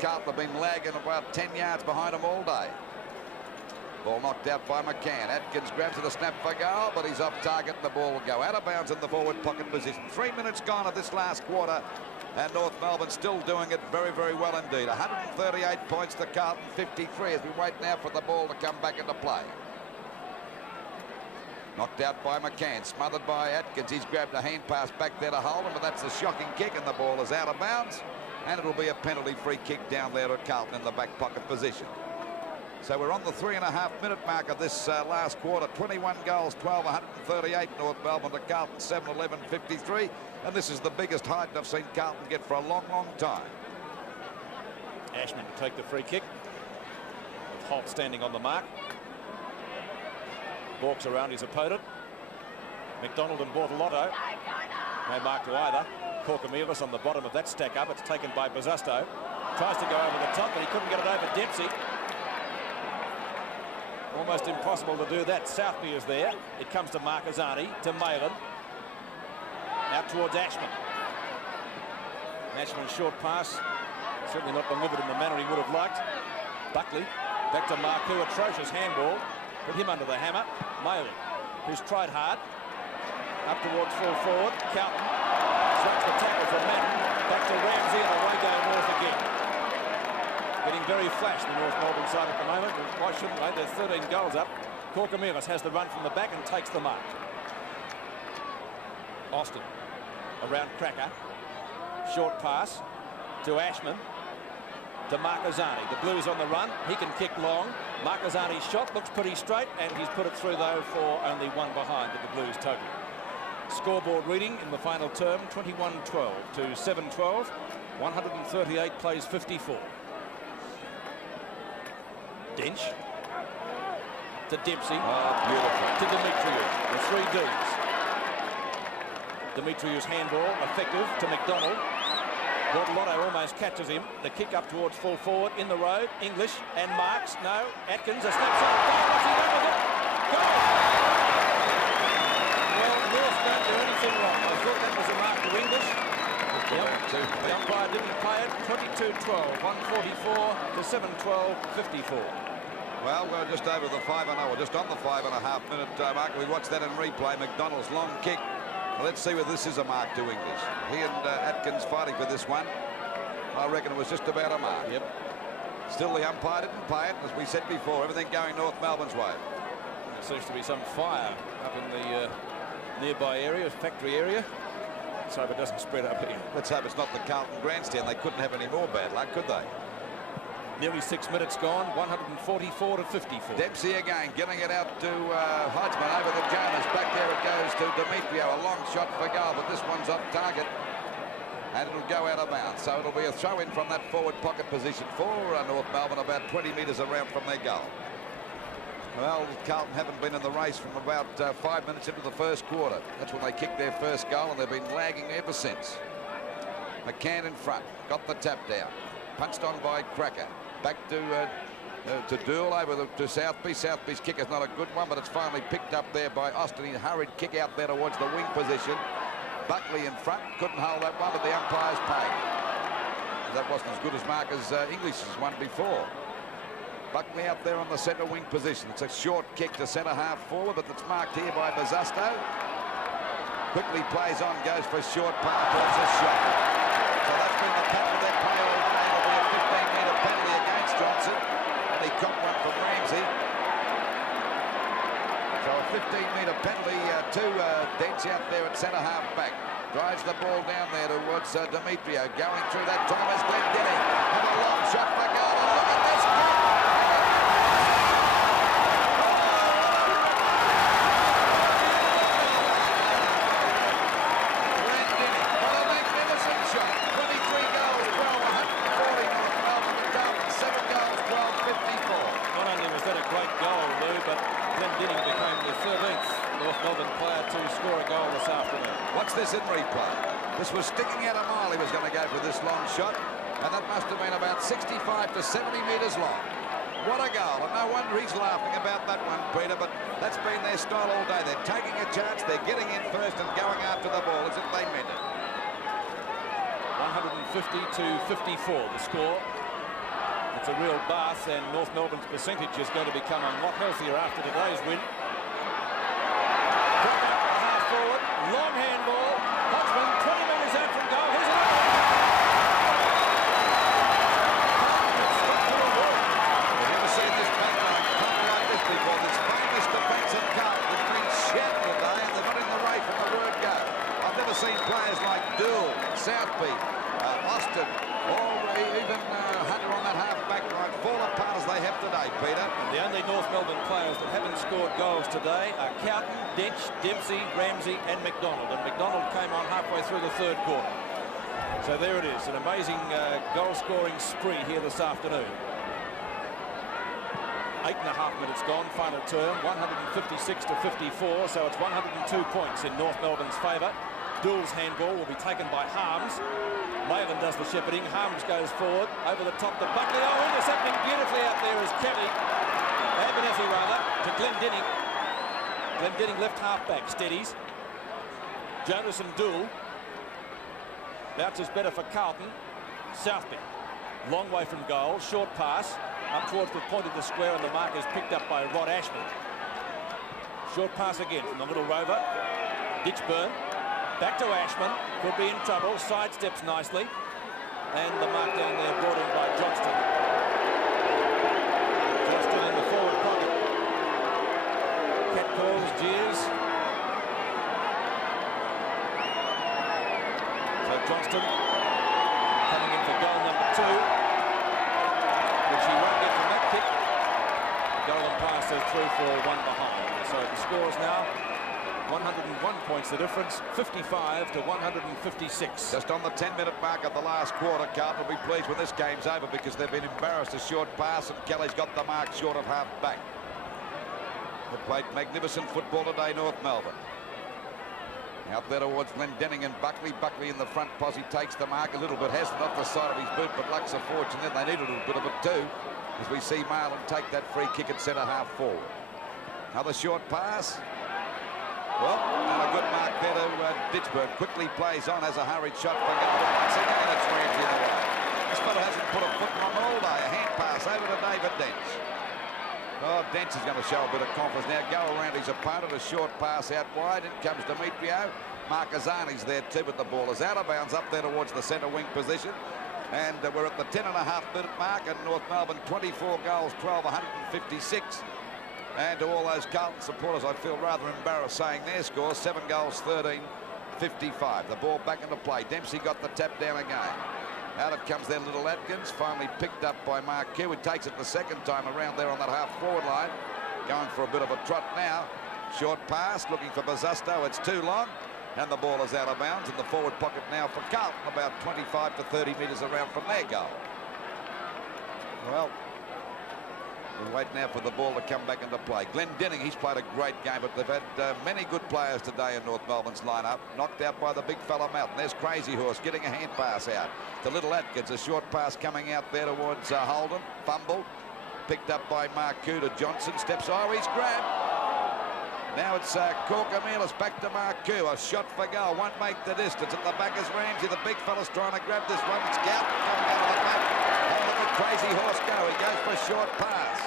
Carlton have been lagging about 10 yards behind them all day. Ball knocked out by McCann. Atkins grabs to the snap for goal, but he's off target and the ball will go out of bounds in the forward pocket position. 3 minutes gone of this last quarter, and North Melbourne still doing it very, very well indeed. 138 points to Carlton, 53 as we wait now for the ball to come back into play. Knocked out by McCann, smothered by Atkins. He's grabbed a hand pass back there to hold him, but that's a shocking kick and the ball is out of bounds, and it'll be a penalty free kick down there at Carlton in the back pocket position. So we're on the 3.5-minute mark of this last quarter. 21 goals, 12, 138 North Melbourne to Carlton, 7, 11, 53. And this is the biggest height I've seen Carlton get for a long, long time. Ashman to take the free kick, with Holt standing on the mark. Walks around his opponent. McDonald and Bortolotto. No mark to either. Corcomelis on the bottom of that stack up. It's taken by Bosusto. Tries to go over the top, but he couldn't get it over Dempsey. Almost impossible to do that. Southby is there. It comes to Marquezani, to Malin. Out towards Ashman. Ashman's short pass, certainly not delivered in the manner he would have liked. Buckley, back to Marku, atrocious handball. Put him under the hammer. Malin, who's tried hard. Up towards full forward. Carlton swats the tackle from Madden. Back to Ramsey, and away go North again. Getting very flash, the North Melbourne side at the moment. Why shouldn't they? They're 13 goals up. Corcomelis has the run from the back and takes the mark. Austin around Cracker. Short pass to Ashman. To Marquezani. The Blues on the run. He can kick long. Marquezani's shot looks pretty straight, and he's put it through, though, for only one behind with the Blues total. Scoreboard reading in the final term, 21-12 to 7-12. 138 plays 54. Dench to Dempsey. Oh, beautiful. To Demetriou. The 3 Ds. Demetriou's handball effective to McDonald. Bortolotto almost catches him. The kick up towards full forward in the road. English and marks. No. Atkins a snapshot. What's he done with it? Goal! Well, North don't do anything wrong. I thought that was a mark to English. The umpire didn't play it. 22-12. 144 to 7-12. 54. Well, we're just over the 5-0, or just on the 5.5-minute mark. We watched that in replay. McDonald's long kick. Well, let's see whether this is a mark to English. He and Atkins fighting for this one. I reckon it was just about a mark. Yep. Still, the umpire didn't play it. As we said before, everything going North Melbourne's way. There seems to be some fire up in the nearby area, factory area. Let's hope it doesn't spread up here. Let's hope it's not the Carlton grandstand. They couldn't have any more bad luck, could they? Nearly 6 minutes gone, 144 to 54. Dempsey again, getting it out to Hodgman over the Jonas. Back there it goes to Demetrio. A long shot for goal, but this one's off target. And it'll go out of bounds. So it'll be a throw in from that forward pocket position for North Melbourne, about 20 metres around from their goal. Well, Carlton haven't been in the race from about 5 minutes into the first quarter. That's when they kicked their first goal, and they've been lagging ever since. McCann in front, got the tap down. Punched on by Cracker. Back to Dool over to Southby. Southby's kick is not a good one, but it's finally picked up there by Austin. He hurried kick out there towards the wing position. Buckley in front, couldn't hold that one, but the umpire's paid. That wasn't as good as Marcus English's one before. Buckley out there on the centre wing position. It's a short kick to centre half forward, but it's marked here by Bazasto. Quickly plays on, goes for a short pass, it's a shot. So that's been the pattern of their play all day. It'll be a 15-metre penalty against Johnson, and he copped one from Ramsey. So a 15-metre penalty to Dench out there at centre half back. Drives the ball down there towards Demetrio. Going through that time is Glendenning. And a long shot for goal. And look at this kick! Glendenning. What a magnificent shot. 23 goals, 12, 140 North Melbourne to Carlton. 7 goals, 12, 54. Not only was that a great goal, Lou, but Glendenning became the 13th North Melbourne player to score a goal this afternoon. Watch this in replay. This was sticking out a mile. He was going to go for this long shot, and that must have been about 65 to 70 metres long. What a goal, and no wonder he's laughing about that one, Peter, but that's been their style all day. They're taking a chance, they're getting in first and going after the ball as if they meant it. 150 to 54 the score. It's a real bath, and North Melbourne's percentage is going to become a lot healthier after today's win. Half forward, long handball. Hodgman, 20 metres out from goal. Here's another one. I've never seen this backline come like this before. This famous defensive Carlton has been shouted today, and they're not in the race from the word go. I've never seen players like Dool, Southby, Austin, or even Hunter on that half-back line fall apart as they have today, Peter. And the only North Melbourne players that haven't scored goals today are Carlton, Dench, Dempsey, Ramsey and McDonald. And McDonald came on halfway through the third quarter. So there it is, an amazing goal-scoring spree here this afternoon. 8.5 minutes gone, final term, 156 to 54, so it's 102 points in North Melbourne's favour. Dool's handball will be taken by Harms. Maven does the shepherding. Harms goes forward, over the top to Buckley. Oh, intercepting beautifully out there is Kelly. Abernethy rather, to Glendenning. Glendenning left half-back, steadies. Jonas and Dool. Bounces better for Carlton. Southby, long way from goal, short pass, up towards the point of the square, and the mark is picked up by Rod Ashman. Short pass again from the little rover. Ditchburn. Back to Ashman, could be in trouble, sidesteps nicely, and the mark down there brought in by Johnston. Johnston in the forward pocket. Cat calls, jeers. So Johnston coming in for goal number 2, which he won't get from that kick. Golden pass is through for 1 behind. So the score is now 101 points the difference, 55 to 156. Just on the 10-minute mark of the last quarter, Carlton will be pleased when this game's over because they've been embarrassed. A short pass, and Kelly's got the mark short of half back. They played magnificent football today, North Melbourne. Out there towards Glendenning and Buckley. Buckley in the front posse takes the mark a little bit, has it off the side of his boot, but luck's a fortune. Then they need a little bit of it too, as we see Marlon take that free kick at centre half forward. Another short pass. Well, and a good mark there to Ditchburn. Quickly plays on, has a hurried shot for goal. Once again, it's Ramsey in the way. This fella hasn't put a foot on all day. A hand pass over to David Dench. Oh, Dench is going to show a bit of confidence now. Go around his opponent. A short pass out wide. In comes Demetrio. Marquezani's there too, but the ball is out of bounds up there towards the centre wing position. And we're at the 10.5-minute mark, and North Melbourne 24 goals, 12, 156. And to all those Carlton supporters, I feel rather embarrassed saying their score, 7 goals, 13, 55. The ball back into play. Dempsey got the tap down again. Out it comes there, Little Atkins, finally picked up by Marqueux, who takes it the second time around there on that half-forward line. Going for a bit of a trot now. Short pass, looking for Bazzusto. It's too long, and the ball is out of bounds in the forward pocket now for Carlton, about 25 to 30 metres around from their goal. Well, we'll wait now for the ball to come back into play. Glendinning, he's played a great game, but they've had many good players today in North Melbourne's lineup. Knocked out by the big fella Mountain. There's Crazy Horse getting a hand pass out to Little Atkins. A short pass coming out there towards Holden. Fumbled. Picked up by Marqueux to Johnson. Steps, oh, he's grabbed. Now it's Corkamilus back to Marqueux. A shot for goal. Won't make the distance. At the back is Ramsey. The big fella's trying to grab this one. It's Carlton coming out of the back. And look at Crazy Horse go. He goes for a short pass.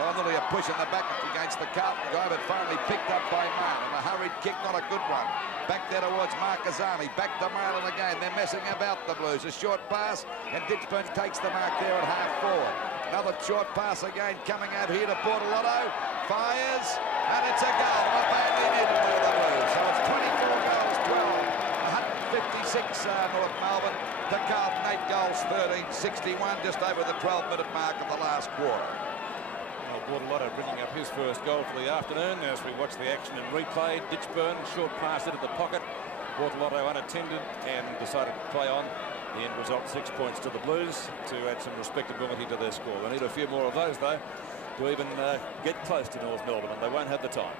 Well, nearly a push in the back against the Carlton guy, but finally picked up by Marlin. A hurried kick, not a good one. Back there towards Marquezani. Back to Marlin again. They're messing about the Blues. A short pass, and Ditchburn takes the mark there at half-forward. Another short pass again coming out here to Portalotto. Fires, and it's a goal. Not badly needed by the Blues. So it's 24 goals, 12. 156 North Melbourne. The Carlton 8 goals, 13, 61, just over the 12-minute mark of the last quarter. Portalotto bringing up his first goal for the afternoon as we watch the action in replay. Ditchburn, short pass into the pocket. Portalotto unattended and decided to play on. The end result, 6 points to the Blues to add some respectability to their score. They need a few more of those, though, to even get close to North Melbourne, and they won't have the time.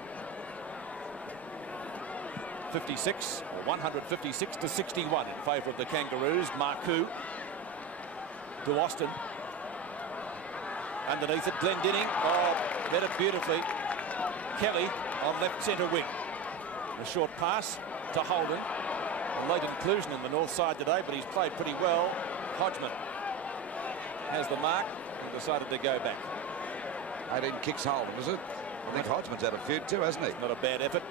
56, or 156 to 61 in favour of the Kangaroos. Marqueux to Austin. Underneath it, Glendinning. Oh, read it beautifully. Kelly on left centre wing. A short pass to Holden. A late inclusion in the north side today, but he's played pretty well. Hodgman has the mark and decided to go back. 18 kicks Holden, is it? I think Hodgman's had a few too, hasn't he? Not a bad effort.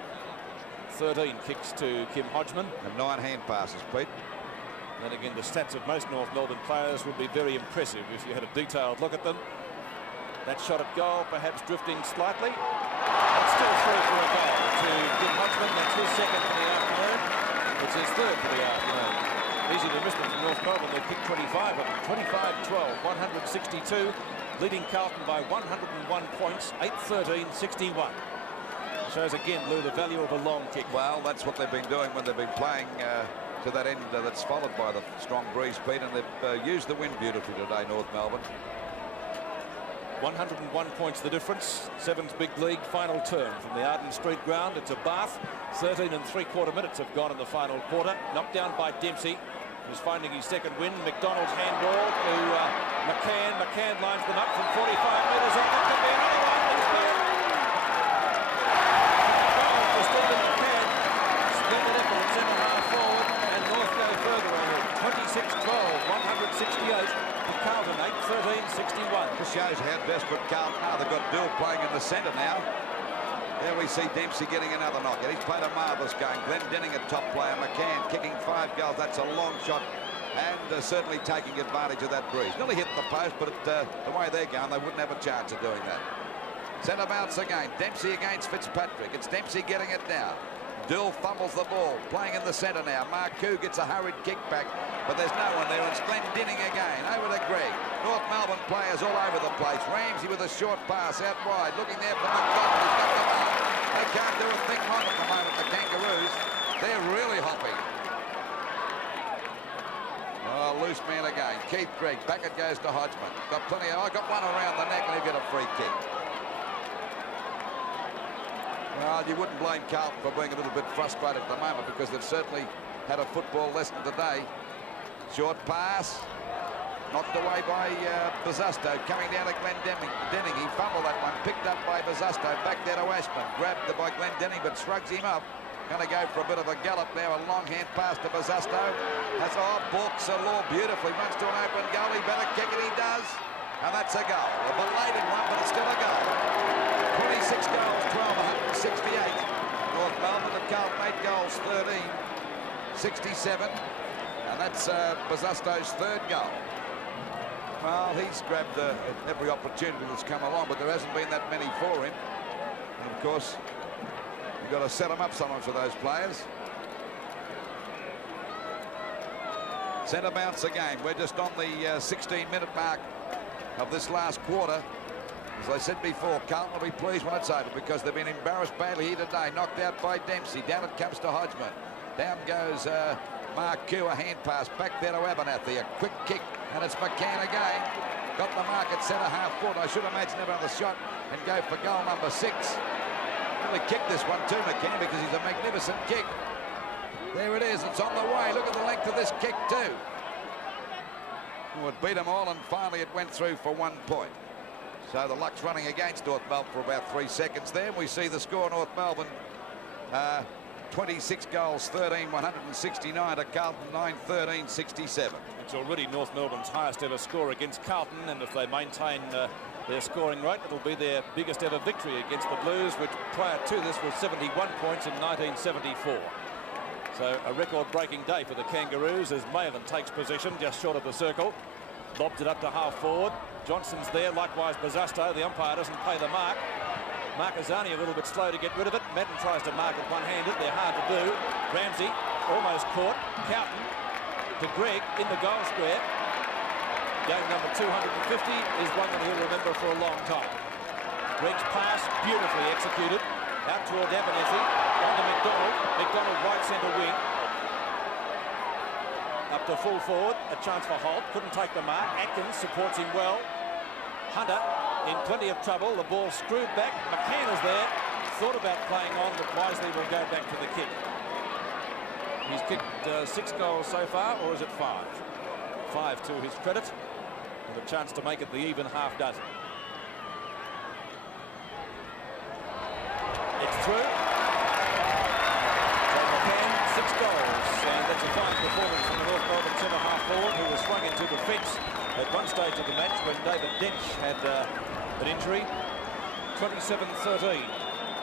13 kicks to Kim Hodgman. And 9 hand passes, Pete. Then again, the stats of most North Melbourne players would be very impressive if you had a detailed look at them. That shot at goal, perhaps drifting slightly. It's still through for a goal to Kim Hodgman. That's his second for the afternoon. It's his third for the afternoon. Easy to miss them from North Melbourne. They've kicked 25 of them. 25-12, 162. Leading Carlton by 101 points, 8-13, 61. Shows again, Lou, the value of a long kick. Well, that's what they've been doing when they've been playing to that end that's followed by the strong breeze, Pete, and they've used the wind beautifully today, North Melbourne. 101 points the difference. Seventh big league final term from the Arden Street ground. It's a bath. 13 3/4 minutes have gone in the final quarter. Knocked down by Dempsey, who's finding his second win. McDonald's handball to McCann. McCann lines them up from 45 metres off. That could be another one. Goal for Stephen McCann. Splendid effort at centre half forward, and North go further ahead. 26-12, 168. Carlton 8-13, 61. This shows how desperate Carlton are. They've got Dill playing in the centre now. There we see Dempsey getting another knockout. He's played a marvellous game. Glendinning a top player. McCann kicking 5 goals. That's a long shot, and certainly taking advantage of that breeze. Nearly hit the post, but the way they're going, they wouldn't have a chance of doing that. Centre bounce again. Dempsey against Fitzpatrick. It's Dempsey getting it now. Dill fumbles the ball, playing in the centre now. Marqueux gets a hurried kick back, but there's no one there. It's Glendinning again, over to Greg. North Melbourne players all over the place. Ramsey with a short pass out wide, looking there for McDonald. He's got the ball. They can't do a thing wrong at the moment, the Kangaroos. They're really hopping. Oh, loose man again. Keith Greg, back it goes to Hodgman. Got plenty of, got one around the neck and he'll get a free kick. Well, you wouldn't blame Carlton for being a little bit frustrated at the moment, because they've certainly had a football lesson today. Short pass, knocked away by Bazzusto, coming down to Glendinning. He fumbled that one, picked up by Bazzusto, back there to Ashman, grabbed by Glendinning, but shrugs him up. Going to go for a bit of a gallop now, a long hand pass to Bazzusto. That's balks a law beautifully, runs to an open goal. He better kick it, he does. And that's a goal. A belated one, but it's still a goal. 26 goals, 12, 168. North Melbourne to Carlton, 8 goals, 13, 67. And that's Bazzusto's third goal. Well, he's grabbed every opportunity that's come along, but there hasn't been that many for him. And of course, you've got to set them up sometimes for those players. Centre bounce again. We're just on the 16-minute mark of this last quarter. As I said before, Carlton will be pleased when it's over because they've been embarrassed badly here today. Knocked out by Dempsey. Down it comes to Hodgman. Down goes Mark Q, a hand pass. Back there to Abernathy. A quick kick, and it's McCann again. Got the mark at centre half foot. I should imagine have another shot and go for goal number 6. Really kicked this one too, McCann, because he's a magnificent kick. There it is. It's on the way. Look at the length of this kick too. Oh, it beat them all, and finally it went through for 1 point. So the luck's running against North Melbourne for about 3 seconds there. We see the score: North Melbourne 26 goals, 13, 169 to Carlton, 9, 13, 67. It's already North Melbourne's highest ever score against Carlton, and if they maintain their scoring rate, it'll be their biggest ever victory against the Blues, which prior to this was 71 points in 1974. So a record-breaking day for the Kangaroos as Maitland takes possession just short of the circle. Lobs it up to half forward. Johnson's there, likewise Bazasto. The umpire doesn't pay the mark. Marcazani a little bit slow to get rid of it. Madden tries to mark it one-handed. They're hard to do. Ramsey almost caught. Carlton to Greg in the goal square. Game number 250 is one that he'll remember for a long time. Greg's pass, beautifully executed. Out toward Abernathy. On to McDonald. McDonald right centre wing. Up to full forward. A chance for Holt. Couldn't take the mark. Atkins supports him well. Hunter in plenty of trouble. The ball screwed back. McCann is there. Thought about playing on, but wisely will go back to the kick. He's kicked 6 goals so far, or is it 5? 5 to his credit. With a chance to make it the even half dozen. It's through. So McCann, 6 goals. And that's a fine performance from the North Melbourne centre half forward, who was swung into defence at one stage of the match when David Dench had an injury. 27-13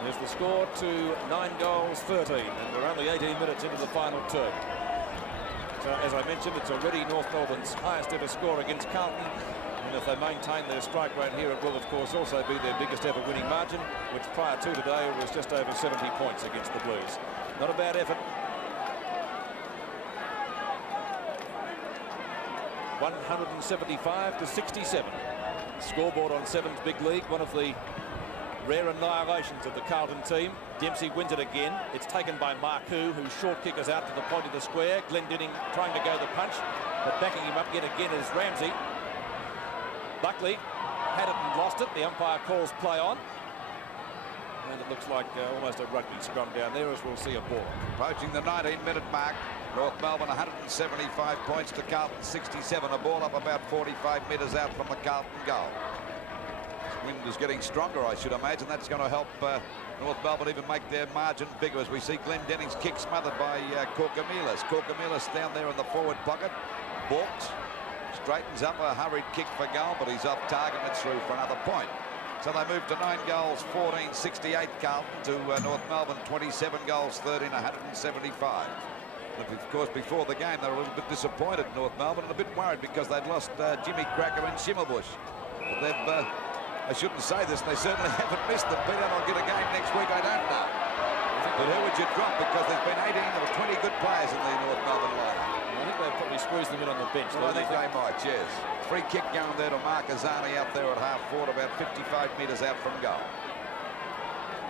is the score to 9 goals, 13. And we're only 18 minutes into the final term. So, as I mentioned, it's already North Melbourne's highest ever score against Carlton. And if they maintain their strike rate here, it will, of course, also be their biggest ever winning margin, which prior to today was just over 70 points against the Blues. Not a bad effort. 175-67. Scoreboard on Seven's big league. One of the rare annihilations of the Carlton team. Dempsey wins it again. It's taken by Marku, whose short kick is out to the point of the square. Glendinning trying to go the punch, but backing him up yet again is Ramsey. Buckley had it and lost it. The umpire calls play on. And it looks like almost a rugby scrum down there, as we'll see a ball. Approaching the 19-minute mark. North Melbourne 175 points to Carlton 67. A ball up about 45 metres out from the Carlton goal. This wind is getting stronger, I should imagine. That's going to help North Melbourne even make their margin bigger, as we see Glendenning's kick smothered by Korkamilis. Korkamilis down there in the forward pocket. Balks. Straightens up a hurried kick for goal, but he's off target. It's through for another point. So they move to 9 goals, 14, 68 Carlton to North Melbourne, 27 goals, 13, 175. But of course, before the game, they were a little bit disappointed, North Melbourne, and a bit worried because they'd lost Jimmy Cracker and Shimmerbush. But they've, I shouldn't say this, they certainly haven't missed them. Peter, they'll get a game next week, I don't know. But who would you drop? Because there's been 18 or 20 good players in the North Melbourne lineup. I think they'll probably squeeze them in on the bench. Well, I think they might, yes. Free kick going there to Marcazani out there at half forward, about 55 metres out from goal.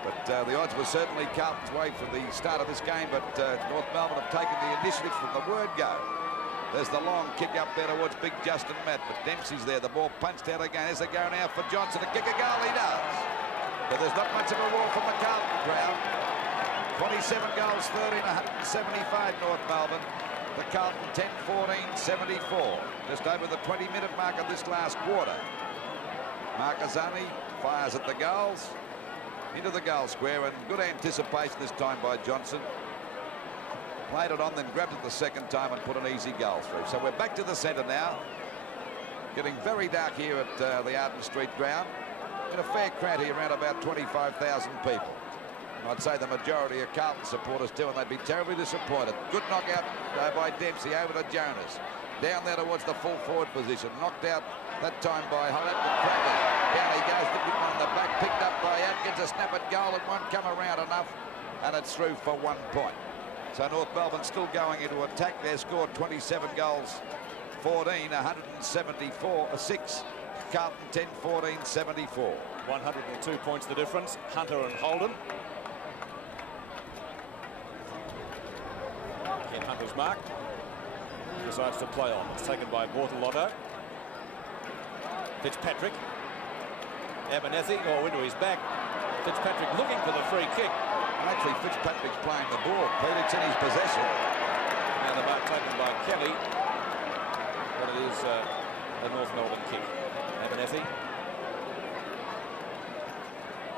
But the odds were certainly Carlton's way for the start of this game, but North Melbourne have taken the initiative from the word go. There's the long kick up there towards big Justin Matt, but Dempsey's there. The ball punched out again. There's a go now for Johnson to kick a goal. He does. But there's not much of a roar from the Carlton crowd. 27 goals, 13, 175 North Melbourne. The Carlton 10, 14, 74. Just over the 20-minute mark of this last quarter. Marcazani fires at the goals. Into the goal square, and good anticipation this time by Johnson. Played it on, then grabbed it the second time and put an easy goal through. So we're back to the centre now. Getting very dark here at the Arden Street ground. In a fair crowd here, around about 25,000 people. And I'd say the majority are Carlton supporters too, and they'd be terribly disappointed. Good knockout by Dempsey over to Jonas. Down there towards the full forward position. Knocked out that time by Hollett with Cracker. Down he goes, the good one on the back. Picked up by Atkins. A snap at goal. It won't come around enough. And it's through for 1 point. So North Melbourne still going into attack. They scored 27 goals, 14, 174-6. Carlton 10, 14, 74. 102 points the difference. Hunter and Holden. Ken Hunter's mark. Decides to play on. It's taken by Bortolotto. Fitzpatrick. Abernethy, into his back. Fitzpatrick looking for the free kick. And actually, Fitzpatrick's playing the ball. Pete, it's in his possession. Now the mark taken by Kelly. But it is a North Melbourne kick. Abernethy.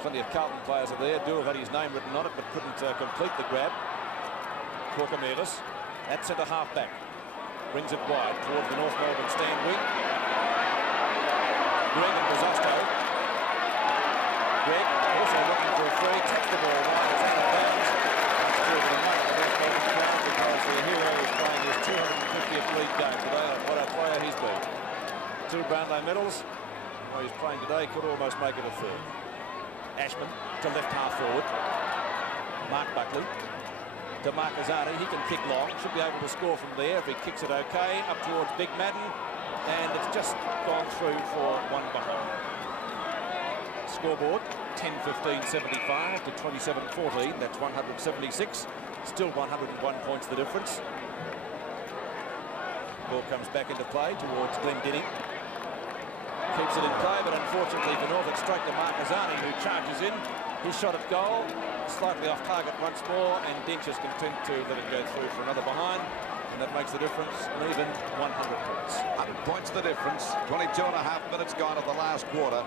Plenty of Carlton players are there. Dool had his name written on it, but couldn't complete the grab. Corker-Mealis at centre half back. Brings it wide towards the North Melbourne stand wing. Greg and Bozosto. Greg also looking for a free. Taps the ball wide. It's out of bounds. It's through to the night of the North Melbourne crowd because the hero is playing his 250th league game today. What a player he's been. 2 Brownlow medals. Well, he's playing today. Could almost make it a third. Ashman to left half forward. Mark Buckley to Marquezani. He can kick long. Should be able to score from there if he kicks it okay. Up towards Big Madden. And it's just gone through for one behind. Scoreboard 10-15-75 to 27-14. That's 176. Still 101 points the difference. Ball comes back into play towards Glendinning. Keeps it in play, but unfortunately for North, it's straight to Marquezani, who charges in. His shot at goal, slightly off target once more, and Dench is content to let it go through for another behind, and that makes the difference an even 100 points. 100 points the difference. 22 and a half minutes gone of the last quarter.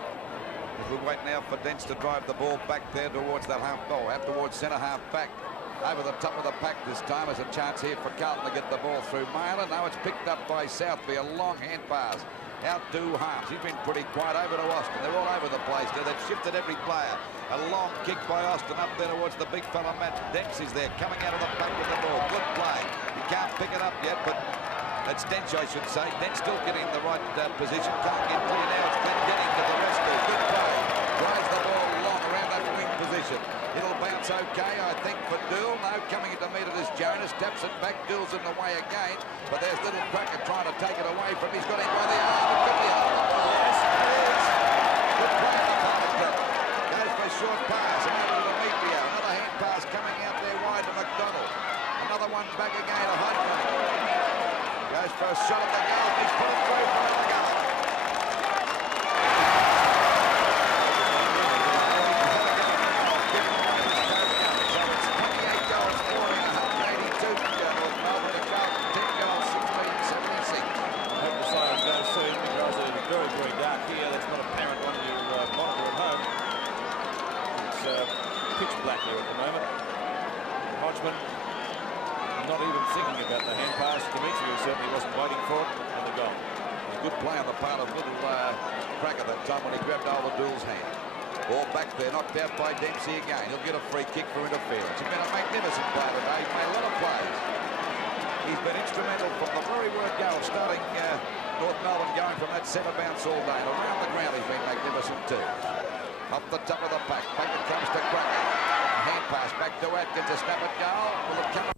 If we wait now for Dench to drive the ball back there towards that half ball, out towards centre half back. Over the top of the pack this time. There's a chance here for Carlton to get the ball through Mailer. Now it's picked up by Southby, a long hand pass. Out to Harms. He's been pretty quiet. Over to Austin. They're all over the place now. They've shifted every player. A long kick by Austin up there towards the big fella Matt Dench is there, coming out of the pack with the ball. Good play. He can't pick it up yet, but that's Dench, I should say. Dench still getting in the right position. Can't get clear now. It's getting to the rescue. Good play. Drives the ball long around that wing position. It'll bounce okay, I think, for Dool. No, coming in to meet it is Jonas. Taps it back. Dool's in the way again. But there's little Cracker trying to take it away from him. He's got him by the arm. It could be a yes, it is. Good play on the part of Cracker. Goes for a short pass. And over to Demetrio. Another hand pass coming out there wide to McDonald. Another one back again to Hodgman. Goes for a shot at the goal. He's put it through for the goal. Pitch black there at the moment. Hodgman not even thinking about the hand pass. Demetrio certainly wasn't waiting for it, and the goal. A good play on the part of little Cracker that time when he grabbed over Dool's hand. Ball back there, knocked out by Dempsey again. He'll get a free kick for interference. He's been a magnificent player today. He's made a lot of plays. He's been instrumental from the very word go, starting North Melbourne going from that centre bounce all day. And around the ground he's been magnificent too. Up the top of the pack, back it comes to Cracker. Hand pass back to Atkins, a snap at goal. Will it come